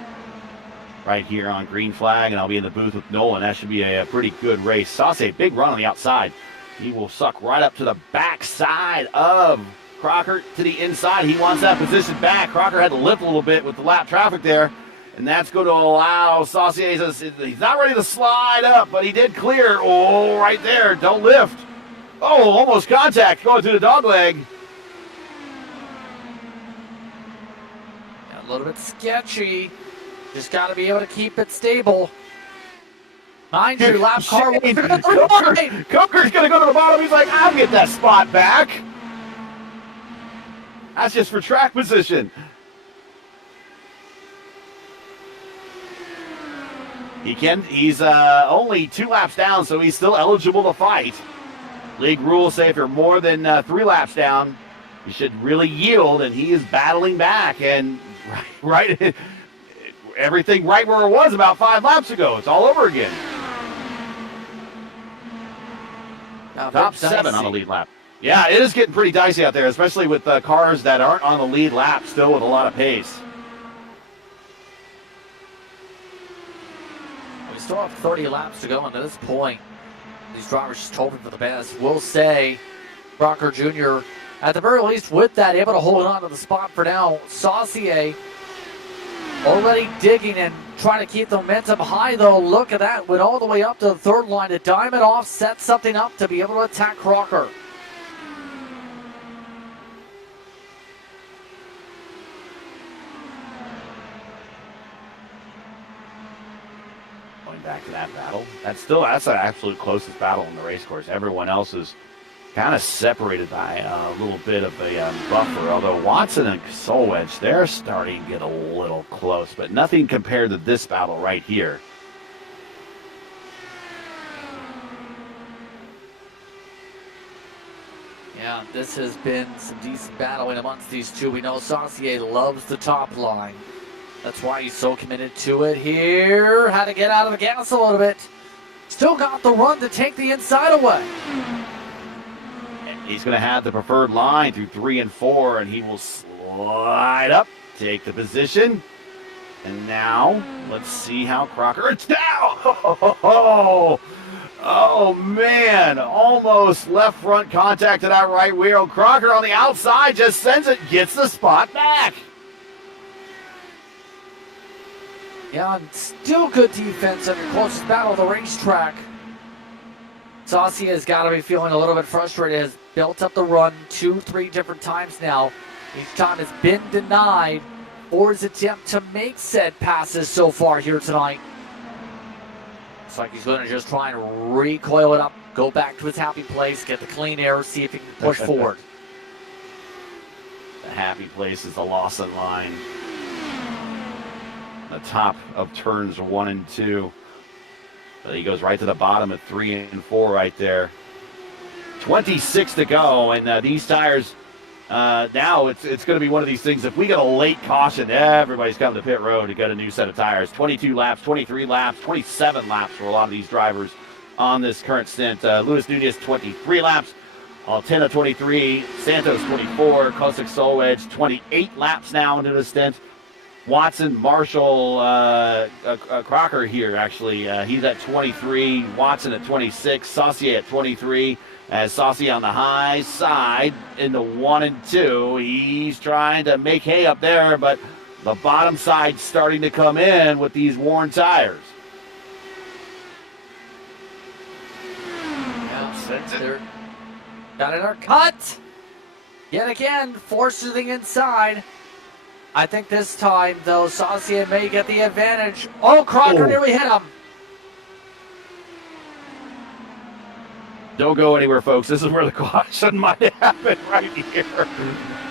right here on Green Flag, and I'll be in the booth with Nolan. That should be a pretty good race. Saucier, big run on the outside. He will suck right up to the backside of Crocker to the inside. He wants that position back. Crocker had to lift a little bit with the lap traffic there, and that's going to allow Saucier. He's not ready to slide up, but he did clear. Oh, right there. Don't lift. Oh, almost contact going through the dog leg. A little bit sketchy. Just got to be able to keep it stable. Mind you, lap car. Cooker's going to go to the bottom. He's like, I'll get that spot back. That's just for track position. He's only 2 laps down, so he's still eligible to fight. League rules say if you're more than 3 laps down, you should really yield, and he is battling back. And right everything right where it was about 5 laps ago. It's all over again. Top 7 on the lead lap. Yeah, it is getting pretty dicey out there, especially with cars that aren't on the lead lap still with a lot of pace. We still have 30 laps to go, and at this point, these drivers just hoping for the best. We'll say Crocker Jr., at the very least, with that, able to hold on to the spot for now. Saucier already digging and trying to keep the momentum high, though. Look at that. Went all the way up to the third line to dime it off, set something up to be able to attack Crocker. Going back to that battle. That's the absolute closest battle in the race course. Everyone else is kind of separated by a little bit of a buffer, although Watson and Solwedge, they're starting to get a little close, but nothing compared to this battle right here. Yeah, this has been some decent battling amongst these two. We know Saucier loves the top line. That's why he's so committed to it here. Had to get out of the gas a little bit. Still got the run to take the inside away. He's going to have the preferred line through 3 and 4, and he will slide up, take the position. And now, let's see how Crocker, it's down! Oh, man, almost left front contact to that right wheel. Crocker on the outside just sends it, gets the spot back. Yeah, and still good defense on your closest battle of the racetrack. Saucier has got to be feeling a little bit frustrated. Has built up the run 2-3 different times now. Each time has been denied for his attempt to make said passes so far here tonight. Looks like he's going to just try and recoil it up, go back to his happy place, get the clean air, see if he can push forward. The happy place is the Lawson line. The top of turns 1 and 2. But he goes right to the bottom at 3 and 4 right there. 26 to go, and these tires, now it's going to be one of these things. If we get a late caution, everybody's coming to pit road to get a new set of tires. 22 laps, 23 laps, 27 laps for a lot of these drivers on this current stint. Luis Nunez, 23 laps. Altena, 23. Santos, 24. Kosick Solwedge, 28 laps now into the stint. Watson, Marshall, Crocker here, actually. He's at 23. Watson at 26. Saucier at 23. As Saucier on the high side into 1 and 2. He's trying to make hay up there, but The bottom side starting to come in with these worn tires. They're got it cut. Yet again, forced to the inside. I think this time, though, Saucier may get the advantage. Oh, Crocker nearly hit him. Don't go anywhere, folks. This is where the caution might happen right here.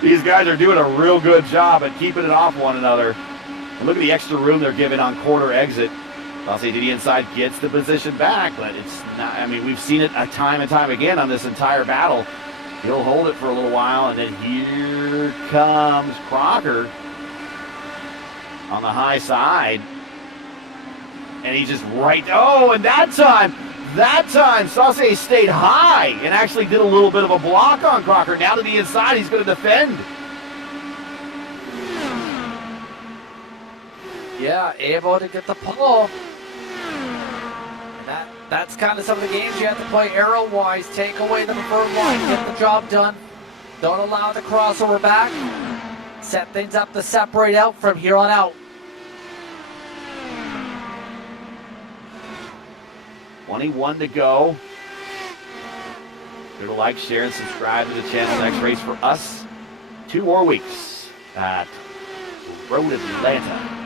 These guys are doing a real good job at keeping it off one another. And look at the extra room they're giving on corner exit. I'll say to the inside, gets the position back, but it's not, I mean, we've seen it a time and time again on this entire battle. He'll hold it for a little while, and then here comes Crocker on the high side. And he just and that time, Saucier stayed high and actually did a little bit of a block on Crocker. Now to the inside, he's going to defend. Yeah, able to get the pull. That's kind of some of the games you have to play arrow-wise. Take away the preferred line, get the job done. Don't allow the crossover back. Set things up to separate out from here on out. 21 to go. Sure to like, share, and subscribe to the channel. Next race for us. 2 more weeks at Road Atlanta.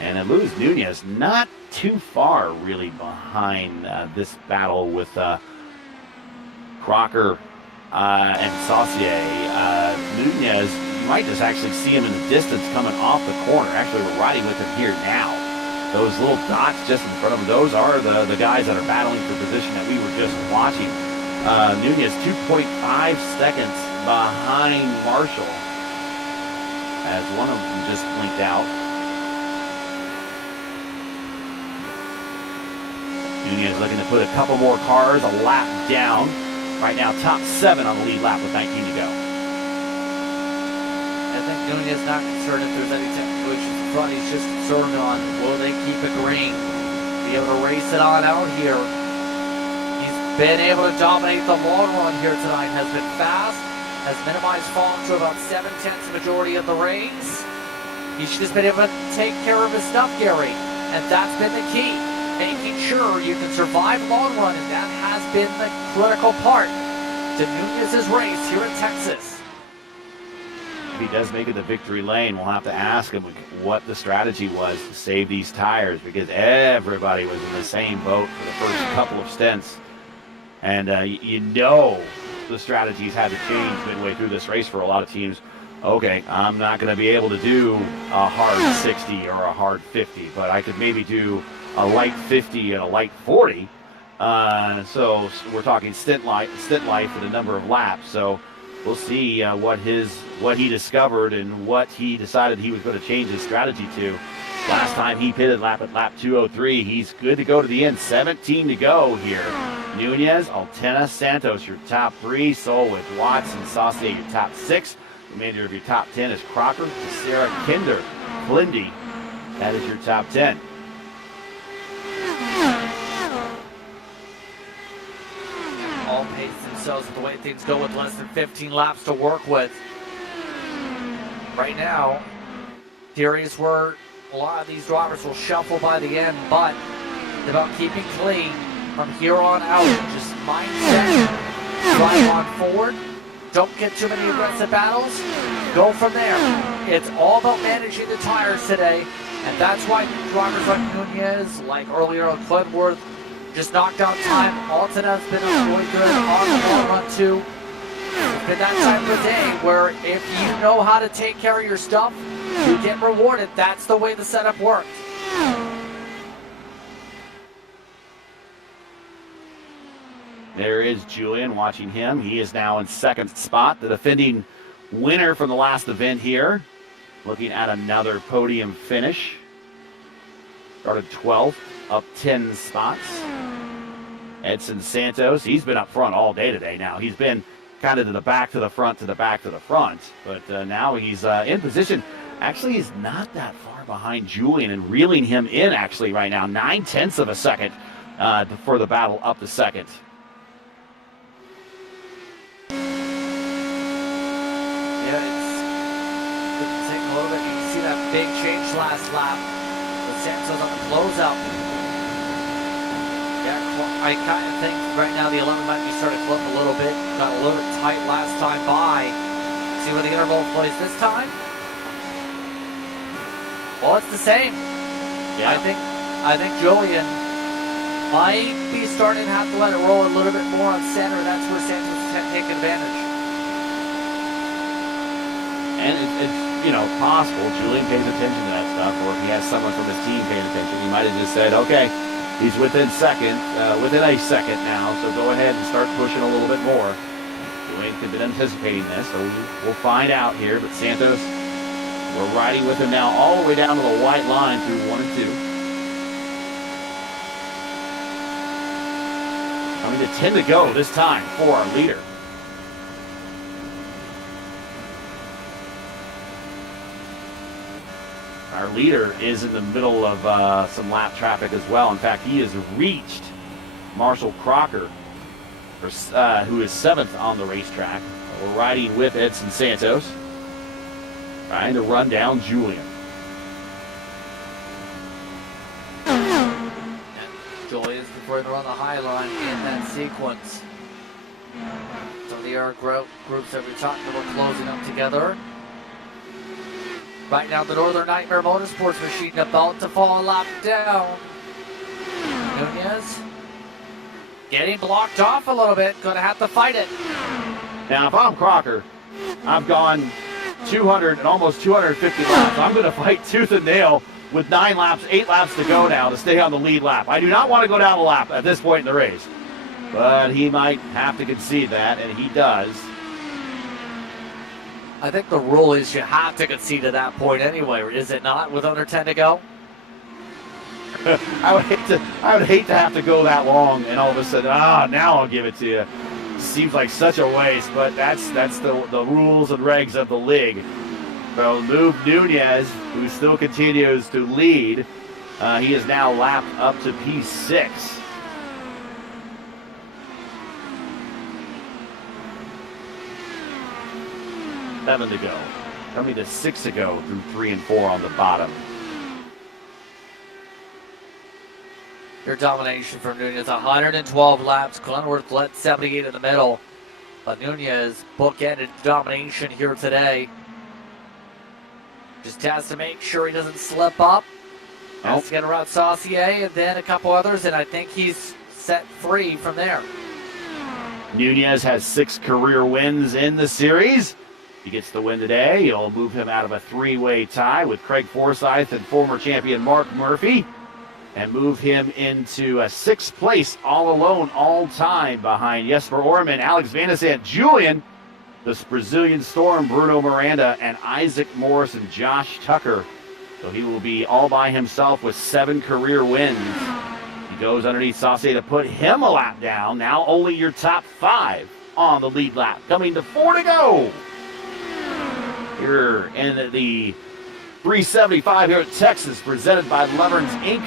And Luis Nunez not too far really behind this battle with Crocker and Saucier. Nunez, you might just actually see him in the distance coming off the corner. Actually, we're riding with him here now. Those little dots just in front of him, those are the guys that are battling for position that we were just watching. Nunez 2.5 seconds behind Marshall as one of them just blinked out. Nunez looking to put a couple more cars a lap down. Right now, top 7 on the lead lap with 19 to go. I think Nunez not concerned if there's any technical issues in front. He's just concerned on will they keep it green, be able to race it on out here. He's been able to dominate the long run here tonight. Has been fast, has minimized falls to about 7/10 majority of the race. He's just been able to take care of his stuff, Gary, and that's been the key. Making sure you can survive long run, and that has been the critical part to Nunez's race here in Texas. If he does make it the victory lane, we'll have to ask him what the strategy was to save these tires, because everybody was in the same boat for the first couple of stints. And you know the strategies had to change midway through this race for a lot of teams. Okay, I'm not going to be able to do a hard 60 or a hard 50, but I could maybe do a light 50 and a light 40. So we're talking stint life with a number of laps. So we'll see what he discovered and what he decided he was going to change his strategy to. Last time he pitted lap 203. He's good to go to the end. 17 to go here. Nunez, Altena, Santos, your top 3. Solwith, Watson, Saucier, your top 6. Remainder of your top 10 is Crocker, Sarah, Kinder, Lindy. That is your top 10. All pace themselves with the way things go with less than 15 laps to work with. Right now, series where a lot of these drivers will shuffle by the end, but it's about keeping clean from here on out. Just mindset, drive on forward. Don't get too many aggressive battles. Go from there. It's all about managing the tires today, and that's why drivers like Nunez, like earlier on Cledworth, just knocked down time. Altona's been really good on the long run too. It's been that time of the day where if you know how to take care of your stuff, you get rewarded. That's the way the setup works. There is Julian, watching him. He is now in second spot, the defending winner from the last event here. Looking at another podium finish. Started 12th, up 10 spots. Edson Santos, he's been up front all day today now. He's been kind of to the back, to the front, to the back, to the front. But now he's in position. Actually, he's not that far behind Julian and reeling him in actually right now. 9/10 of a second for the battle up to second. big change last lap. With Santos on the closeout. Yeah, I kind of think right now the 11 might be starting to flip a little bit. Got a little bit tight last time by. See where the interval plays this time? Well, it's the same. Yeah. I think Julian might be starting to have to let it roll a little bit more on center. That's where Santos can take advantage. And it's possible Julian pays attention to that stuff, or if he has someone from his team paying attention, he might have just said, okay, he's within a second now, so go ahead and start pushing a little bit more. Julian could have been anticipating this, so we'll find out here. But Santos, we're riding with him now all the way down to the white line through 1 and 2. Coming to 10 to go this time for our leader. Our leader is in the middle of some lap traffic as well. In fact, he has reached Marshall Crocker, who is 7th on the racetrack. We're riding with Edson Santos, trying to run down Julian. And Julian's preferring to run the high line in that sequence. So the air groups that we talked about closing up together. Right now, the Northern Nightmare Motorsports machine about to fall a lap down. Nunez getting blocked off a little bit. Going to have to fight it. Now, if I'm Crocker, I've gone 200 and almost 250 laps. I'm going to fight tooth and nail with 8 laps to go now to stay on the lead lap. I do not want to go down the lap at this point in the race. But he might have to concede that, and he does. I think the rule is you have to concede at that point anyway, is it not, with under 10 to go? I would hate to have to go that long and all of a sudden, now I'll give it to you. Seems like such a waste, but that's the rules and regs of the league. So Nunez, who still continues to lead, he is now lapped up to P6. Seven to go. Coming to 6 to go through 3 and 4 on the bottom. Your domination from Nunez, 112 laps. Glenworth led 78 in the middle. But Nunez bookended domination here today. Just has to make sure he doesn't slip up. Has to get around Saucier and then a couple others, and I think he's set free from there. Nunez has 6 career wins in the series. He gets the win today. He'll move him out of a 3-way tie with Craig Forsyth and former champion Mark Murphy, and move him into a 6th place all alone all time behind Jesper Orman, Alex Van de Sant, Julian, the Brazilian Storm, Bruno Miranda, and Isaac Morris and Josh Tucker. So he will be all by himself with 7 career wins. He goes underneath Saucier to put him a lap down. Now only your top 5 on the lead lap. Coming to 4 to go. Here in the 375 here at Texas, presented by Leverns Inc.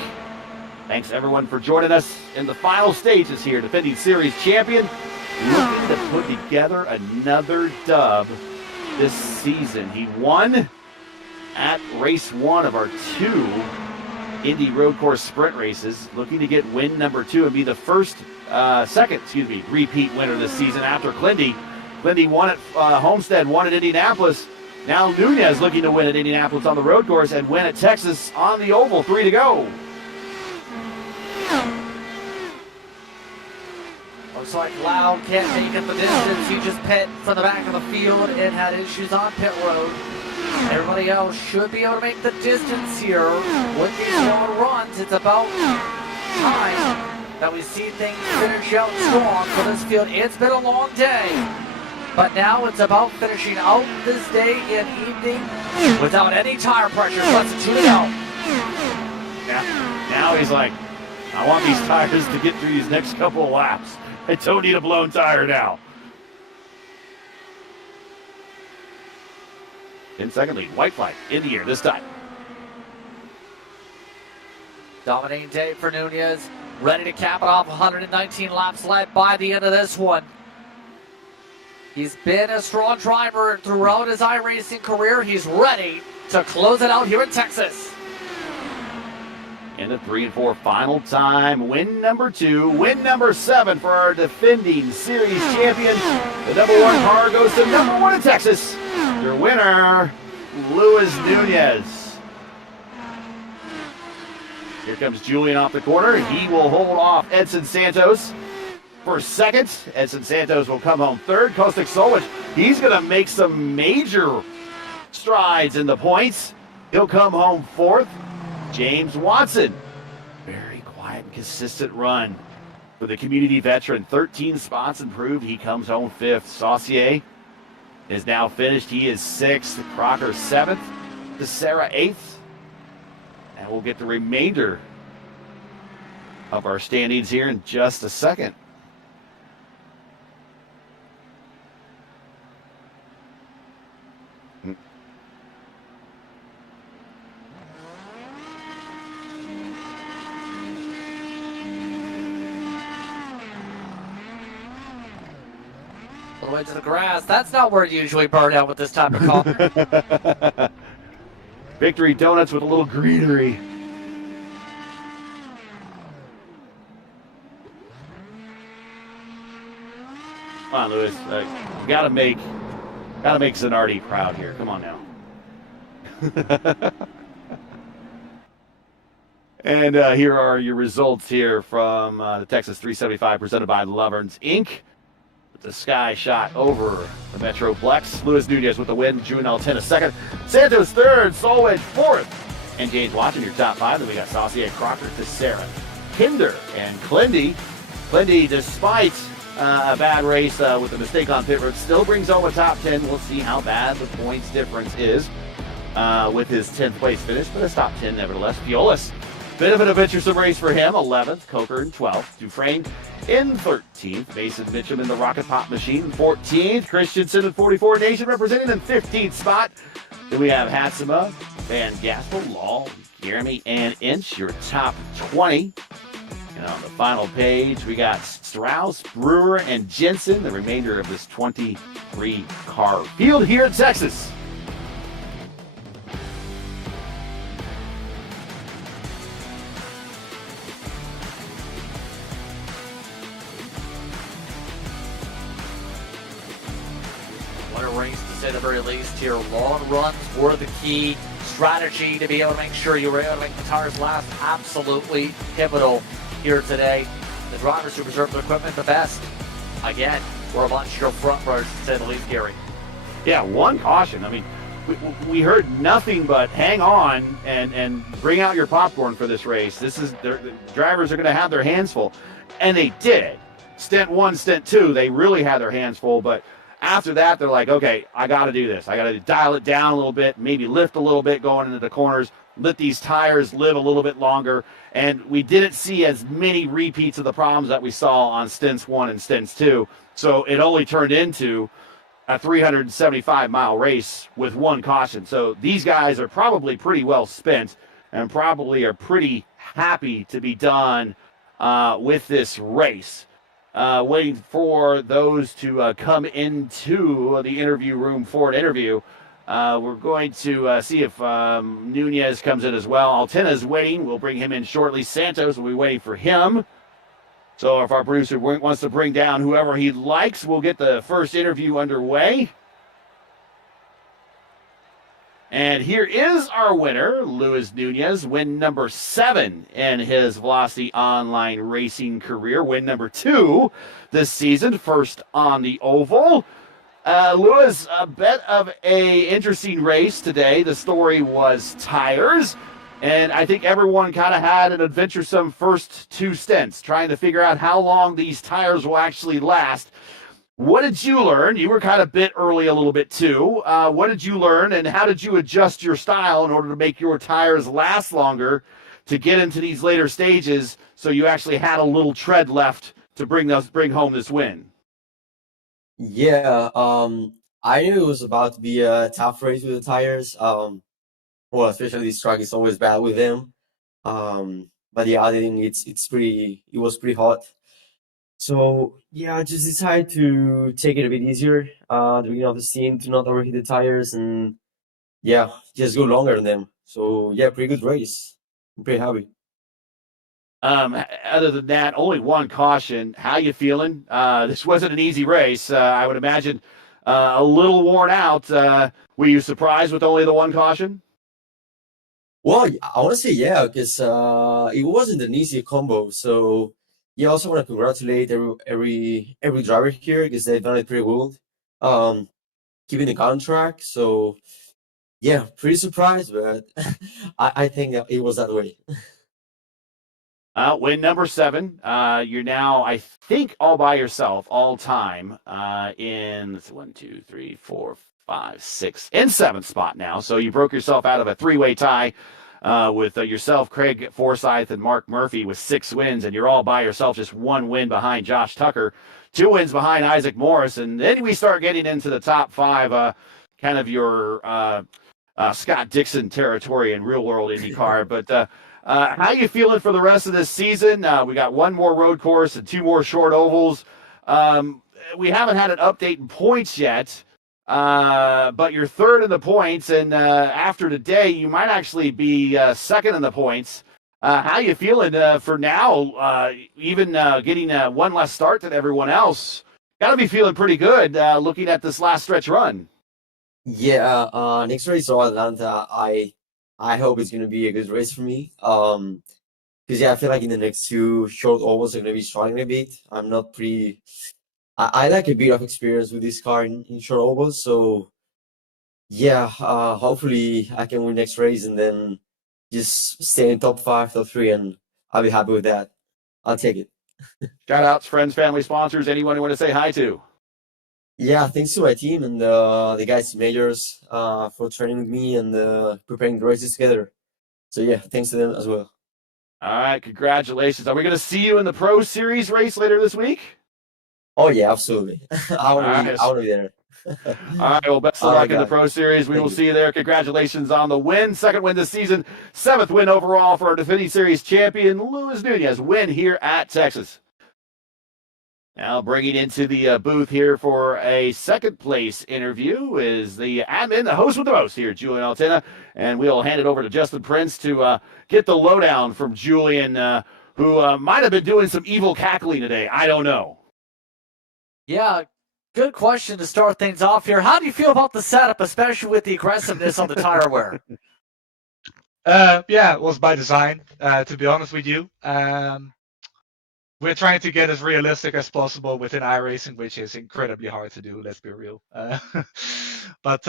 Thanks everyone for joining us in the final stages here. Defending series champion, looking to put together another dub this season. He won at race 1 of our 2 Indy Road Course sprint races, looking to get win number 2 and be the second repeat winner this season after Clindy. Clindy won at Homestead, won at Indianapolis. Now Nunez looking to win at Indianapolis on the road course and win at Texas on the oval. 3 to go. Looks like Loud can't make it the distance. He just pit from the back of the field and had issues on pit road. Everybody else should be able to make the distance here with these long runs. It's about time that we see things finish out strong for this field. It's been a long day, but now it's about finishing out this day and evening without any tire pressure. Less than 2 to go. Now he's like, I want these tires to get through these next couple of laps. I don't need a blown tire now. 10-second lead. White flag in the air this time. Dominating day for Nunez. Ready to cap it off. 119 laps led by the end of this one. He's been a strong driver throughout his iRacing career. He's ready to close it out here in Texas. In the 3 and 4 final time, win number 2, win number 7 for our defending series champions. The number 1 car goes to number 1 in Texas. Your winner, Luis Nunez. Here comes Julian off the corner. He will hold off Edson Santos for second. Edson Santos will come home third. Kostik Solwich, he's going to make some major strides in the points. He'll come home fourth. James Watson, very quiet and consistent run for the community veteran. 13 spots improved. He comes home fifth. Saucier is now finished. He is sixth. Crocker seventh. DeSera eighth. And we'll get the remainder of our standings here in just a second. All the way to the grass. That's not where it usually burn out with this type of car. Victory Donuts with a little greenery. Come on, Lewis. You gotta make Zanardi proud here. Come on now. And here are your results here from the Texas 375 presented by Loverns Inc. With the sky shot over the Metroplex. Luis Nunez with the win. Julian Altina second. Santos third. Solwich fourth. And James Watson, your top five. Then we got Saucier, Crocker, DeSera, Kinder, and Clindy. Clindy, despite a bad race with a mistake on pit road, still brings home a top 10. We'll see how bad the points difference is with his 10th place finish, but it's top 10 nevertheless. Fiolis, bit of an adventuresome race for him. 11th, Coker in 12th, Dufresne in 13th, Mason Mitchum in the Rocket Pop Machine in 14th, Christensen in 44, Nation representing in 15th spot. Then we have Hatsima, Van Gaspel, Law, Jeremy, and Inch, your top 20. And on the final page, we got Strauss, Brewer, and Jensen, the remainder of this 23-car field here in Texas. What a race, to say the very least here. Long runs were the key strategy to be able to make sure you were able to make the tires last. Absolutely pivotal here today. The drivers who preserved their equipment the best, again, were a bunch of your front runners, to say the least, Gary. Yeah, one caution. I mean, we heard nothing but hang on and bring out your popcorn for this race. The drivers are going to have their hands full. And they did. Stint 1, stint 2, they really had their hands full, but after that, they're like, okay, I got to do this. I got to dial it down a little bit, maybe lift a little bit going into the corners, let these tires live a little bit longer. And we didn't see as many repeats of the problems that we saw on stints 1 and stints 2. So it only turned into a 375-mile race with one caution. So these guys are probably pretty well spent and probably are pretty happy to be done with this race. Waiting for those to come into the interview room for an interview. We're going to see if Nunez comes in as well. Altina's waiting. We'll bring him in shortly. Santos will be waiting for him. So if our producer wants to bring down whoever he likes, we'll get the first interview underway. And here is our winner, Luis Nunez, win number 7 in his Velocity Online racing career. Win number 2 this season, first on the oval. Luis, a bit of a interesting race today. The story was tires, and I think everyone kind of had an adventuresome first 2 stints, trying to figure out how long these tires will actually last. What did you learn? You were kind of bit early a little bit too. What did you learn, and how did you adjust your style in order to make your tires last longer to get into these later stages so you actually had a little tread left to bring home this win? Yeah, I knew it was about to be a tough race with the tires. Well, especially this track is always bad with them. But yeah, other than it was pretty hot. So yeah, I just decided to take it a bit easier. The beginning of the scene to not overheat the tires and yeah, just go longer than them. So yeah, pretty good race. I'm pretty happy. Other than that, only one caution. How you feeling? This wasn't an easy race. I would imagine a little worn out. Were you surprised with only the one caution? Well, I want to say yeah, because it wasn't an easy combo. So yeah, I also want to congratulate every driver here because they've done it pretty well, um, keeping the contract. So yeah, pretty surprised, but I think that it was that way. Win number 7. You're now, I think, all by yourself, all time, in 1, 2, 3, 4, 5, 6, and 7th spot now. So you broke yourself out of a 3-way tie with yourself, Craig Forsyth, and Mark Murphy with 6 wins, and you're all by yourself, just 1 win behind Josh Tucker, 2 wins behind Isaac Morris, and then we start getting into the top 5, kind of your Scott Dixon territory in real world IndyCar. But how you feeling for the rest of this season? We got 1 more road course and 2 more short ovals. We haven't had an update in points yet, but you're 3rd in the points, and after today, you might actually be 2nd in the points. How you feeling for now? Even getting 1 less start than everyone else, got to be feeling pretty good looking at this last stretch run. Yeah, next race or Atlanta, I hope it's gonna be a good race for me. Because yeah, I feel like in the next 2 short ovals are gonna be struggling a bit. I'm not pretty. I like a bit of experience with this car in short ovals, so yeah, hopefully I can win next race and then just stay in top 5, top 3, and I'll be happy with that. I'll take it. Shout outs, friends, family, sponsors, anyone you want to say hi to. Yeah, thanks to my team and the guys majors for training with me and preparing the races together. So yeah, thanks to them as well. All right, congratulations. Are we going to see you in the Pro Series race later this week? Oh yeah, absolutely. All right. I want to be there. All right. Well, best of All right, luck in the guys. Pro Series. We Thank will you. see you there. Congratulations on the win. 2nd win this season. 7th win overall for our defending series champion, Luis Nunez. Win here at Texas. Now bringing into the booth here for a 2nd place interview is the admin, the host with the most here, Julian Altena. And we'll hand it over to Justin Prince to get the lowdown from Julian, who might have been doing some evil cackling today. I don't know. Yeah, good question to start things off here. How do you feel about the setup, especially with the aggressiveness on the tire wear? Yeah, it was by design, to be honest with you. We're trying to get as realistic as possible within iRacing, which is incredibly hard to do, let's be real. But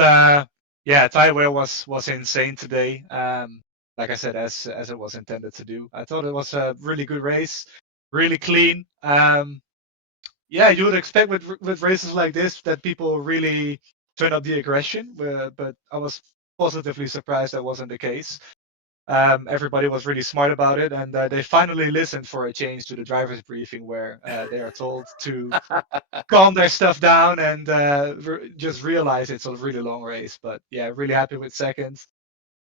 yeah, tire wear was insane today. Like I said, as it was intended to do. I thought it was a really good race, really clean. Yeah, you would expect with races like this that people really turn up the aggression, but I was positively surprised that wasn't the case. Everybody was really smart about it, and they finally listened for a change to the driver's briefing where they are told to calm their stuff down and just realize it's a really long race. But yeah, really happy with 2nd.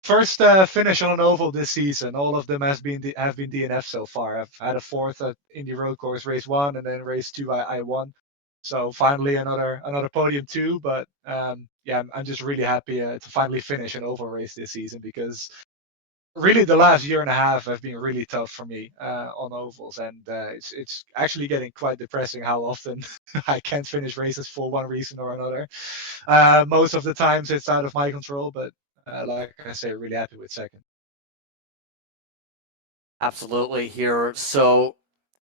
First finish on an oval this season. All of them have been DNF so far. I've had a 4th at Indy Road Course race 1, and then race 2 I won. So finally another podium too. But yeah, I'm just really happy to finally finish an oval race this season because really the last year and a half have been really tough for me on ovals, and it's actually getting quite depressing how often I can't finish races for one reason or another. Most of the times it's out of my control, but like I say, really happy with 2nd. Absolutely here. So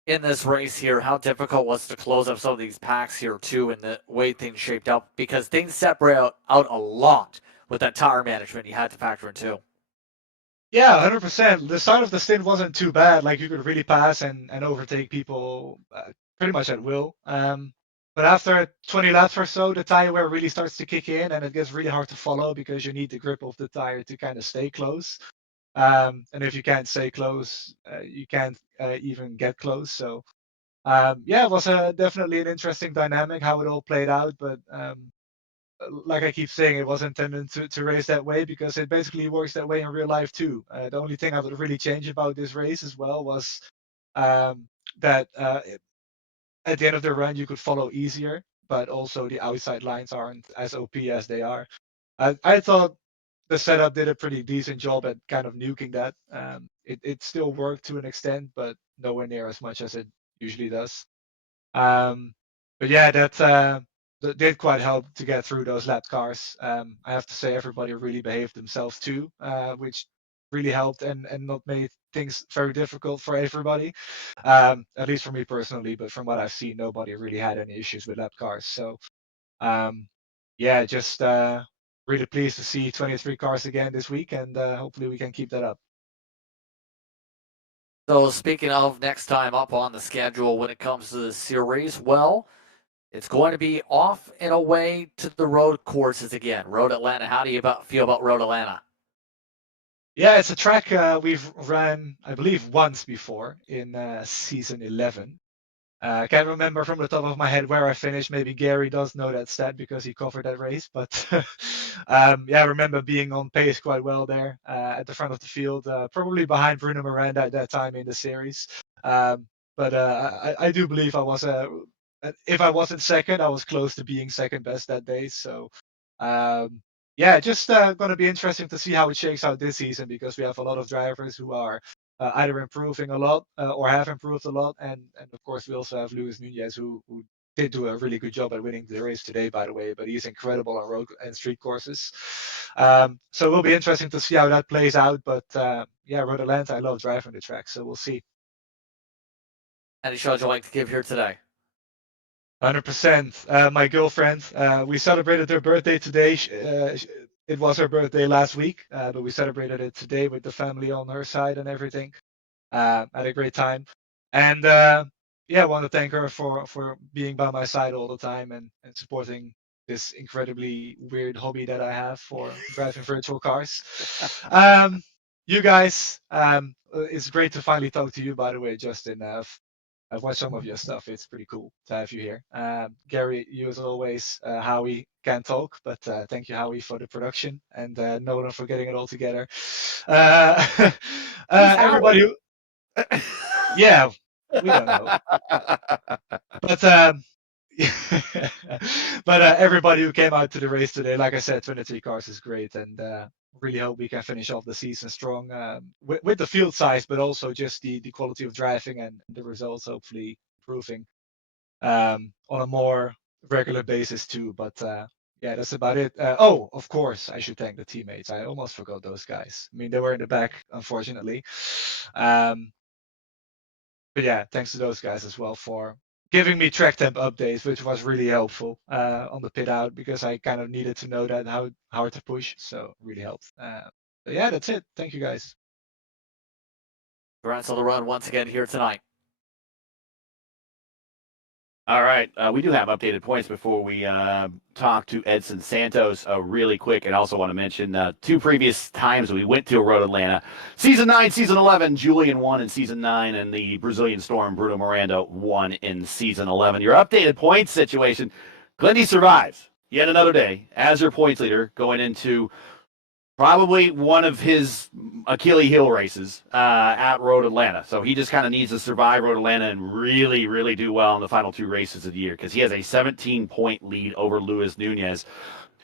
in this race here, how difficult was it to close up some of these packs here too, and the way things shaped up? Because things separate out a lot with that tire management you had to factor in too. Yeah, 100%. The start of the stint wasn't too bad. Like you could really pass and overtake people pretty much at will. But after 20 laps or so, the tire wear really starts to kick in, and it gets really hard to follow because you need the grip of the tire to kind of stay close. And if you can't stay close, you can't even get close. So yeah, it was definitely an interesting dynamic how it all played out. But like I keep saying, it was intended to race that way because it basically works that way in real life too. The only thing I would really change about this race as well was that at the end of the run you could follow easier, but also the outside lines aren't as OP as they are. I thought the setup did a pretty decent job at kind of nuking that. It still worked to an extent, but nowhere near as much as it usually does. But yeah, that did quite help to get through those lap cars. I have to say everybody really behaved themselves too, which really helped and not made things very difficult for everybody. At least for me personally, but from what I've seen, nobody really had any issues with lap cars. So yeah, just really pleased to see 23 cars again this week, and hopefully we can keep that up. So speaking of next time up on the schedule when it comes to the series, well, it's going to be off and away to the road courses again. Road Atlanta. How do you feel about Road Atlanta? Yeah, it's a track we've run, I believe, once before in season 11. I can't remember from the top of my head where I finished. Maybe Gary does know that stat because he covered that race. But yeah, I remember being on pace quite well there at the front of the field, probably behind Bruno Miranda at that time in the series. But I do believe I was, if I wasn't second, I was close to being second best that day. So yeah, just going to be interesting to see how it shakes out this season because we have a lot of drivers who are either improving a lot or have improved a lot. And of course, we also have Luis Nunez, who did do a really good job at winning the race today, by the way, but he's incredible on road and street courses. So it will be interesting to see how that plays out. But yeah, Road Atlanta, I love driving the track, so we'll see. Any shows you'd like to give here today? 100%. My girlfriend, we celebrated her birthday today. It was her birthday last week, but we celebrated it today with the family on her side and everything. Had a great time. And yeah, I want to thank her for being by my side all the time and supporting this incredibly weird hobby that I have for driving virtual cars. You guys, it's great to finally talk to you, by the way, Justin. I've watched some of your stuff. It's pretty cool to have you here. Gary, you as always. Howie can't talk, but thank you, Howie, for the production and Nolan for getting it all together. Everybody who, yeah, we don't know. But but everybody who came out to the race today, like I said, 23 cars is great, and really hope we can finish off the season strong with the field size, but also just the quality of driving and the results hopefully improving on a more regular basis too. But yeah, that's about it. Oh, of course, I should thank the teammates. I almost forgot those guys. I mean, they were in the back, unfortunately. But yeah, thanks to those guys as well for giving me track temp updates, which was really helpful on the pit out because I kind of needed to know that how hard to push. So really helped. But yeah, that's it. Thank you guys. Congrats on the run once again here tonight. All right, we do have updated points before we talk to Edson Santos really quick. And also want to mention two previous times we went to Road Atlanta. Season 9, Season 11, Julian won in Season 9, and the Brazilian Storm, Bruno Miranda, won in Season 11. Your updated points situation, Glendy survives yet another day as your points leader going into probably one of his Achilles heel races at Road Atlanta. So he just kind of needs to survive Road Atlanta and really, really do well in the final two races of the year because he has a 17-point lead over Luis Nunez.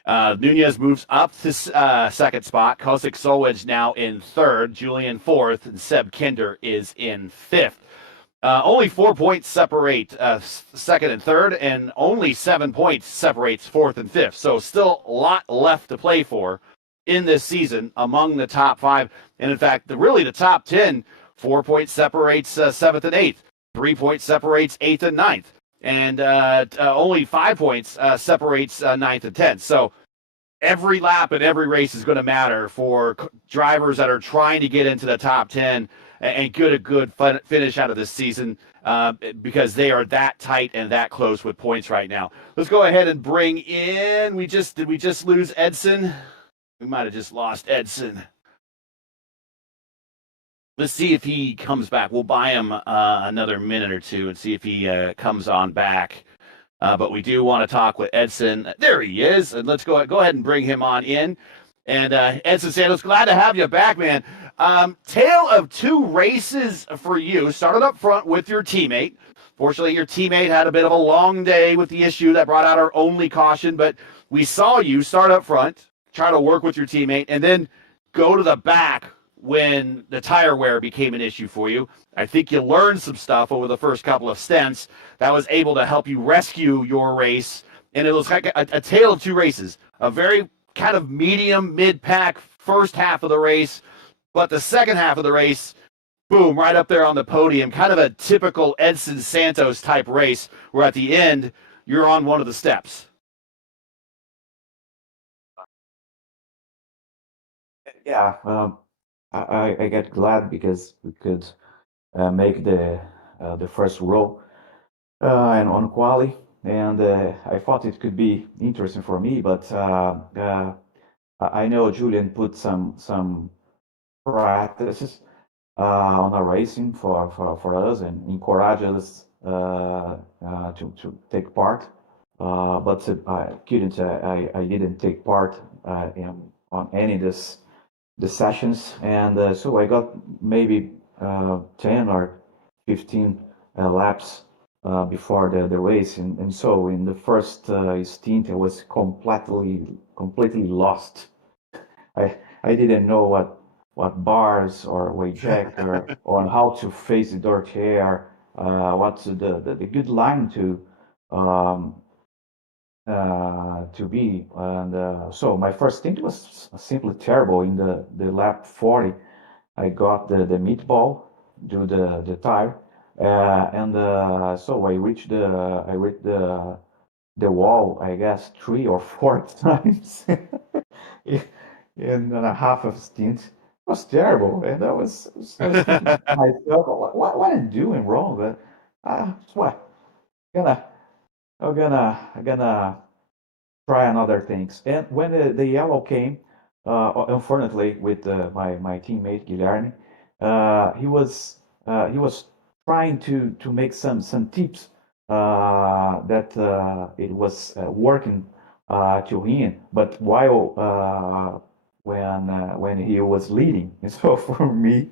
Nunez moves up to second spot. Kosik Solwedge now in third. Julian fourth. And Seb Kinder is in fifth. Only 4 points separate second and third, and only 7 points separates fourth and fifth. So still a lot left to play for in this season among the top 5. And in fact, really the top 10, 4 points separates 7th and 8th. 3 points separates 8th and 9th. And only 5 points separates 9th and 10th. So every lap and every race is going to matter for drivers that are trying to get into the top 10 and get a good finish out of this season because they are that tight and that close with points right now. Let's go ahead and bring in, did we just lose Edson? We might have just lost Edson. Let's see if he comes back. We'll buy him another minute or two and see if he comes on back. But we do want to talk with Edson. There he is. And let's go ahead and bring him on in. And Edson Santos, glad to have you back, man. Tale of two races for you. Started up front with your teammate. Fortunately, your teammate had a bit of a long day with the issue that brought out our only caution, but we saw you start up front, try to work with your teammate, and then go to the back when the tire wear became an issue for you. I think you learned some stuff over the first couple of stints that was able to help you rescue your race. And it was like a tale of two races, a very kind of medium mid-pack first half of the race, but the second half of the race, boom, right up there on the podium, kind of a typical Edson Santos type race where at the end you're on one of the steps. Yeah, I get glad because we could make the first row and on quali, and I thought it could be interesting for me, but I know Julian put some practices on our racing for us and encourage us to take part. But I couldn't. I didn't take part on any of the sessions, and so I got maybe 10 or 15 laps before the race, and so in the first stint I was completely lost. I didn't know what bars or weight check or how to face the dirt air, what's the good line um, to be. And so my first stint was simply terrible. In the lap 40, I got the meatball, do the tire, and so I reached the wall, I guess, 3 or 4 times in a half of stint. It was terrible, and I was thinking to myself, what am I doing wrong? But what? Gonna, I'm gonna try another things. And when the yellow came, unfortunately, with my teammate Guilherme, he was trying to make some tips that it was working to him, but while when he was leading, and so for me,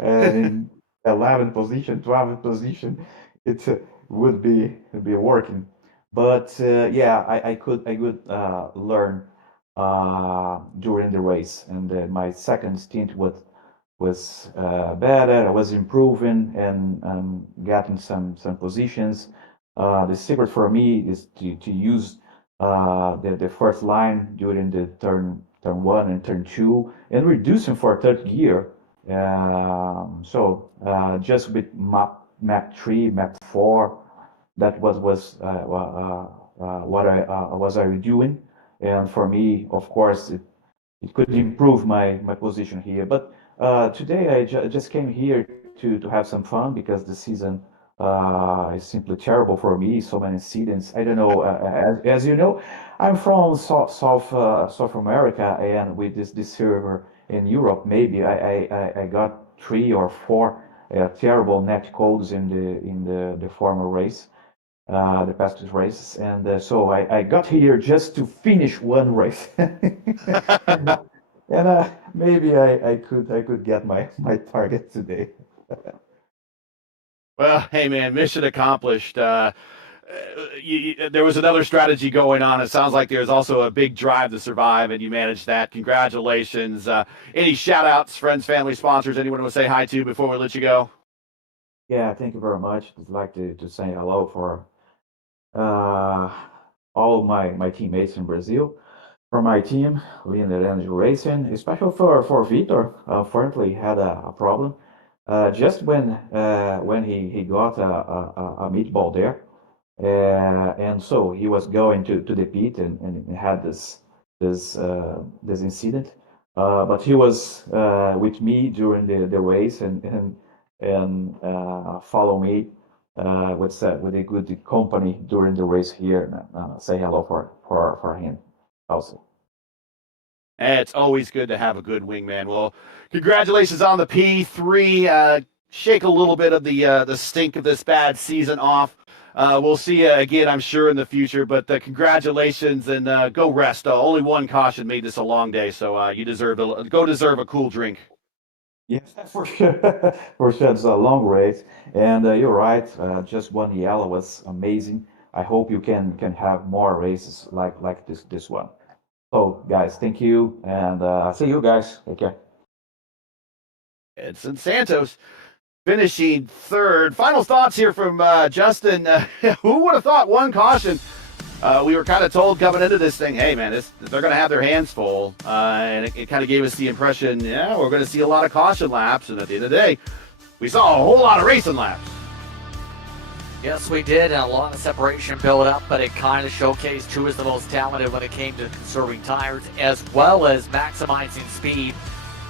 in 11th position, 12th position, it would be working. But yeah, I could learn during the race, and my second stint was better. I was improving and getting some positions. The secret for me is to use the first line during the turn 1 and turn 2 and reducing for third gear. So just with map 3, map 4, that was what I was doing, and for me, of course, it could improve my position here. But today I just came here to have some fun because the season is simply terrible for me. So many incidents. I don't know. As you know, I'm from South America, and with this server in Europe, maybe I got 3 or 4 terrible net codes in the former race, the past races, and so I got here just to finish one race, and maybe I could get my target today. Well, hey man, mission accomplished. There was another strategy going on. It sounds like there's also a big drive to survive, and you managed that. Congratulations. Any shout outs, friends, family, sponsors, anyone want to say hi to before we let you go? Yeah, thank you very much. I'd like to say hello for uh, all my teammates in Brazil, for my team, Linear Energy Racing, especially for Vitor. Unfortunately, had a problem just when he got a meatball there, and so he was going to the pit and had this incident. But he was with me during the race and follow me with a good company during the race here. And, say hello for him also. It's always good to have a good wingman. Well, congratulations on the P3. Shake a little bit of the stink of this bad season off. We'll see you again, I'm sure, in the future. But congratulations and go rest. Only one caution made this a long day, so you deserve a cool drink. Yeah, for sure. For sure, it's a long race, and you're right. Just one yellow was amazing. I hope you can have more races like this one. So, guys, thank you, and see you guys. Take care. Edson Santos finishing third. Final thoughts here from Justin. Who would have thought one caution? We were kind of told coming into this thing, hey, man, they're going to have their hands full. And it kind of gave us the impression, yeah, we're going to see a lot of caution laps. And at the end of the day, we saw a whole lot of racing laps. Yes, we did, and a lot of separation built up, but it kind of showcased who was the most talented when it came to conserving tires, as well as maximizing speed,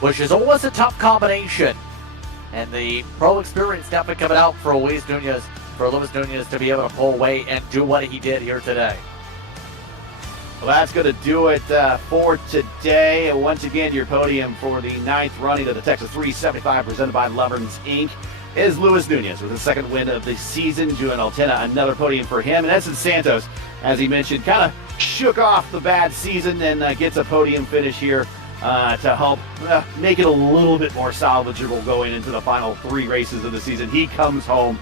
which is always a tough combination. And the pro experience definitely coming out for Luis Nunez to be able to pull away and do what he did here today. Well, that's going to do it for today. And once again, your podium for the 9th running of the Texas 375 presented by Loverns, Inc. is Luis Nunez with his second win of the season. Juan Altena, another podium for him. And Edson Santos, as he mentioned, kind of shook off the bad season and gets a podium finish here to help make it a little bit more salvageable going into the final 3 races of the season. He comes home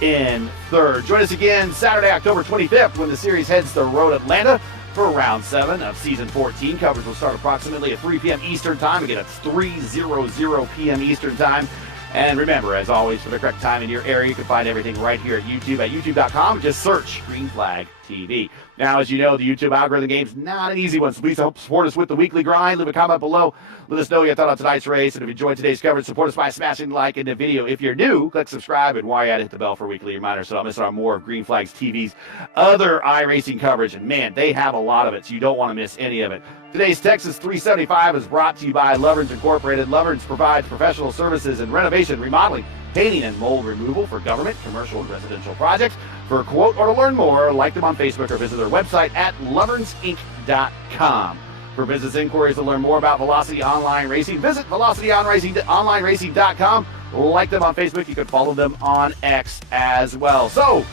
in third. Join us again Saturday, October 25th, when the series heads to Road Atlanta for round 7 of season 14. Coverage will start approximately at 3 p.m. Eastern time. Again, it's 3:00 p.m. Eastern time. And remember, as always, for the correct time in your area, you can find everything right here at YouTube at youtube.com. Just search Green Flag TV. Now, as you know, the YouTube algorithm game's not an easy one, so please help support us with the weekly grind. Leave a comment below. Let us know what you thought on tonight's race. And if you enjoyed today's coverage, support us by smashing the like in the video. If you're new, click subscribe, and while you're at it, hit the bell for weekly reminders so don't miss out on more of Green Flags TV's other iRacing coverage. And man, they have a lot of it, so you don't want to miss any of it. Today's Texas 375 is brought to you by Loverns Incorporated. Loverns provides professional services in renovation, remodeling, painting, and mold removal for government, commercial, and residential projects. For a quote or to learn more, like them on Facebook or visit their website at loversinc.com. For business inquiries to learn more about Velocity Online Racing, visit velocityonlineracing.com. Like them on Facebook. You can follow them on X as well. So,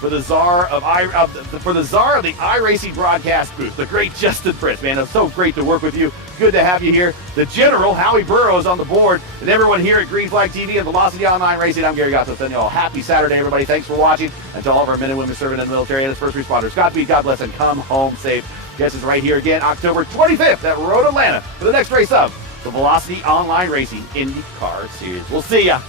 for the czar of the iRacing broadcast booth, the great Justin Fritz, man, it's so great to work with you. Good to have you here. The General Howie Burrows on the board, and everyone here at Green Flag TV and Velocity Online Racing. I'm Gary Gasso. Sending you all happy Saturday, everybody. Thanks for watching, and to all of our men and women serving in the military and as first responders, Godspeed, God bless, and come home safe. Guess is right here again, October 25th at Road Atlanta for the next race of the Velocity Online Racing IndyCar Series. We'll see ya.